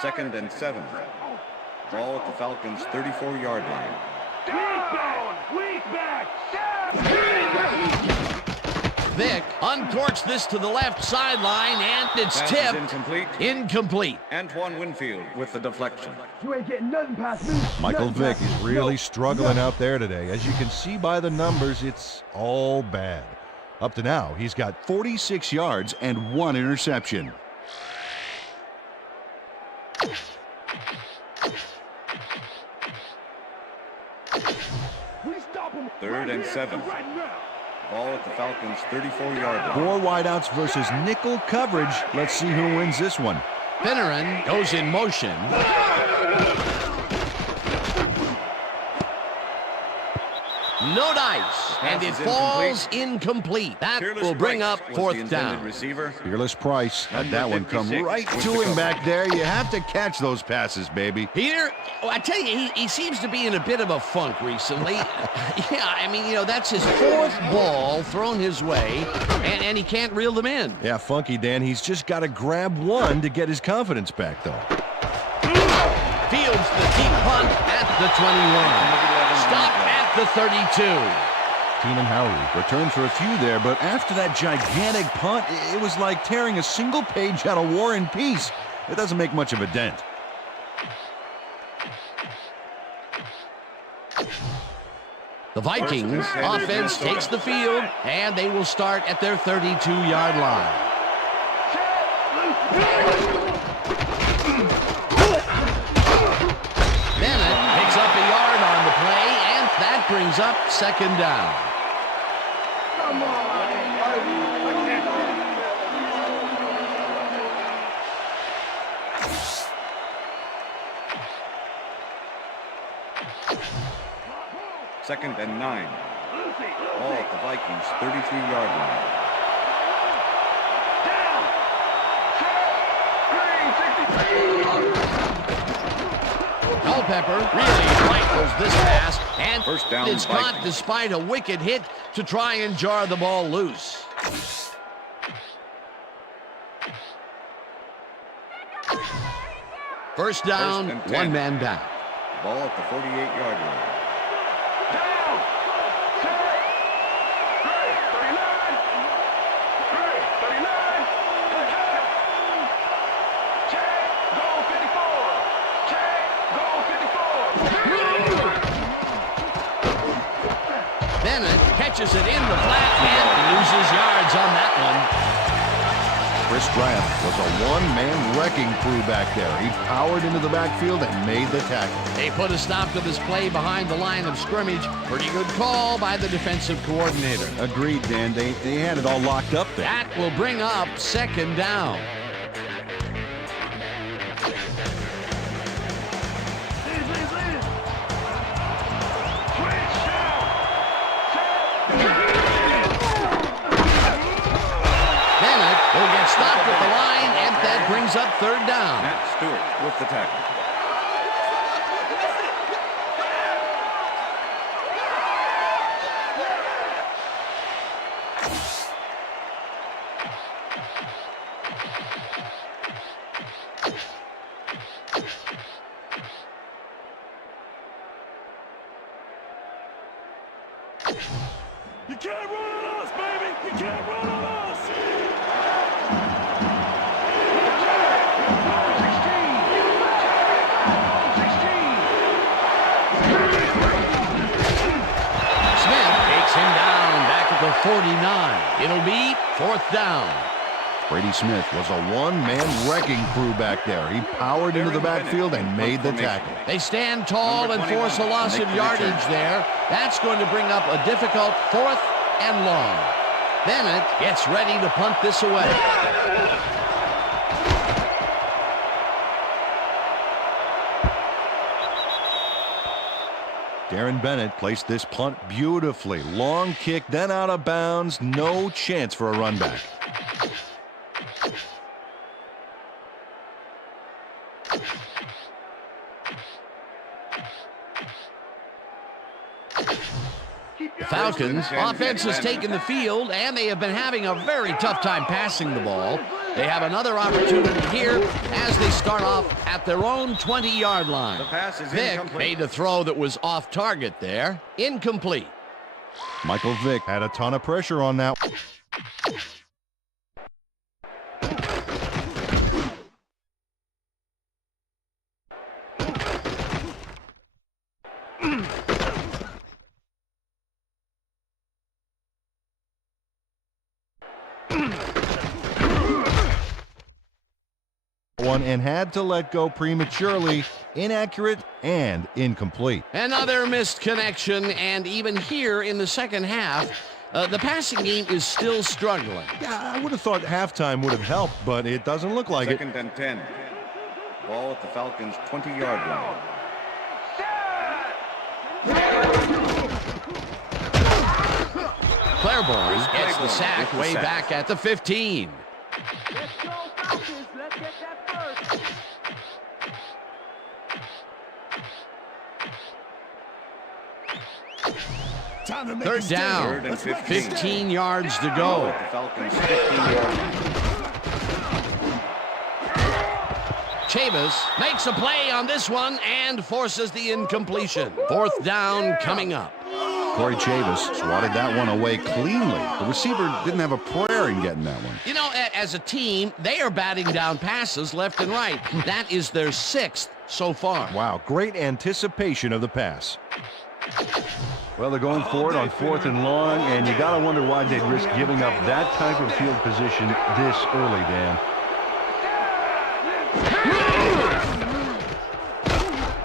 Second and 7. Ball at the Falcons' 34-yard line. Vick uncorks this to the left sideline, and it's tipped. Incomplete. Antoine Winfield with the deflection. You ain't getting nothing past me. Michael Vick is really struggling out there today. As you can see by the numbers, it's all bad. Up to now, he's got 46 yards and 1 interception. We stop him 3rd and 7. Ball at the Falcons' 34-yard line. 4 wideouts versus nickel coverage. Let's see who wins this one. Finneran goes in motion. No dice, and it falls incomplete. That will bring up 4th down. Receiver. Fearless Price had that one come right to him back there. You have to catch those passes, baby. Peter, I tell you, he seems to be in a bit of a funk recently. Yeah, I mean, that's his 4th ball thrown his way, and he can't reel them in. Yeah, funky, Dan. He's just got to grab one to get his confidence back, though. Fields the deep punt at the 21. Stop at the 32. Keenan Howry returned for a few there, but after that gigantic punt, it was like tearing a single page out of War and Peace. It doesn't make much of a dent. The Vikings offense takes the field, and they will start at their 32-yard line. Bennett picks up a yard on the play, and that brings up 2nd down. Come on. Second and 9. Ball at the Vikings' 33-yard line. Culpepper really rifles this pass, and First down, it's caught Vikings. despite a wicked hit to try and jar the ball loose. First down, First and 10. 1 man down. Ball at the 48-yard line. Bennett catches it in the flat and loses yards on that one. Chris Draft was a one-man wrecking crew back there. He powered into the backfield and made the tackle. They put a stop to this play behind the line of scrimmage. Pretty good call by the defensive coordinator. Agreed, Dan. They had it all locked up there. That will bring up 2nd down. Stopped at the line, and that brings up 3rd down. Matt Stewart with the tackle. You can't run on us, baby! You can't run on us! Him down back at the 49. It'll be 4th down. Brady Smith was a one-man wrecking crew back there. He powered into the backfield and made the tackle. They stand tall and force a loss of yardage there. That's going to bring up a difficult 4th and long. Bennett gets ready to punt this away. Darren Bennett placed this punt beautifully. Long kick, then out of bounds. No chance for a run back. The Falcons offense has taken the field, and they have been having a very tough time passing the ball. They have another opportunity here as they start off at their own 20-yard line. The pass is Vick incomplete. made a throw that was off target there. Incomplete. Michael Vick had a ton of pressure on that. one and had to let go prematurely. Inaccurate and incomplete. Another missed connection, and even here in the second half, the passing game is still struggling. Yeah, I would have thought halftime would have helped, but it doesn't look like Second and 10. Ball at the Falcons' 20-yard line. Claiborne gets the sack way back at the 15. Let's go, Falcons. Let's get that first. Third down. Third and 15 yards to go. At the Falcons' 15-yard line. Chavis makes a play on this one and forces the incompletion. Fourth down coming up. Corey Chavis swatted that one away cleanly. The receiver didn't have a prayer in getting that one. You know, as a team, they are batting down passes left and right. That is their 6th so far. Wow, great anticipation of the pass. Well, they're going for it on 4th and long, and you got to wonder why they'd risk giving up that type of field position this early, Dan.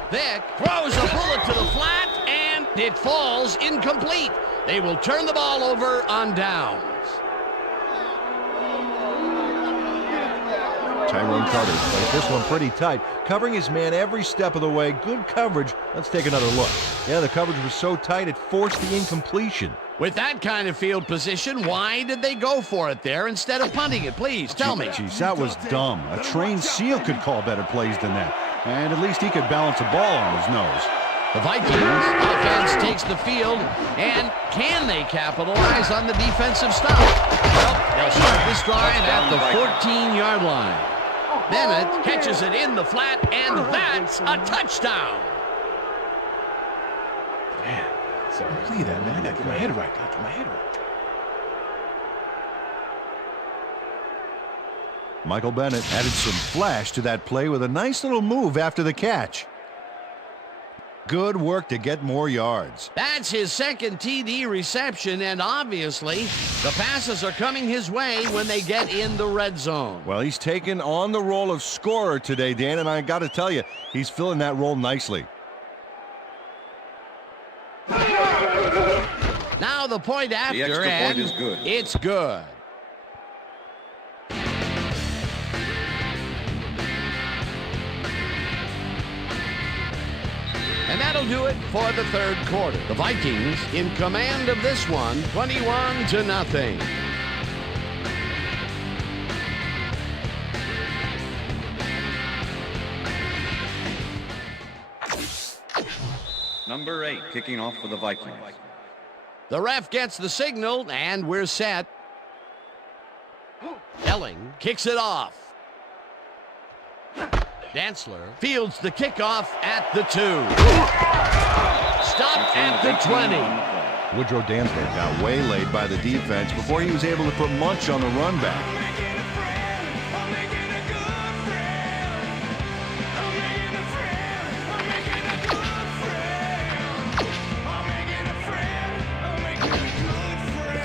Vick throws a bullet to the flat, and it falls incomplete. They will turn the ball over on downs. Tyrone Carter played this one pretty tight, covering his man every step of the way. Good coverage. Let's take another look. Yeah, the coverage was so tight it forced the incompletion. With that kind of field position, why did they go for it there instead of punting it? Please, tell me. Jeez, that was dumb. A trained SEAL could call better plays than that. And at least he could balance a ball on his nose. The Vikings offense takes the field, and can they capitalize on the defensive stop? Well, they'll start this drive at the 14-yard line. Bennett catches it in the flat, and that's a touchdown. Man, so play that, man. I gotta get my head right. Michael Bennett added some flash to that play with a nice little move after the catch. Good work to get more yards. That's his second TD reception, and obviously the passes are coming his way when they get in the red zone. Well, he's taken on the role of scorer today, Dan, and I got to tell you, he's filling that role nicely. Now the point after, The extra point is good. It's good. And that'll do it for the third quarter. The Vikings in command of this one, 21-0. Number 8 kicking off for the Vikings. The ref gets the signal, and we're set. Elling kicks it off. Dantzler fields the kickoff at the 2. Stopped at the 20. Woodrow Dantzler got waylaid by the defense before he was able to put much on the run back.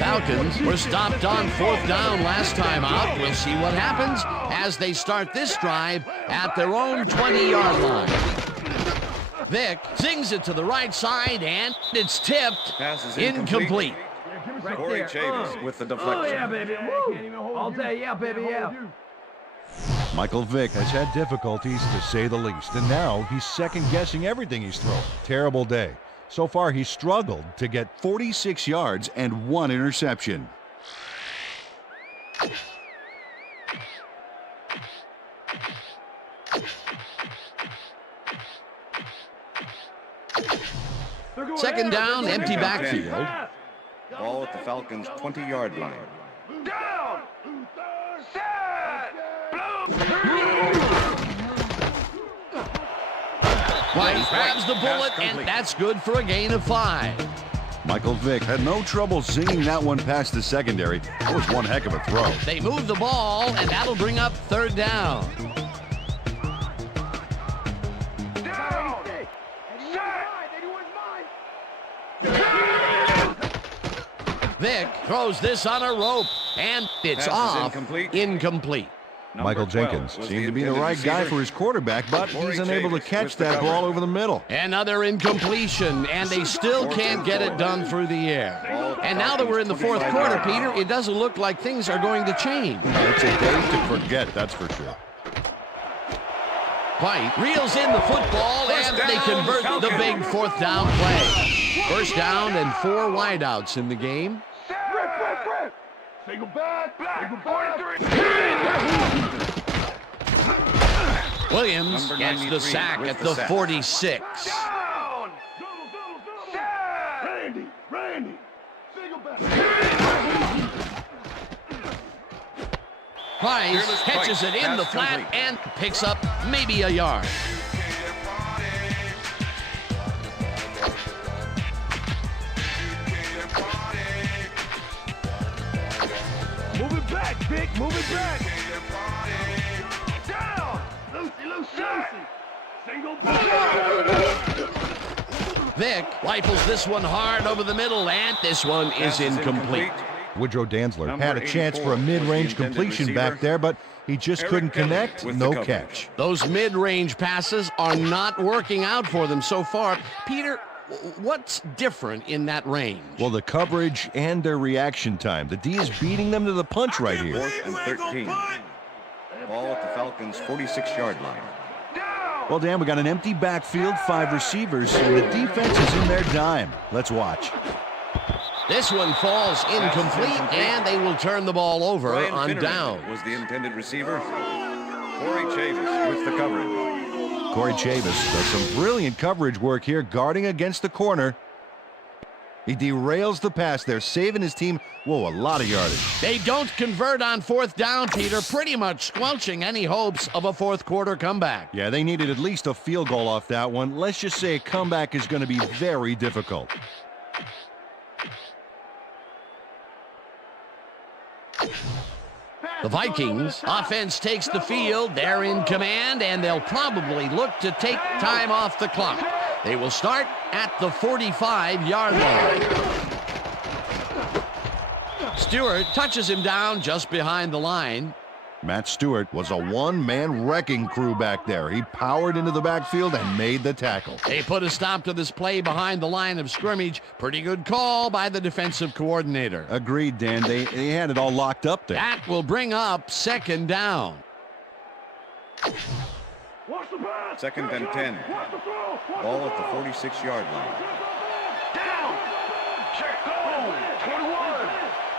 Falcons were stopped on 4th down last time out. We'll see what happens as they start this drive at their own 20-yard line. Vick zings it to the right side, and it's tipped. Incomplete. Corey Chavis with the deflection. Oh, yeah, baby. Woo. All day, yeah, baby, yeah. Michael Vick has had difficulties, to say the least, and now he's second-guessing everything he's thrown. Terrible day. So far, he's struggled to get 46 yards and 1 interception. Second down, empty backfield. Ball at the Falcons' 20-yard line. Down! Set! White grabs the bullet, and that's good for a gain of 5. Michael Vick had no trouble zinging that one past the secondary. It was one heck of a throw. They move the ball, and that'll bring up 3rd down. Down! Vick throws this on a rope, and it's Pass is off. incomplete. Incomplete. Michael Jenkins seemed to be the right guy for his quarterback, but he's unable to catch that ball over the middle. Another incompletion, and they still can't get it done through the air. And now that we're in the fourth quarter, Peter, it doesn't look like things are going to change. It's a day to forget, that's for sure. White reels in the football, and they convert the big fourth down play. First down and 4 wideouts in the game. Single back. Williams gets the sack at the 46. Down. Randy. Single back. Price catches it in the flat and picks up maybe a yard. Move it back, Vic. Move it back. Down. Lucy. Single back. Vic rifles this one hard over the middle, and this one is incomplete. Woodrow Dantzler had a chance for a mid-range completion back there, but he just couldn't connect. No catch. Those mid-range passes are not working out for them so far. Peter, what's different in that range? Well, the coverage and their reaction time. The D is beating them to the punch right here. 4th and 13. Ball at the Falcons' 46-yard line. Well, Dan, we got an empty backfield, 5 receivers, and the defense is in their dime. Let's watch. This one falls incomplete, and they will turn the ball over on down. Was the intended receiver. Corey Chavis with the coverage. Corey Chavis does some brilliant coverage work here, guarding against the corner. He derails the pass there, saving his team, a lot of yardage. They don't convert on 4th down, Peter, pretty much squelching any hopes of a fourth quarter comeback. Yeah, they needed at least a field goal off that one. Let's just say a comeback is going to be very difficult. The Vikings offense takes the field. They're in command, and they'll probably look to take time off the clock. They will start at the 45-yard line. Stewart touches him down just behind the line. Matt Stewart was a one-man wrecking crew back there. He powered into the backfield and made the tackle. They put a stop to this play behind the line of scrimmage. Pretty good call by the defensive coordinator. Agreed, Dan. They had it all locked up there. That will bring up 2nd down. 2nd and 10. Ball at the 46-yard line. Down. Check go. 21.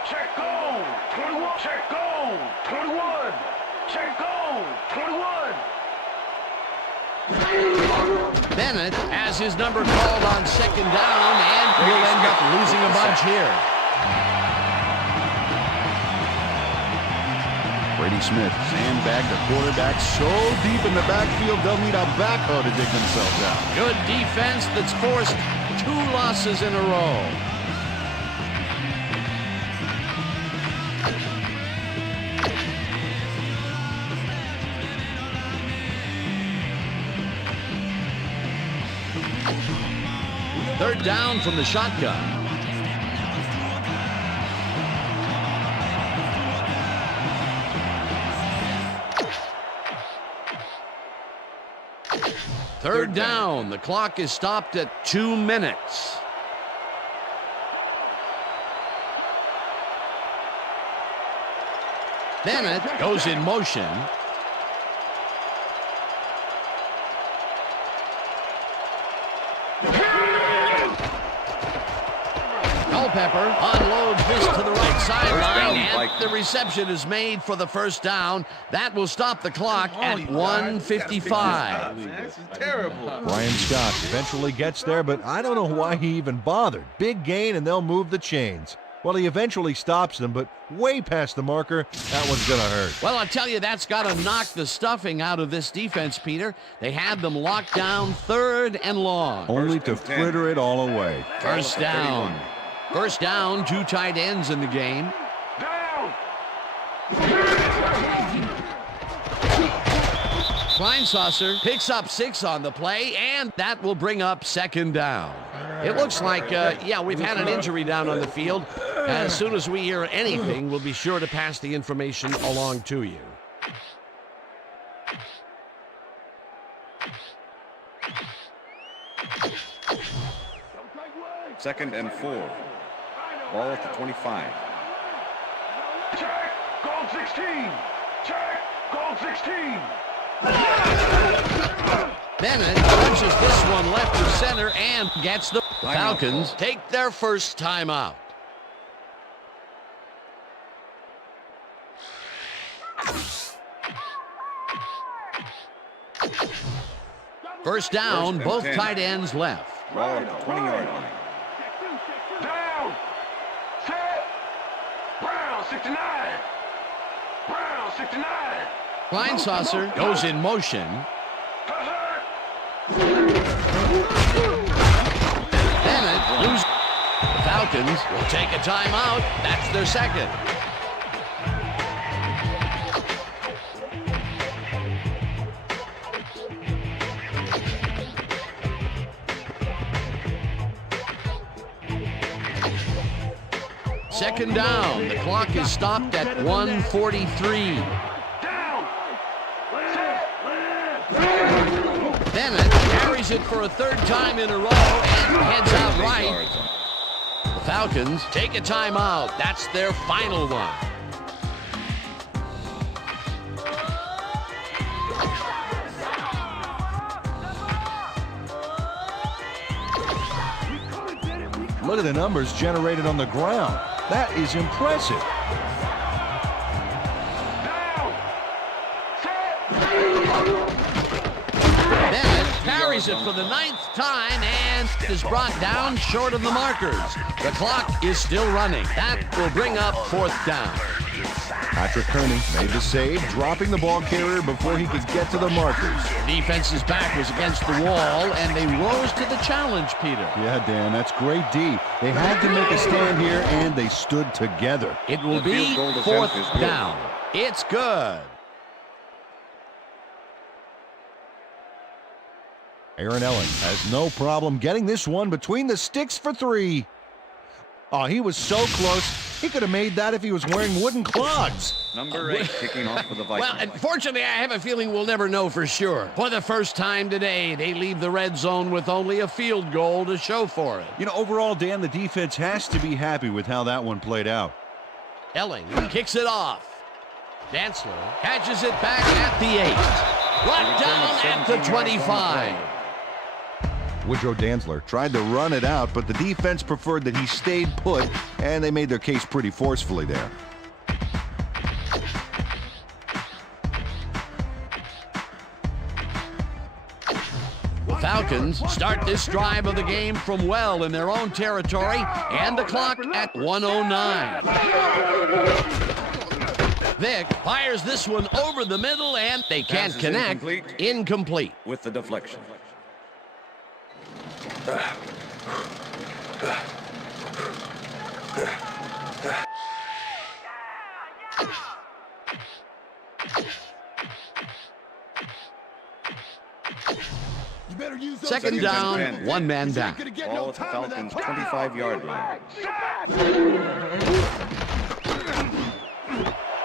Check go. 21. Check go. 21. Check go. 21. Bennett has his number called on 2nd down, and he'll end up losing a bunch here. Brady Smith sandbagged the quarterback so deep in the backfield they'll need a backhoe to dig themselves out. Good defense that's forced 2 losses in a row. Third down from the shotgun. Third down. The clock is stopped at 2 minutes. Bennett goes in motion. Culpepper unloads this to the right sideline, and the reception is made for the first down. That will stop the clock at 1:55. This is terrible. Brian Scott eventually gets there, but I don't know why he even bothered. Big gain, and they'll move the chains. Well, he eventually stops them, but way past the marker. That one's going to hurt. Well, I'll tell you, that's got to knock the stuffing out of this defense, Peter. They had them locked down 3rd and long. Only to fritter it all away. First down. First down, 2 tight ends in the game. Down. Kleinsasser picks up 6 on the play, and that will bring up 2nd down. It looks like, we've had an injury down on the field. As soon as we hear anything, we'll be sure to pass the information along to you. 2nd and 4. Ball at the 25. Check. Goal 16. Check. Goal 16. Bennett punches this one left to center and gets the Falcons take their first timeout. First down, both 10. tight ends left. Ball at the 20-yard line. Down. Set. Brown 69. Brown 69. Kleinsasser goes in motion. Bennett loses. The Falcons will take a timeout. That's their second. Second down. The clock is stopped at 1:43. Bennett carries it for a third time in a row and heads out right. The Falcons take a timeout. That's their final one. Look at the numbers generated on the ground. That is impressive. Bennett carries it for the 9th time and is brought down short of the markers. The clock is still running. That will bring up 4th down. Patrick Kearney made the save, dropping the ball carrier before he could get to the markers. Defense's back was against the wall, and they rose to the challenge, Peter. Yeah, Dan, that's great D. They had to make a stand here, and they stood together. It will be 4th down. It's good. Aaron Ellen has no problem getting this one between the sticks for 3. Oh, he was so close. He could have made that if he was wearing wooden clogs. Number 8 kicking off for the Vikings. Well, unfortunately, I have a feeling we'll never know for sure. For the first time today, they leave the red zone with only a field goal to show for it. You know, overall, Dan, the defense has to be happy with how that one played out. Elling kicks it off. Dantzler catches it back at the 8. Brought down at the 25. Woodrow Dantzler tried to run it out, but the defense preferred that he stayed put, and they made their case pretty forcefully there. The Falcons start this drive of the game from well in their own territory, and the clock at 1:09. Vick fires this one over the middle, and they can't connect. Incomplete. With the deflection. Second down, one man down. Ball at the Falcons' 25-yard line.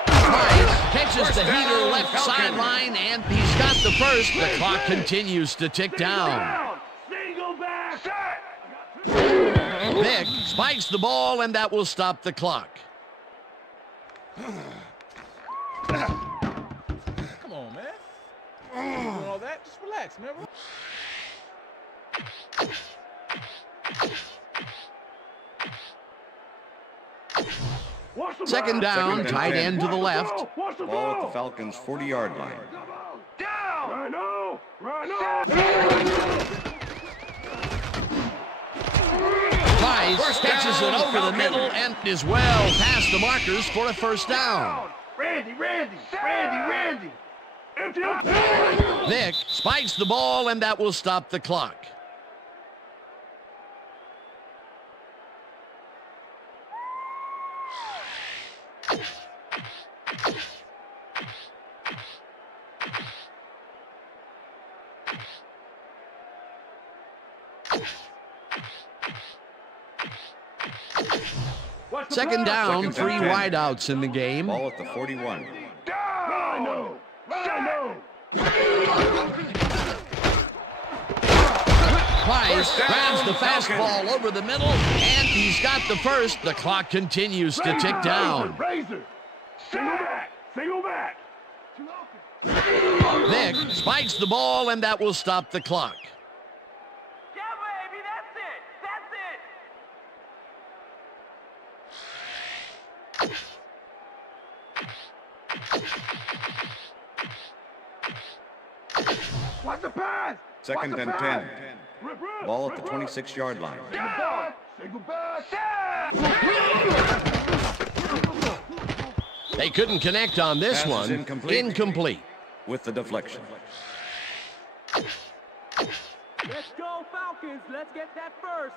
Price catches the heater left sideline, and he's got the first. The clock continues to tick down. Vick spikes the ball, and that will stop the clock. Come on, man. Doing all that? Just relax, man. Second down, tight end to the left. Ball at the Falcons' 40-yard line. Down! Price catches it over the middle and is well past the markers for a first down. Randy! Vick spikes the ball, and that will stop the clock. Second down, 3 wideouts in the game. Ball at the 41. Price grabs the fastball over the middle, and he's got the first. The clock continues to tick down. Single back. Vick spikes the ball, and that will stop the clock. Yeah, baby, that's it. What's the pass? Second and 10. Ball at the 26-yard line. Single back. They couldn't connect on this Pass is one. incomplete. With the deflection. Let's go, Falcons. Let's get that first.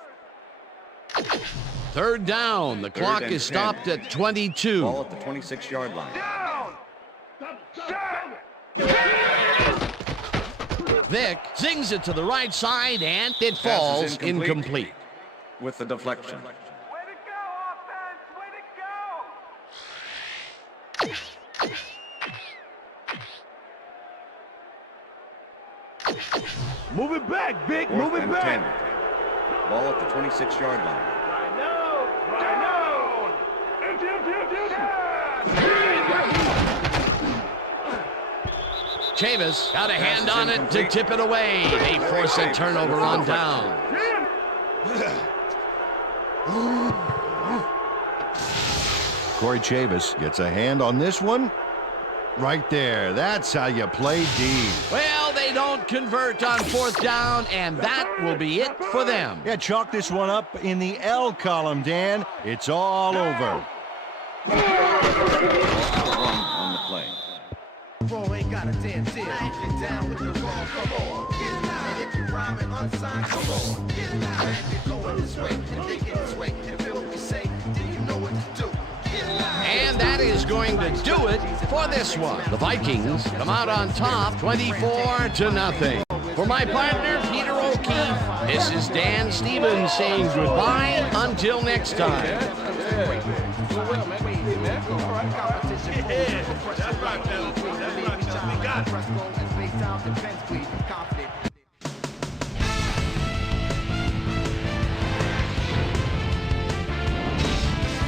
Third down. The clock is stopped at 22. Ball at the 26-yard line. Vick zings it to the right side, and it falls incomplete. With the deflection. Way to go, offense. Way to go. Move it back, Vic. Move it back. 10. Ball at the 26-yard line. Right now. Empty. Chavis got a hand on it to tip it away. They force a turnover on down. Corey Chavis gets a hand on this one. Right there. That's how you play D. Well, they don't convert on fourth down, and that will be it for them. Yeah, chalk this one up in the L column, Dan. It's all over. On the play. Bro ain't got a damn deal. Get down with the wrong, come on. Get it out. And if you're rhyming unsigned, come on. Get it out. And you're going this way and thinking this way. And feel what we say, then you know what to do. Get it out. And that is going to do it for this one. The Vikings come out on top 24-0. For my partner, Peter O'Keefe, this is Dan Stevens saying goodbye until next time.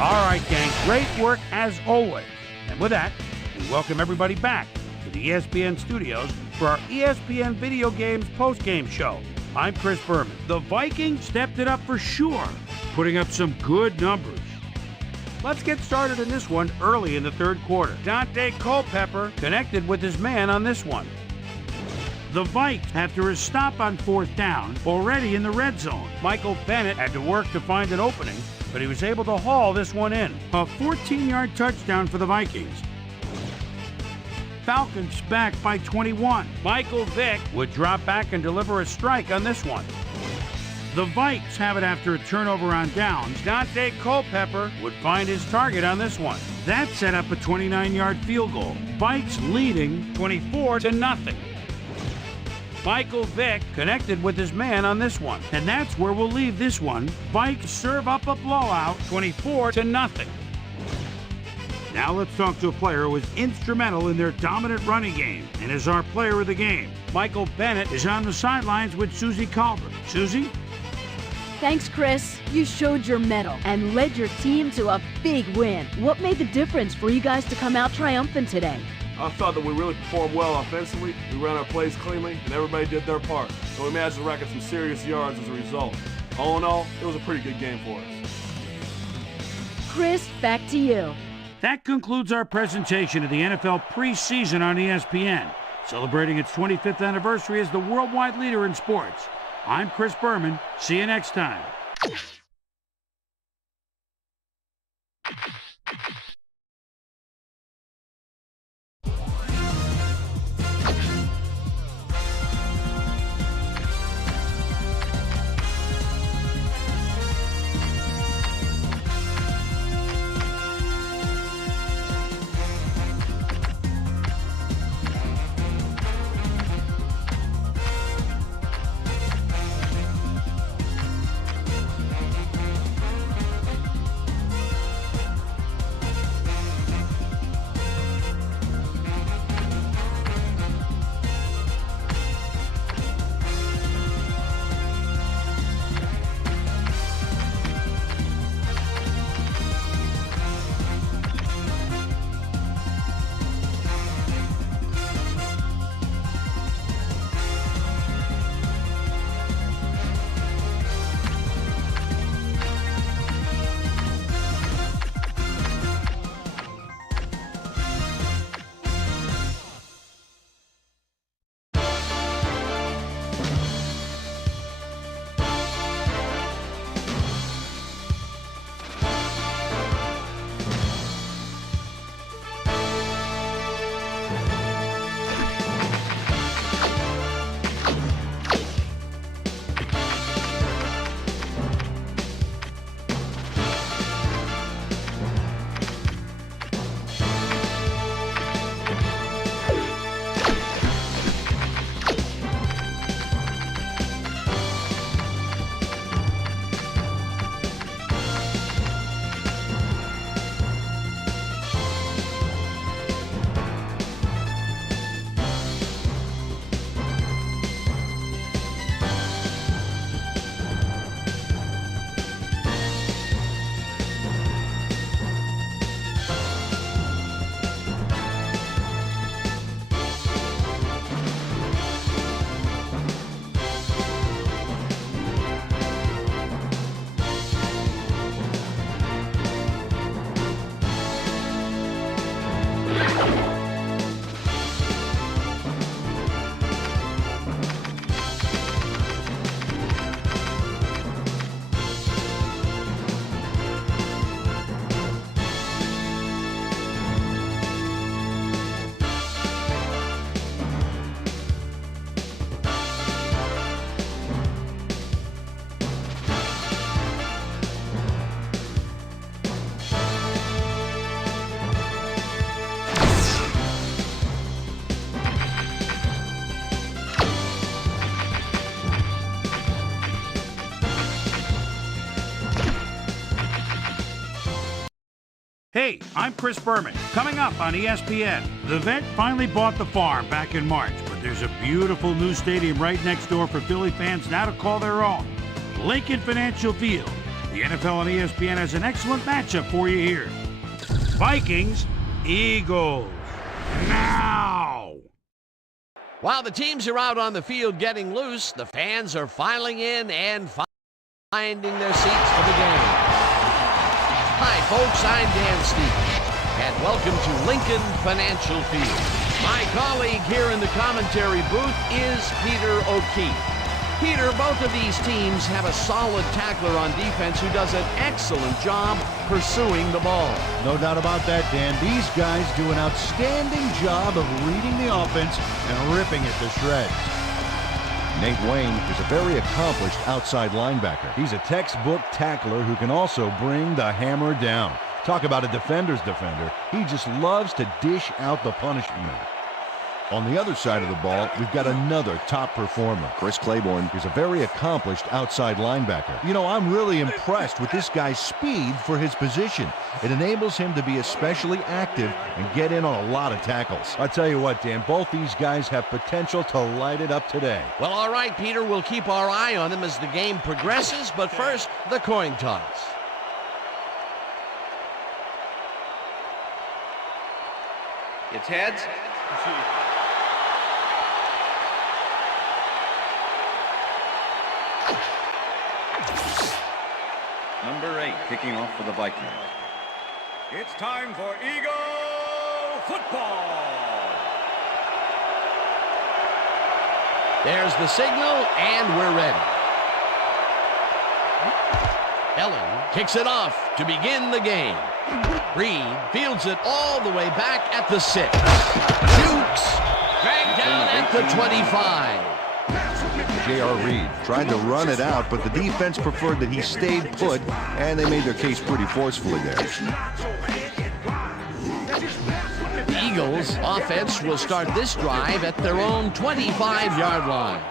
All right, gang, great work as always. And with that, we welcome everybody back to the ESPN studios for our ESPN Video Games postgame show. I'm Chris Berman. The Vikings stepped it up for sure, putting up some good numbers. Let's get started in this one early in the third quarter. Dante Culpepper connected with his man on this one. The Vikes, after his stop on fourth down, already in the red zone. Michael Bennett had to work to find an opening, but he was able to haul this one in. A 14-yard touchdown for the Vikings. Falcons back by 21. Michael Vick would drop back and deliver a strike on this one. The Vikes have it after a turnover on downs. Dante Culpepper would find his target on this one. That set up a 29-yard field goal. Vikes leading 24-0. Michael Vick connected with his man on this one. And that's where we'll leave this one. Vikes serve up a blowout, 24-0. Now let's talk to a player who was instrumental in their dominant running game and is our player of the game. Michael Bennett is on the sidelines with Susie Colbert. Susie? Thanks, Chris. You showed your mettle and led your team to a big win. What made the difference for you guys to come out triumphant today? I thought that we really performed well offensively. We ran our plays cleanly, and everybody did their part. So we managed to rack up some serious yards as a result. All in all, it was a pretty good game for us. Chris, back to you. That concludes our presentation of the NFL preseason on ESPN, celebrating its 25th anniversary as the worldwide leader in sports. I'm Chris Berman. See you next time. Hey, I'm Chris Berman. Coming up on ESPN, the vet finally bought the farm back in March, but there's a beautiful new stadium right next door for Philly fans now to call their own. Lincoln Financial Field. The NFL on ESPN has an excellent matchup for you here. Vikings, Eagles. Now! While the teams are out on the field getting loose, the fans are filing in and finding their seats for the game. Hi, folks, I'm Dan Stevens, and welcome to Lincoln Financial Field. My colleague here in the commentary booth is Peter O'Keefe. Peter, both of these teams have a solid tackler on defense who does an excellent job pursuing the ball. No doubt about that, Dan. These guys do an outstanding job of reading the offense and ripping it to shreds. Nate Wayne is a very accomplished outside linebacker. He's a textbook tackler who can also bring the hammer down. Talk about a defender's defender. He just loves to dish out the punishment. On the other side of the ball, we've got another top performer. Chris Claiborne is a very accomplished outside linebacker. You know, I'm really impressed with this guy's speed for his position. It enables him to be especially active and get in on a lot of tackles. I'll tell you what, Dan, both these guys have potential to light it up today. Well, all right, Peter, we'll keep our eye on them as the game progresses, but first, the coin toss. It's heads. Number 8 kicking off for the Vikings. It's time for Eagle football. There's the signal, and we're ready. Ellen kicks it off to begin the game. Reed fields it all the way back at the 6. Dukes dragged down at the 25. J.R. Reed tried to run it out, but the defense preferred that he stayed put, and they made their case pretty forcefully there. The Eagles' offense will start this drive at their own 25-yard line.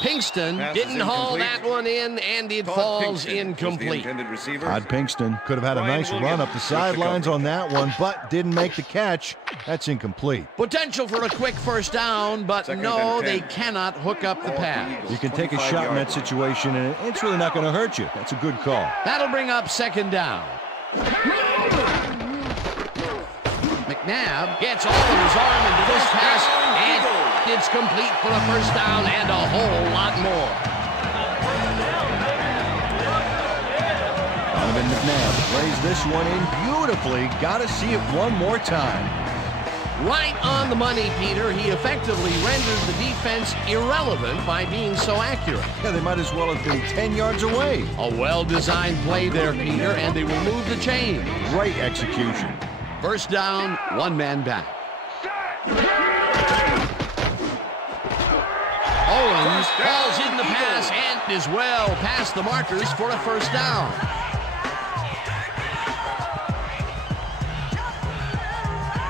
Pinkston didn't haul that one in, and it falls incomplete. Todd Pinkston could have had a nice run up the sidelines on that one, but didn't make the catch. That's incomplete. Potential for a quick first down, but no, they cannot hook up the pass. You can take a shot in that situation, and it's really not going to hurt you. That's a good call. That'll bring up second down. McNabb gets all of his arm into this pass, and it's complete for a first down and a whole lot more. Donovan McNabb lays this one in beautifully. Got to see it one more time. Right on the money, Peter. He effectively rendered the defense irrelevant by being so accurate. Yeah, they might as well have been 10 yards away. A well-designed play there, Peter, and they will move the chain. Great execution. First down, one man back. Owens falls in the pass and is well past the markers for a first down.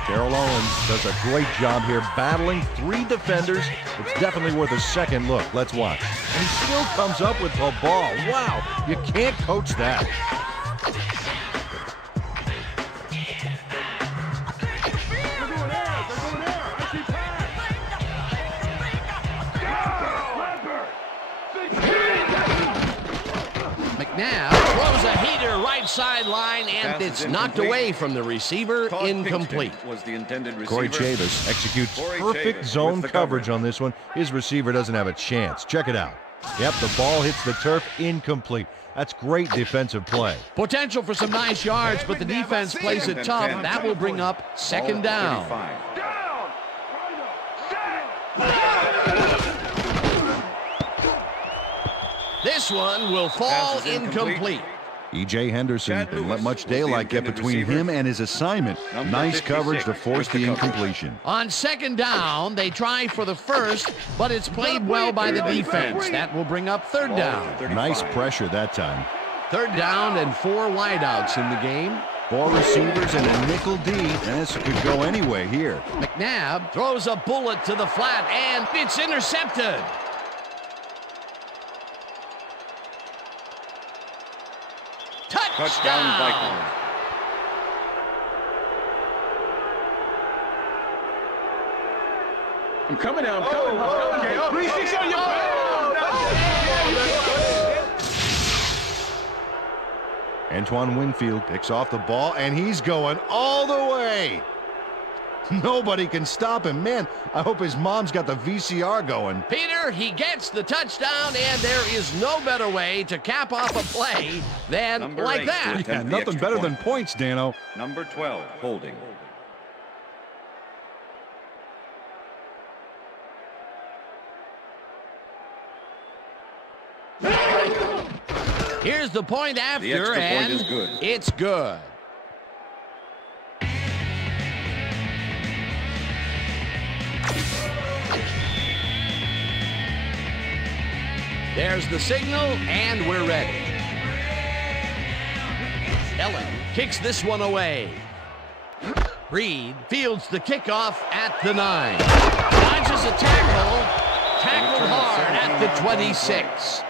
Terrell Owens does a great job here battling 3 defenders. It's definitely worth a second look. Let's watch. And he still comes up with the ball. Wow, you can't coach that. McNabb throws a heater right sideline, and it's knocked away from the receiver, incomplete. Was the intended receiver. Corey Chavis executes perfect zone coverage on this one. His receiver doesn't have a chance. Check it out. Yep, the ball hits the turf, incomplete. That's great defensive play. Potential for some nice yards, but the defense plays it tough. That will bring up second down. This one will fall incomplete. E.J. Henderson didn't let much daylight get between him and his assignment. Nice coverage to force the incompletion. On second down, they try for the first, but it's played well by the defense. That will bring up third down. Nice pressure that time. Third down and 4 wideouts in the game. 4 receivers and a nickel D, and this could go anyway here. McNabb throws a bullet to the flat, and it's intercepted. Touchdown, Vikings. I'm coming now. I'm coming. Okay. 3-6 on your back. Antoine Winfield picks off the ball, and he's going all the way. Nobody can stop him. Man, I hope his mom's got the VCR going. Peter, he gets the touchdown, and there is no better way to cap off a play than Number like 8 that. to Yeah, attempt the nothing extra better point. than points, Dano. Number 12, holding. Here's the point after, The extra point and is good. it's good. There's the signal, and we're ready. Ellen kicks this one away. Reed fields the kickoff at the 9. Launches a tackle. Tackled hard at the 26.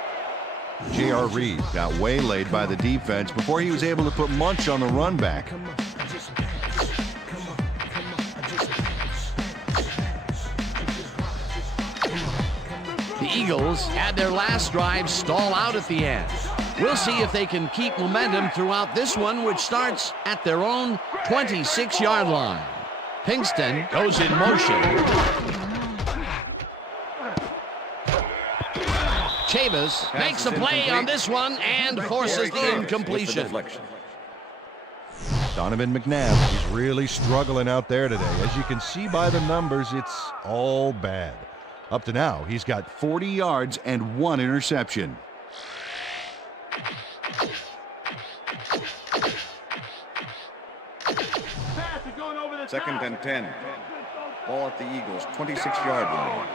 J.R. Reed got waylaid by the defense before he was able to put Munch on the run back. The Eagles had their last drive stall out at the end. We'll see if they can keep momentum throughout this one, which starts at their own 26-yard line. Pinkston goes in motion. Chavis makes a play on this one and forces the incompletion. Donovan McNabb is really struggling out there today. As you can see by the numbers, it's all bad. Up to now, he's got 40 yards and 1 interception. Second and 10. Ball at the Eagles' 26-yard line.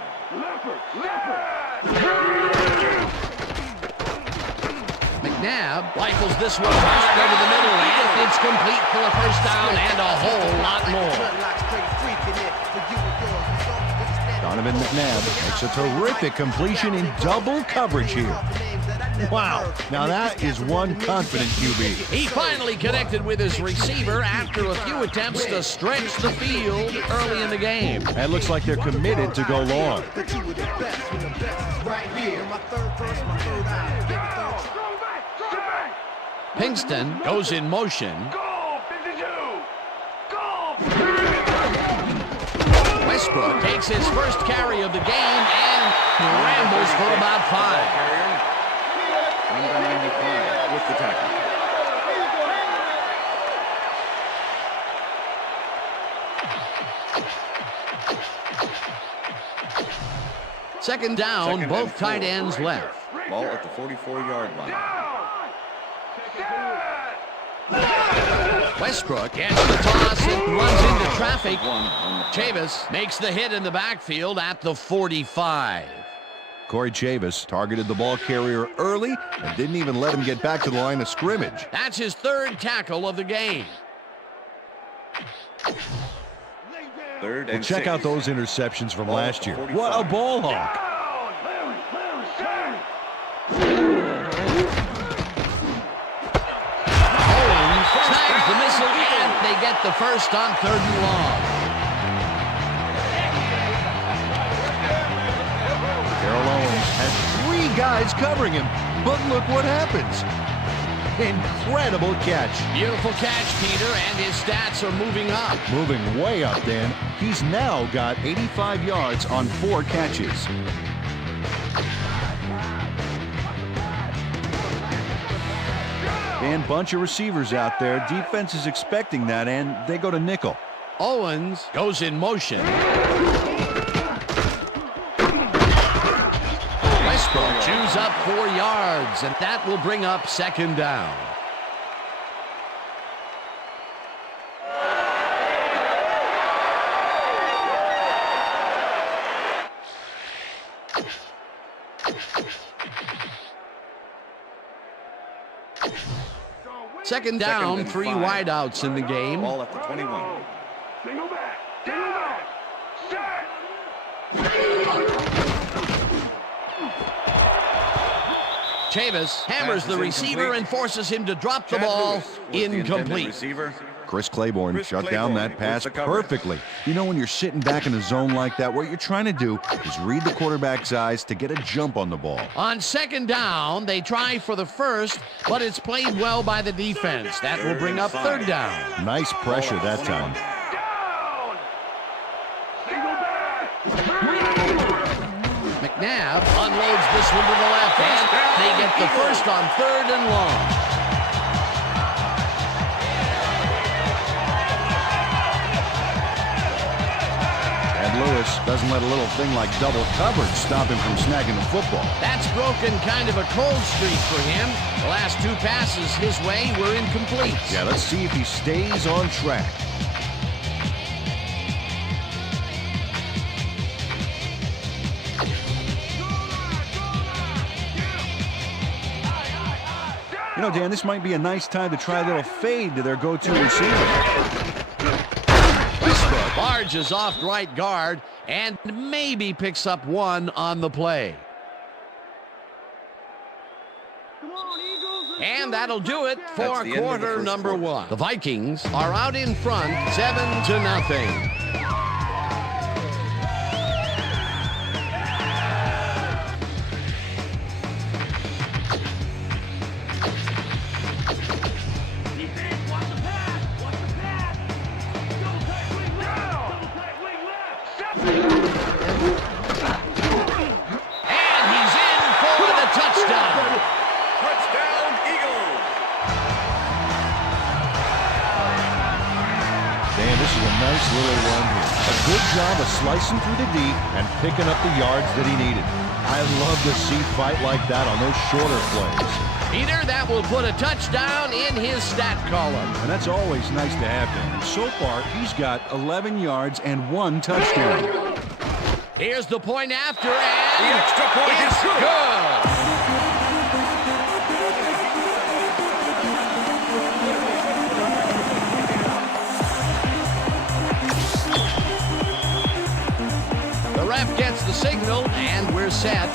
McNabb rifles this one hard over the middle, and it's complete for a first down and a whole lot more. Donovan McNabb makes a terrific completion in double coverage here. Wow, now that is one confident QB. He finally connected with his receiver after a few attempts to stretch the field early in the game. It looks like they're committed to go long. Pinkston goes in motion. Westbrook takes his first carry of the game and rambles for about 5. Number 95 with the tackle. Second down, both tight ends left. Ball at the 44-yard line. Westbrook gets the toss and runs into traffic. Chavis makes the hit in the backfield at the 45. Corey Chavis targeted the ball carrier early and didn't even let him get back to the line of scrimmage. That's his third tackle of the game. Third Well, and check 6. out those interceptions from Ball last at the year. 45. What a ball hawk. Owens snags the missile, and they get the first on 3rd and long. Terrell Owens has 3 guys covering him, but look what happens. Incredible catch. Beautiful catch, Peter, and his stats are moving up. Moving way up, Dan. He's now got 85 yards on 4 catches. Dan, bunch of receivers out there. Defense is expecting that, and they go to nickel. Owens goes in motion. Westbrook chews up 4 yards, and that will bring up 2nd down. Second down, and 3 5. wideouts in the game. Ball at the 21. Single back. Single back. Set. Chavis hammers the receiver and forces him to drop the ball. Incomplete. Chris Claiborne shut down that pass perfectly. You know, when you're sitting back in a zone like that, what you're trying to do is read the quarterback's eyes to get a jump on the ball. On second down, they try for the first, but it's played well by the defense. That will bring up third down. Nice pressure that time. McNabb unloads this one to the left, and they get the first on 3rd and long. Lewis doesn't let a little thing like double coverage stop him from snagging the football. That's broken kind of a cold streak for him. The last 2 passes his way were incomplete. Yeah, let's see if he stays on track. You know, Dan, this might be a nice time to try a little fade to their go-to receiver. Barges off right guard and maybe picks up 1 on the play. And that'll do it for quarter number 1. The Vikings are out in front 7-0. Nice little run here. A good job of slicing through the D and picking up the yards that he needed. I love to see fight like that on those shorter plays. Peter, that will put a touchdown in his stat column. And that's always nice to have him. And so far, he's got 11 yards and 1 touchdown. Here's the point after, and the extra point it's is good. Ref gets the signal, and we're set.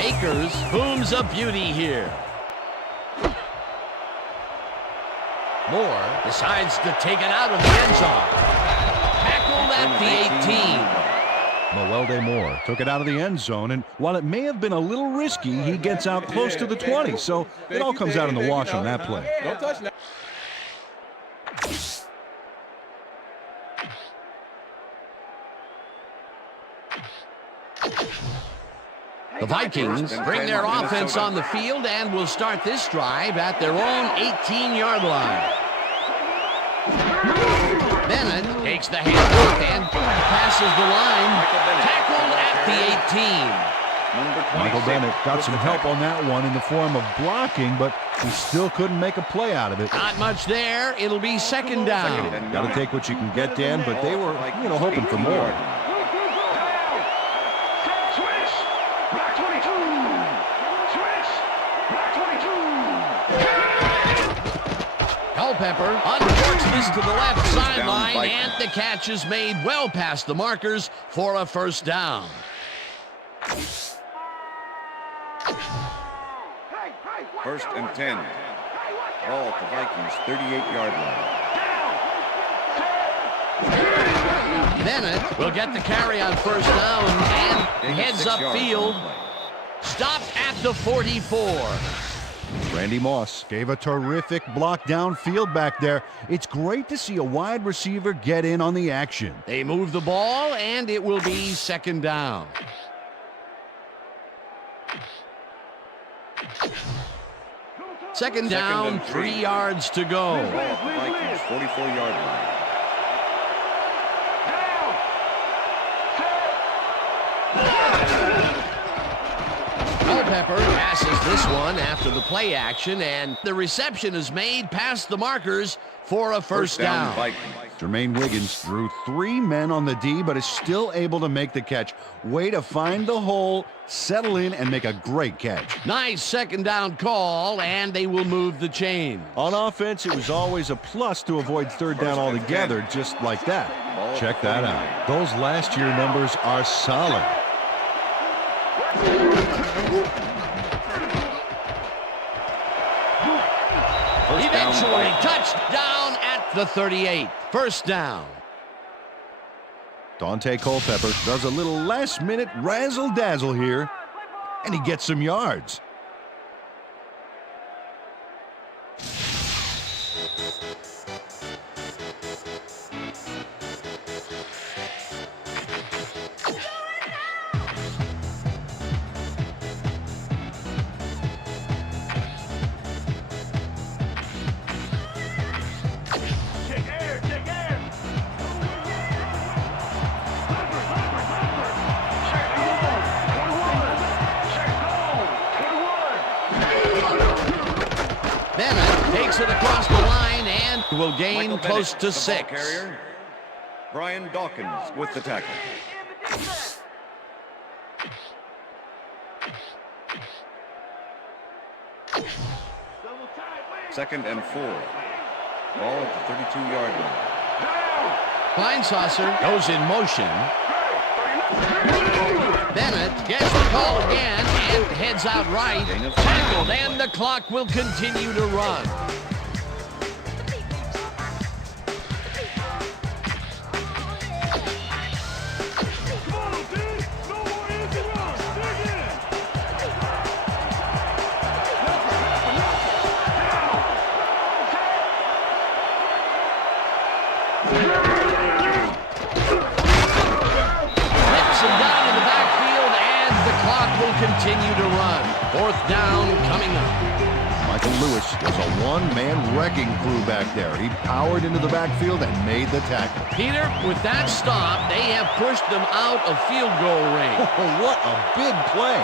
Akers booms a beauty here. Moore decides to take it out of the end zone. Tackled at the 18. Moelde Moore took it out of the end zone, and while it may have been a little risky, he gets out close to the 20, so it all comes out in the wash on that play. Don't touch that. The Vikings bring their offense on the field and will start this drive at their own 18-yard line. Bennett takes the handoff and passes the line. Tackled at the 18. Michael Bennett got some help on that one in the form of blocking, but he still couldn't make a play out of it. Not much there. It'll be second down. Got to take what you can get, Dan, but they were, hoping for more. Culpepper uncorks this to the left sideline, and the catch is made well past the markers for a first down. First and 10. Ball at the Vikings 38-yard line. Bennett will get the carry on first down and heads upfield. Stopped at the 44. Randy Moss gave a terrific block downfield back there. It's great to see a wide receiver get in on the action. They move the ball, and it will be second down. Second down, 3 yards to go. Ball at the Vikings 44-yard line. Culpepper passes this one after the play action, and the reception is made past the markers for a first down. Jermaine Wiggins drew 3 men on the D, but is still able to make the catch. Way to find the hole, settle in, and make a great catch. Nice second down call, and they will move the chain. On offense, it was always a plus to avoid third down altogether, just like that. Check that out. Those last year numbers are solid. Eventually touchdown at the 38. First down. Dante Culpepper does a little last-minute razzle-dazzle here, and he gets some yards. Takes it across the line and will gain close to 6. Carrier. Brian Dawkins with the tackle. Second and 4. Ball at the 32-yard line. Kleinsasser goes in motion. Bennett gets the call again and heads out right. Tackled, and the clock will continue to run. Continue to run. Fourth down coming up. Michael Lewis was a one-man wrecking crew back there. He powered into the backfield and made the tackle. Peter, with that stop, they have pushed them out of field goal range. Oh, what a big play.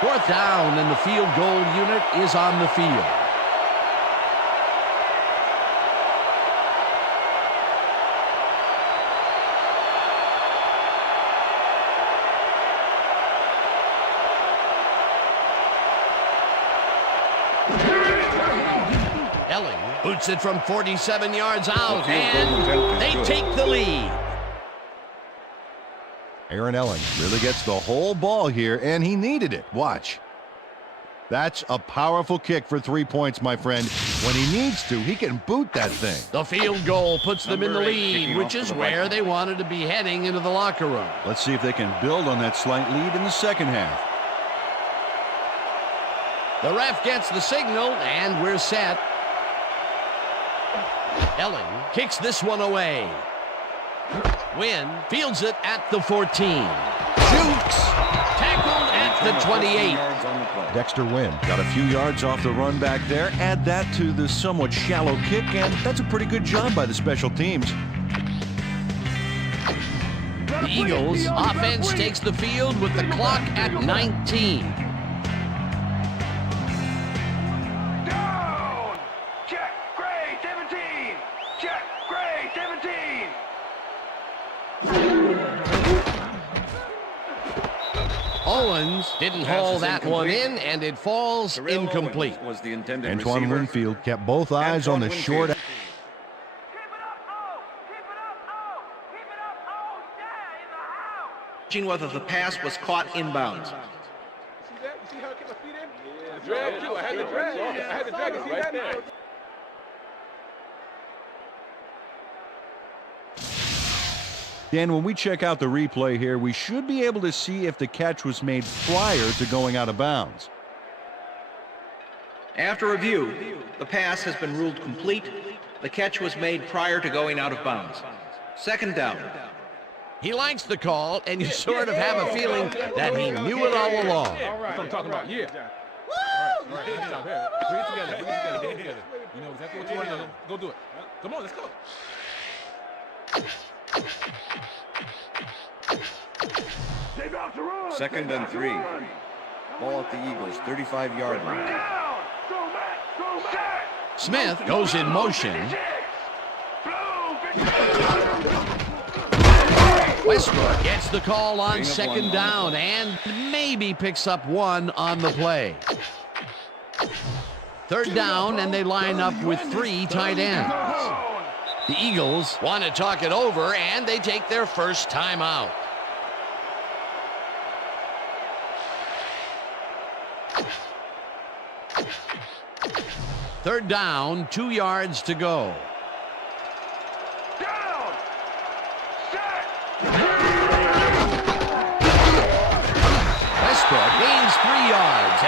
Fourth down, and the field goal unit is on the field. Boots it from 47 yards out, and they take the lead. Aaron Elling really gets the whole ball here, and he needed it. Watch. That's a powerful kick for 3 points, my friend. When he needs to, he can boot that thing. The field goal puts them in the lead, which is where they wanted to be heading into the locker room. Let's see if they can build on that slight lead in the second half. The ref gets the signal, and we're set. Elling kicks this one away. Wynn fields it at the 14. Shoots. Tackled at the 28. Dexter Wynn got a few yards off the run back there. Add that to the somewhat shallow kick, and that's a pretty good job by the special teams. The Eagles' offense takes the field with the clock at 19. Owens didn't haul that one in, and it falls incomplete. Was the intended Antoine receiver. Winfield kept both eyes on the short. Whether the pass was caught inbounds. See that? You see how I kept my feet in? The drag, too. I had the drag. I had the drag. You see that? There. Dan, when we check out the replay here, we should be able to see if the catch was made prior to going out of bounds. After review, the pass has been ruled complete. The catch was made prior to going out of bounds. Second down. He likes the call, and you sort of have a feeling that he knew it all along. That's what I'm talking about. Yeah. All right. Good job. Here. Bring it together. Bring it together. Bring it together. You know exactly what you want to do. Go do it. Come on, let's go. Second and 3. Ball at the Eagles' 35-yard line. Smith goes in motion. Westbrook gets the call on second down and maybe picks up one on the play. Third down, and they line up with 3 tight ends. The Eagles want to talk it over, and they take their first timeout. Third down, 2 yards to go. Down! Set! Westbrook gains 3 yards,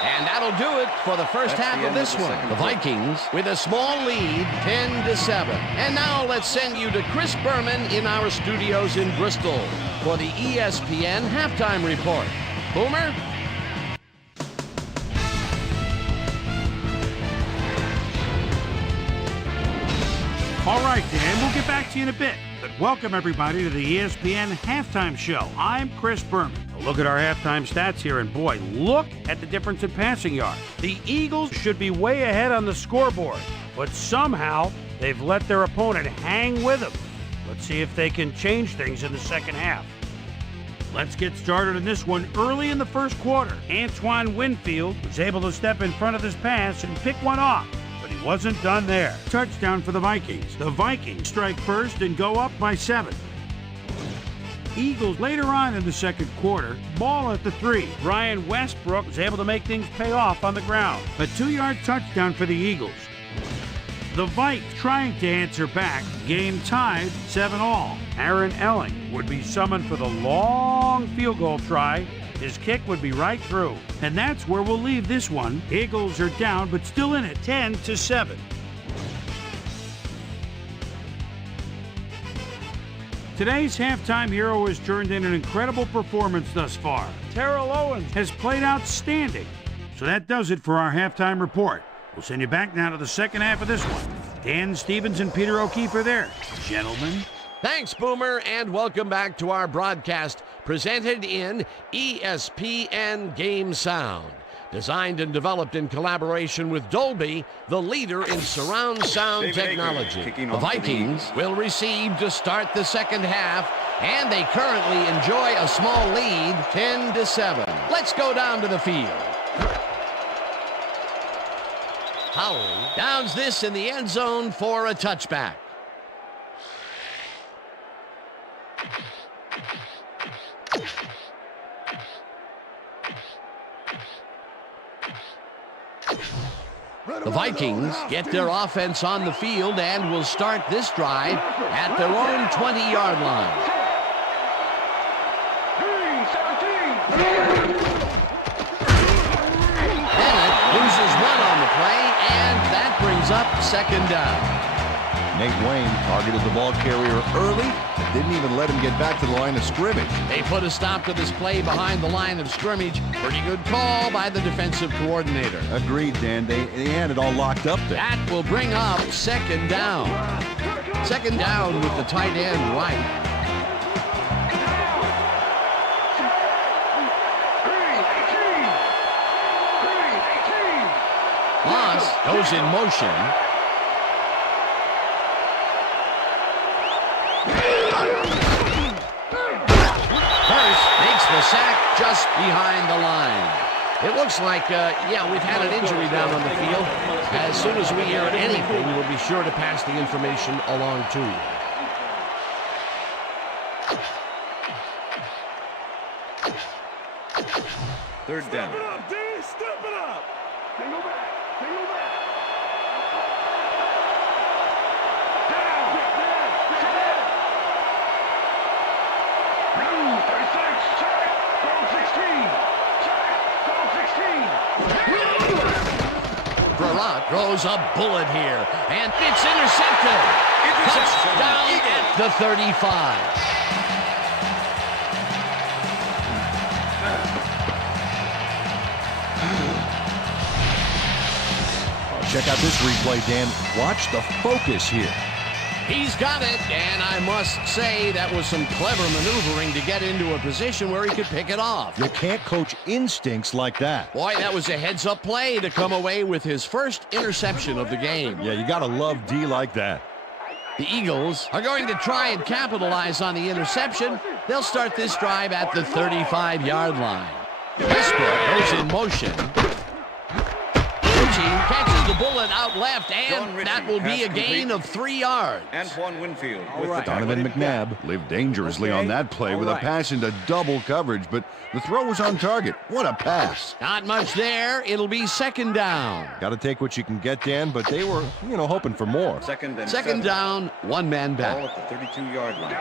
and that'll do it for the first half of this one. The Vikings with a small lead, 10-7. And now let's send you to Chris Berman in our studios in Bristol for the ESPN halftime report. Boomer? All right, Dan, we'll get back to you in a bit. But welcome, everybody, to the ESPN Halftime Show. I'm Chris Berman. A look at our halftime stats here, and boy, look at the difference in passing yards. The Eagles should be way ahead on the scoreboard, but somehow they've let their opponent hang with them. Let's see if they can change things in the second half. Let's get started in this one early in the first quarter. Antoine Winfield was able to step in front of this pass and pick one off. He wasn't done there. Touchdown for the Vikings. The Vikings strike first and go up by 7. Eagles later on in the second quarter, ball at the 3. Ryan Westbrook was able to make things pay off on the ground. A 2-yard touchdown for the Eagles. The Vikes trying to answer back. Game tied 7-all. Aaron Elling would be summoned for the long field goal try. His kick would be right through. And that's where we'll leave this one. Eagles are down, but still in it, 10-7. Today's halftime hero has turned in an incredible performance thus far. Terrell Owens has played outstanding. So that does it for our halftime report. We'll send you back now to the second half of this one. Dan Stevens and Peter O'Keefe are there. Gentlemen. Thanks, Boomer, and welcome back to our broadcast presented in ESPN Game Sound. Designed and developed in collaboration with Dolby, the leader in surround sound technology. The Vikings will receive to start the second half, and they currently enjoy a small lead, 10-7. Let's go down to the field. Howard downs this in the end zone for a touchback. The Vikings get their offense on the field and will start this drive at their own 20-yard line. Bennett loses one on the play, and that brings up second down. Nate Wayne targeted the ball carrier early, didn't even let him get back to the line of scrimmage. They put a stop to this play behind the line of scrimmage. Pretty good call by the defensive coordinator. Agreed, Dan. They had it all locked up there. That will bring up second down. Second down with the tight end right. Moss goes in motion. The sack just behind the line. It looks like, we've had an injury down on the field. As soon as we hear anything, we'll be sure to pass the information along to you. Third down. Step it up, D! Step it up! Single back! Single back! Down! Down! 36! Check! Goal 16! Check! Goal 16! Verrett throws a bullet here, and it's intercepted! Touchdown at the 35. Check out this replay, Dan. Watch the focus here. He's got it, and I must say that was some clever maneuvering to get into a position where he could pick it off. You can't coach instincts like that. Boy, that was a heads-up play to come away with his first interception of the game. Yeah, you got to love D like that. The Eagles are going to try and capitalize on the interception. They'll start this drive at the 35-yard line. Westbrook goes in motion. catches the bullet out left, John and Ritchie that will be a pass gain complete. of 3 yards. Antoine Winfield with the tackle. Donovan McNabb lived dangerously Okay. on that play with All a right. pass into double coverage, but the throw was on target. What a pass. Not much there. It'll be 2nd down. Got to take what you can get, Dan, but they were, hoping for more. Second and 2nd 7. down, 1 man Ball back. at the 32-yard line.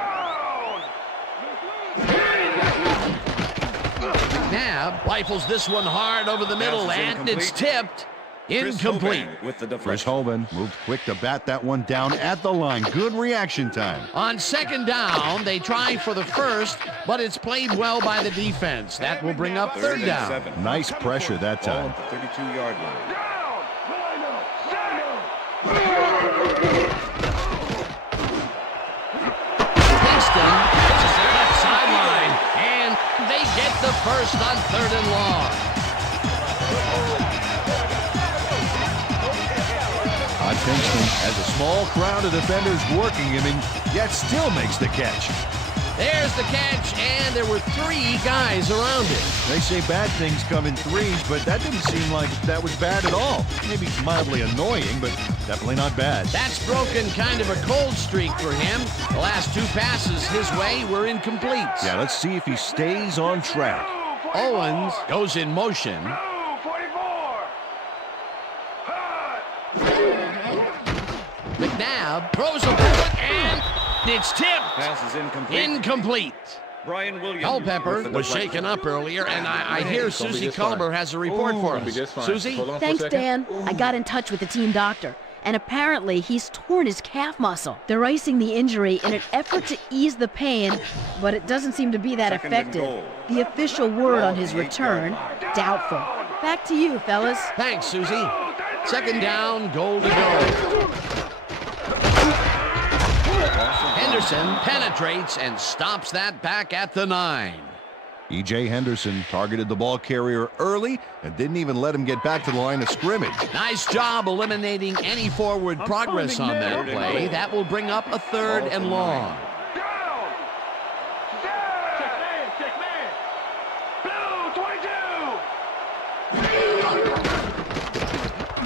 McNabb rifles this one hard over the middle, Pass is and it's incomplete. tipped. Chris Incomplete. Hoban with the Chris deflection. Hoban moved quick to bat that one down at the line. Good reaction time. On 2nd down, they try for the first, but it's played well by the defense. That will bring up 3rd and down. 7. Nice pressure that Ball time. at the 32-yard line. Kingston catches the left sideline, and they get the first on 3rd and long. Kingston has a small crowd of defenders working him and yet still makes the catch. There's the catch, and there were 3 guys around it. They say bad things come in threes, but that didn't seem like that was bad at all. Maybe mildly annoying, but definitely not bad. That's broken kind of a cold streak for him. The last 2 passes his way were incomplete. Yeah, let's see if he stays on track. Owens goes in motion. McNabb throws a bullet, and it's tipped. Pass is incomplete. Incomplete. Brian Williams. Culpepper was shaken up earlier, and I hear Susie Culber has a report for us. Susie? Thanks, Dan. I got in touch with the team doctor, and apparently he's torn his calf muscle. They're icing the injury in an effort to ease the pain, but it doesn't seem to be that Second and effective. goal. The official word on his return, doubtful. Back to you, fellas. Thanks, Susie. 2nd down, goal to go. Henderson penetrates and stops that back at the 9. E.J. Henderson targeted the ball carrier early and didn't even let him get back to the line of scrimmage. Nice job eliminating any forward progress on that play. That will bring up a 3rd and long.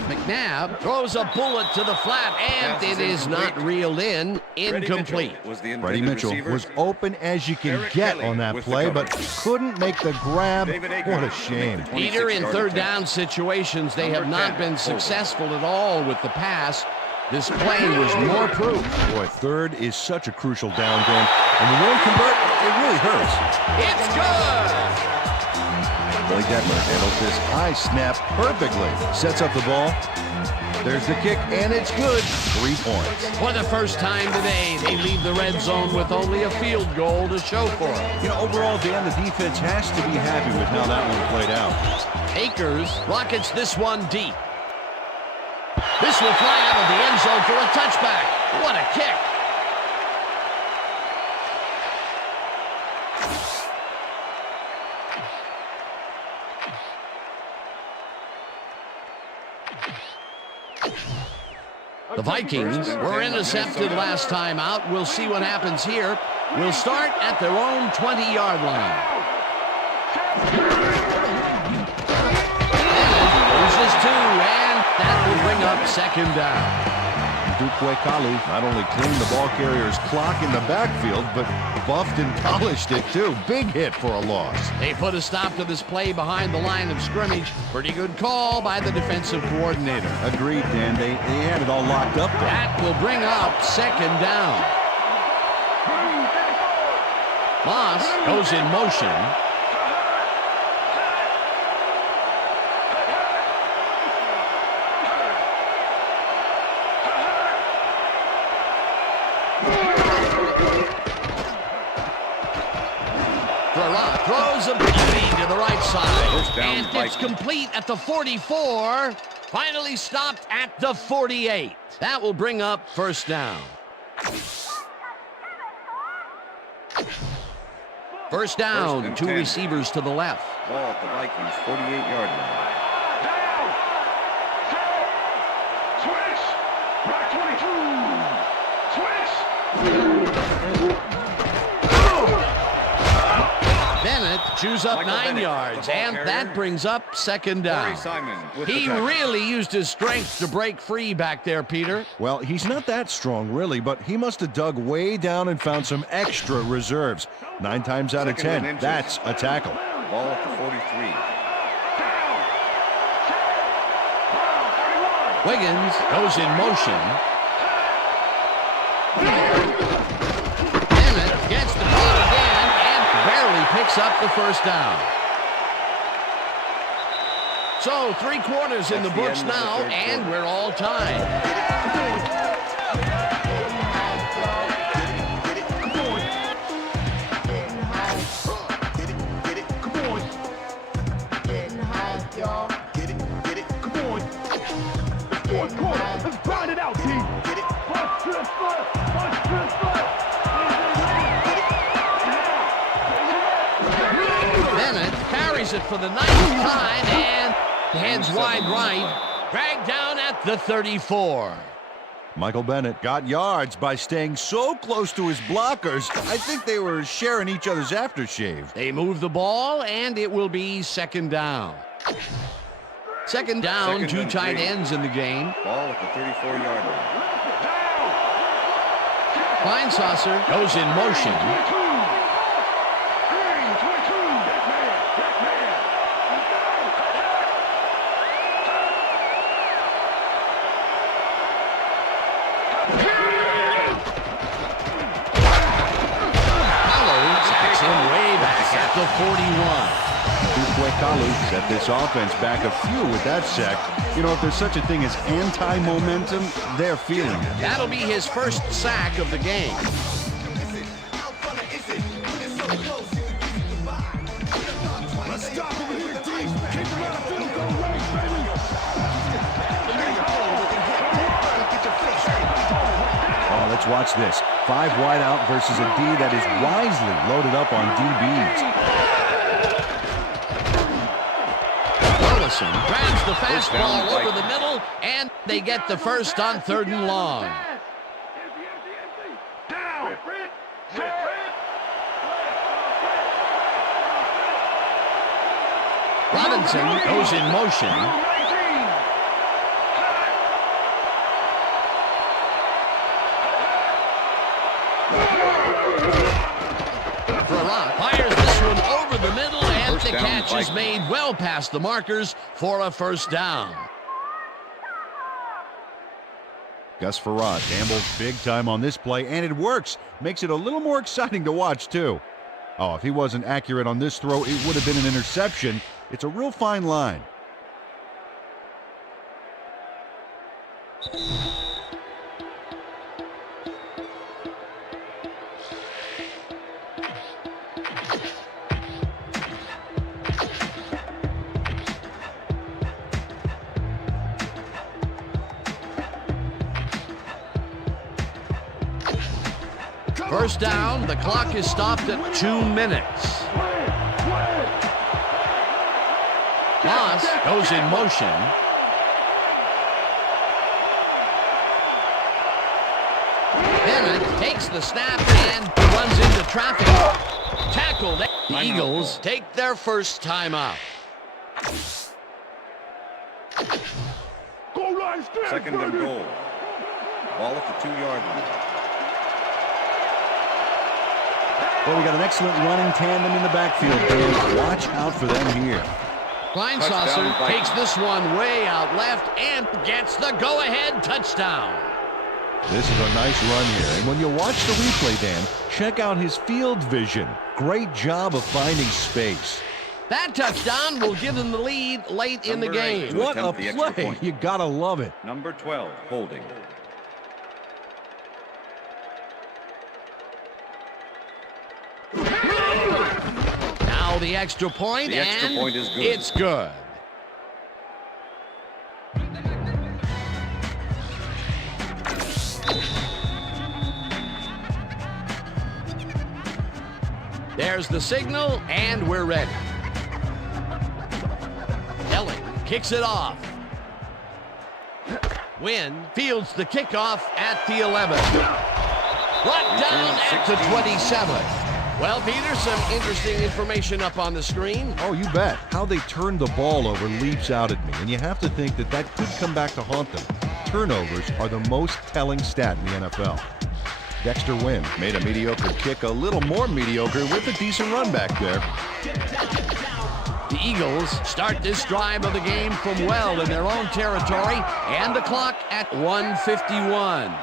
McNabb throws a bullet to the flat, and it is not reeled in. Incomplete. Freddie Mitchell was open as you can get on that play, but couldn't make the grab. What a shame. Peter, in 3rd down situations, they have not been successful at all with the pass. This play was more proof. Boy, 3rd is such a crucial down game, and when you don't convert, it really hurts. It's good! Billy Detmer handles this high snap perfectly. Sets up the ball. There's the kick, and it's good. 3 points. For the first time today, they leave the red zone with only a field goal to show for it. You know, overall, Dan, the defense has to be happy with how that one played out. Akers rockets this one deep. This will fly out of the end zone for a touchback. What a kick. The Vikings were intercepted last time out. We'll see what happens here. We'll start at their own 20-yard line. Loses 2, and that will bring up 2nd down. Dukwe Kalu not only cleaned the ball carrier's clock in the backfield, but buffed and polished it too. Big hit for a loss. They put a stop to this play behind the line of scrimmage. Pretty good call by the defensive coordinator. Agreed, Dan. They had it all locked up there. That will bring up 2nd down. Moss goes in motion. Throws a bean to the right side. And it's complete at the 44. Finally stopped at the 48. That will bring up 1st down. 1st down, 2 receivers to the left. Ball at the Vikings, 48-yard line. chews up 9 yards, and that brings up second down. He really used his strength to break free back there, Peter. Well, he's not that strong, really, but he must have dug way down and found some extra reserves. 9 times out of 10, that's a tackle. Ball at the 43. Wiggins goes in motion. Bennett gets the ball again and barely picks up the first down. So 3 quarters in the books now, and we're all tied. Let's grind it out, T. Punch to the foot. Punch to the foot. Bennett carries it for the 9th time and heads wide right, dragged down at the 34. Michael Bennett got yards by staying so close to his blockers. I think they were sharing each other's aftershave. They move the ball, and it will be second down. Second down, 2 tight ends in the game. Ball at the 34-yard line. Kleinsasser goes in motion. Kalu sacks him way back at the 41. Kalu set this offense back a few with that sack. You know, if there's such a thing as anti-momentum, they're feeling it. That'll be his first sack of the game. Oh, let's watch this. 5 wide out versus a D that is wisely loaded up on DBs. Grabs the fastball over the middle, and they get the first on 3rd and long. Robinson goes in motion. Verrett fires this one over the middle, and the catch is made well past the markers for a first down. Gus Verrett gambles big time on this play, and it works. Makes it a little more exciting to watch, too. Oh, if he wasn't accurate on this throw, it would have been an interception. It's a real fine line. First down, the clock is stopped at 2 minutes. Moss goes in motion. Bennett takes the snap and runs into traffic. Tackled. The Eagles take their first timeout. Second and goal. Ball at the 2-yard line. Well, we got an excellent running tandem in the backfield, Dan. Watch out for them here. Kleinsasser takes this one way out left and gets the go-ahead touchdown. This is a nice run here. And when you watch the replay, Dan, check out his field vision. Great job of finding space. That touchdown will give them the lead late in the game. What a play. You gotta love it. Number 12, holding. Now the extra point, The extra and point is good. It's good. There's the signal, and we're ready. Elling kicks it off. Wynn fields the kickoff at the 11. Brought down at the 27. Well, Peter, some interesting information up on the screen. Oh, you bet. How they turned the ball over leaps out at me, and you have to think that that could come back to haunt them. Turnovers are the most telling stat in the NFL. Dexter Wynn made a mediocre kick a little more mediocre with a decent run back there. The Eagles start this drive of the game from well in their own territory, and the clock at 1:51.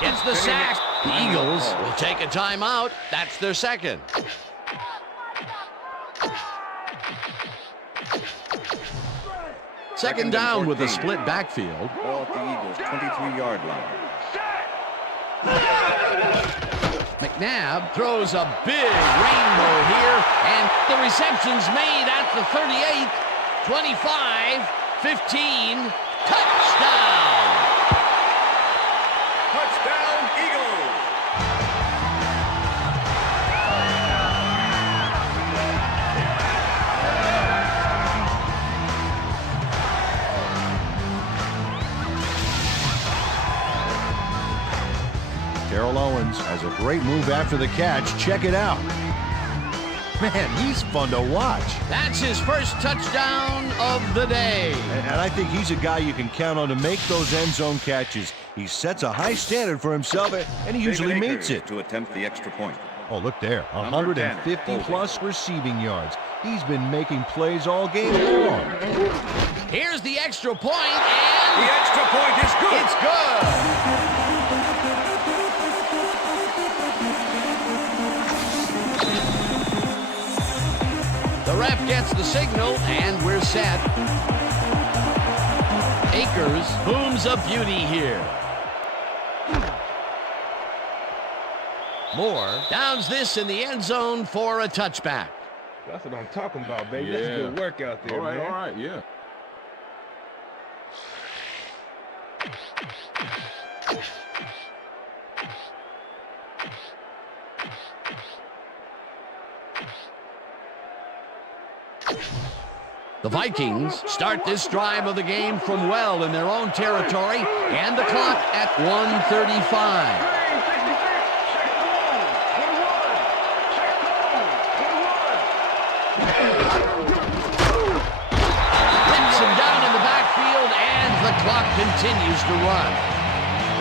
It's the sack. The Eagles will take a timeout. That's their second. Second down with a split backfield. Ball at the Eagles' 23-yard line. McNabb throws a big rainbow here, and the reception's made at the 38, 25, 15, touchdown! Touchdown, Eagles! Terrell Owens has a great move after the catch. Check it out. Man, he's fun to watch. That's his first touchdown of the day. And I think he's a guy you can count on to make those end zone catches. He sets a high standard for himself, and he usually meets it. To attempt the extra point. Oh, look there. 150-plus receiving yards. He's been making plays all game long. Here's the extra point, and the extra point is good. It's good. The ref gets the signal, and we're set. Akers booms a beauty here. Moore downs this in the end zone for a touchback. That's what I'm talking about, baby. That's good work out there, man. All right, yeah. The Vikings start this drive of the game from well in their own territory, and the clock at 1:35. Hits him down in the backfield, and the clock continues to run.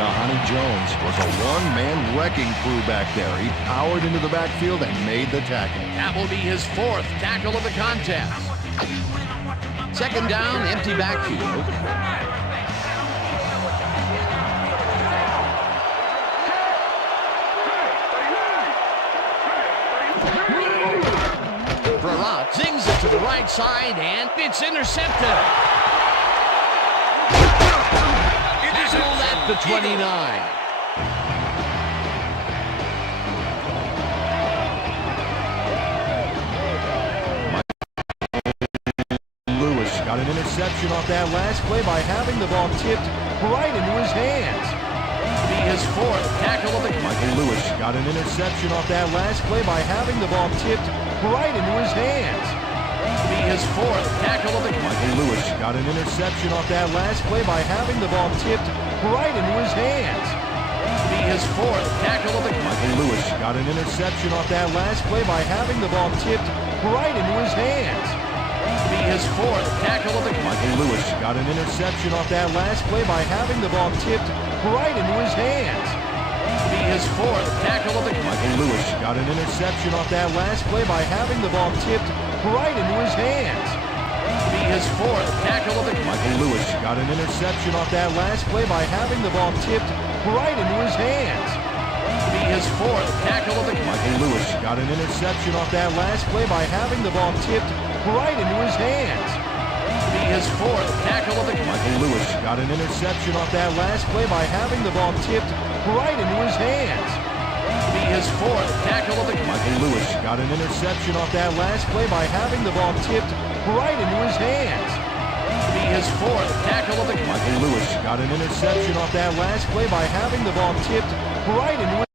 Dhani Jones was a one-man wrecking crew back there. He powered into the backfield and made the tackle. That will be his fourth tackle of the contest. Second down, empty backfield. Verrett zings it to the right side, and it's intercepted. Tackled at the 29. Got an interception off that last play by having the ball tipped right into his hands. Be his fourth tackle of the game. Michael Lewis got an interception off that last play by having the ball tipped right into his hands. Be his fourth tackle of the game. Michael Lewis got an interception off that last play by having the ball tipped right into his hands. Be his fourth tackle of the game. Michael Lewis got an interception off that last play by having the ball tipped right into his hands. Be his fourth tackle of the game. Michael Lewis got an interception off that last play by having the ball tipped right into his hands. Be his fourth tackle of the game. Michael Lewis got an interception off that last play by having the ball tipped right into his hands. Be his fourth tackle of the game. Michael Lewis got an interception off that last play by having the ball tipped right into his hands. Be his fourth tackle of the game. Michael Lewis got an interception off that last play by having the ball tipped right into his hands. Be his fourth tackle of the game. Michael Lewis got an interception off that last play by having the ball tipped right into his hands. Be his fourth tackle of the game. Michael Lewis got an interception off that last play by having the ball tipped right into his hands. Be his fourth tackle of the game. Michael Lewis got an interception off that last play by having the ball tipped right into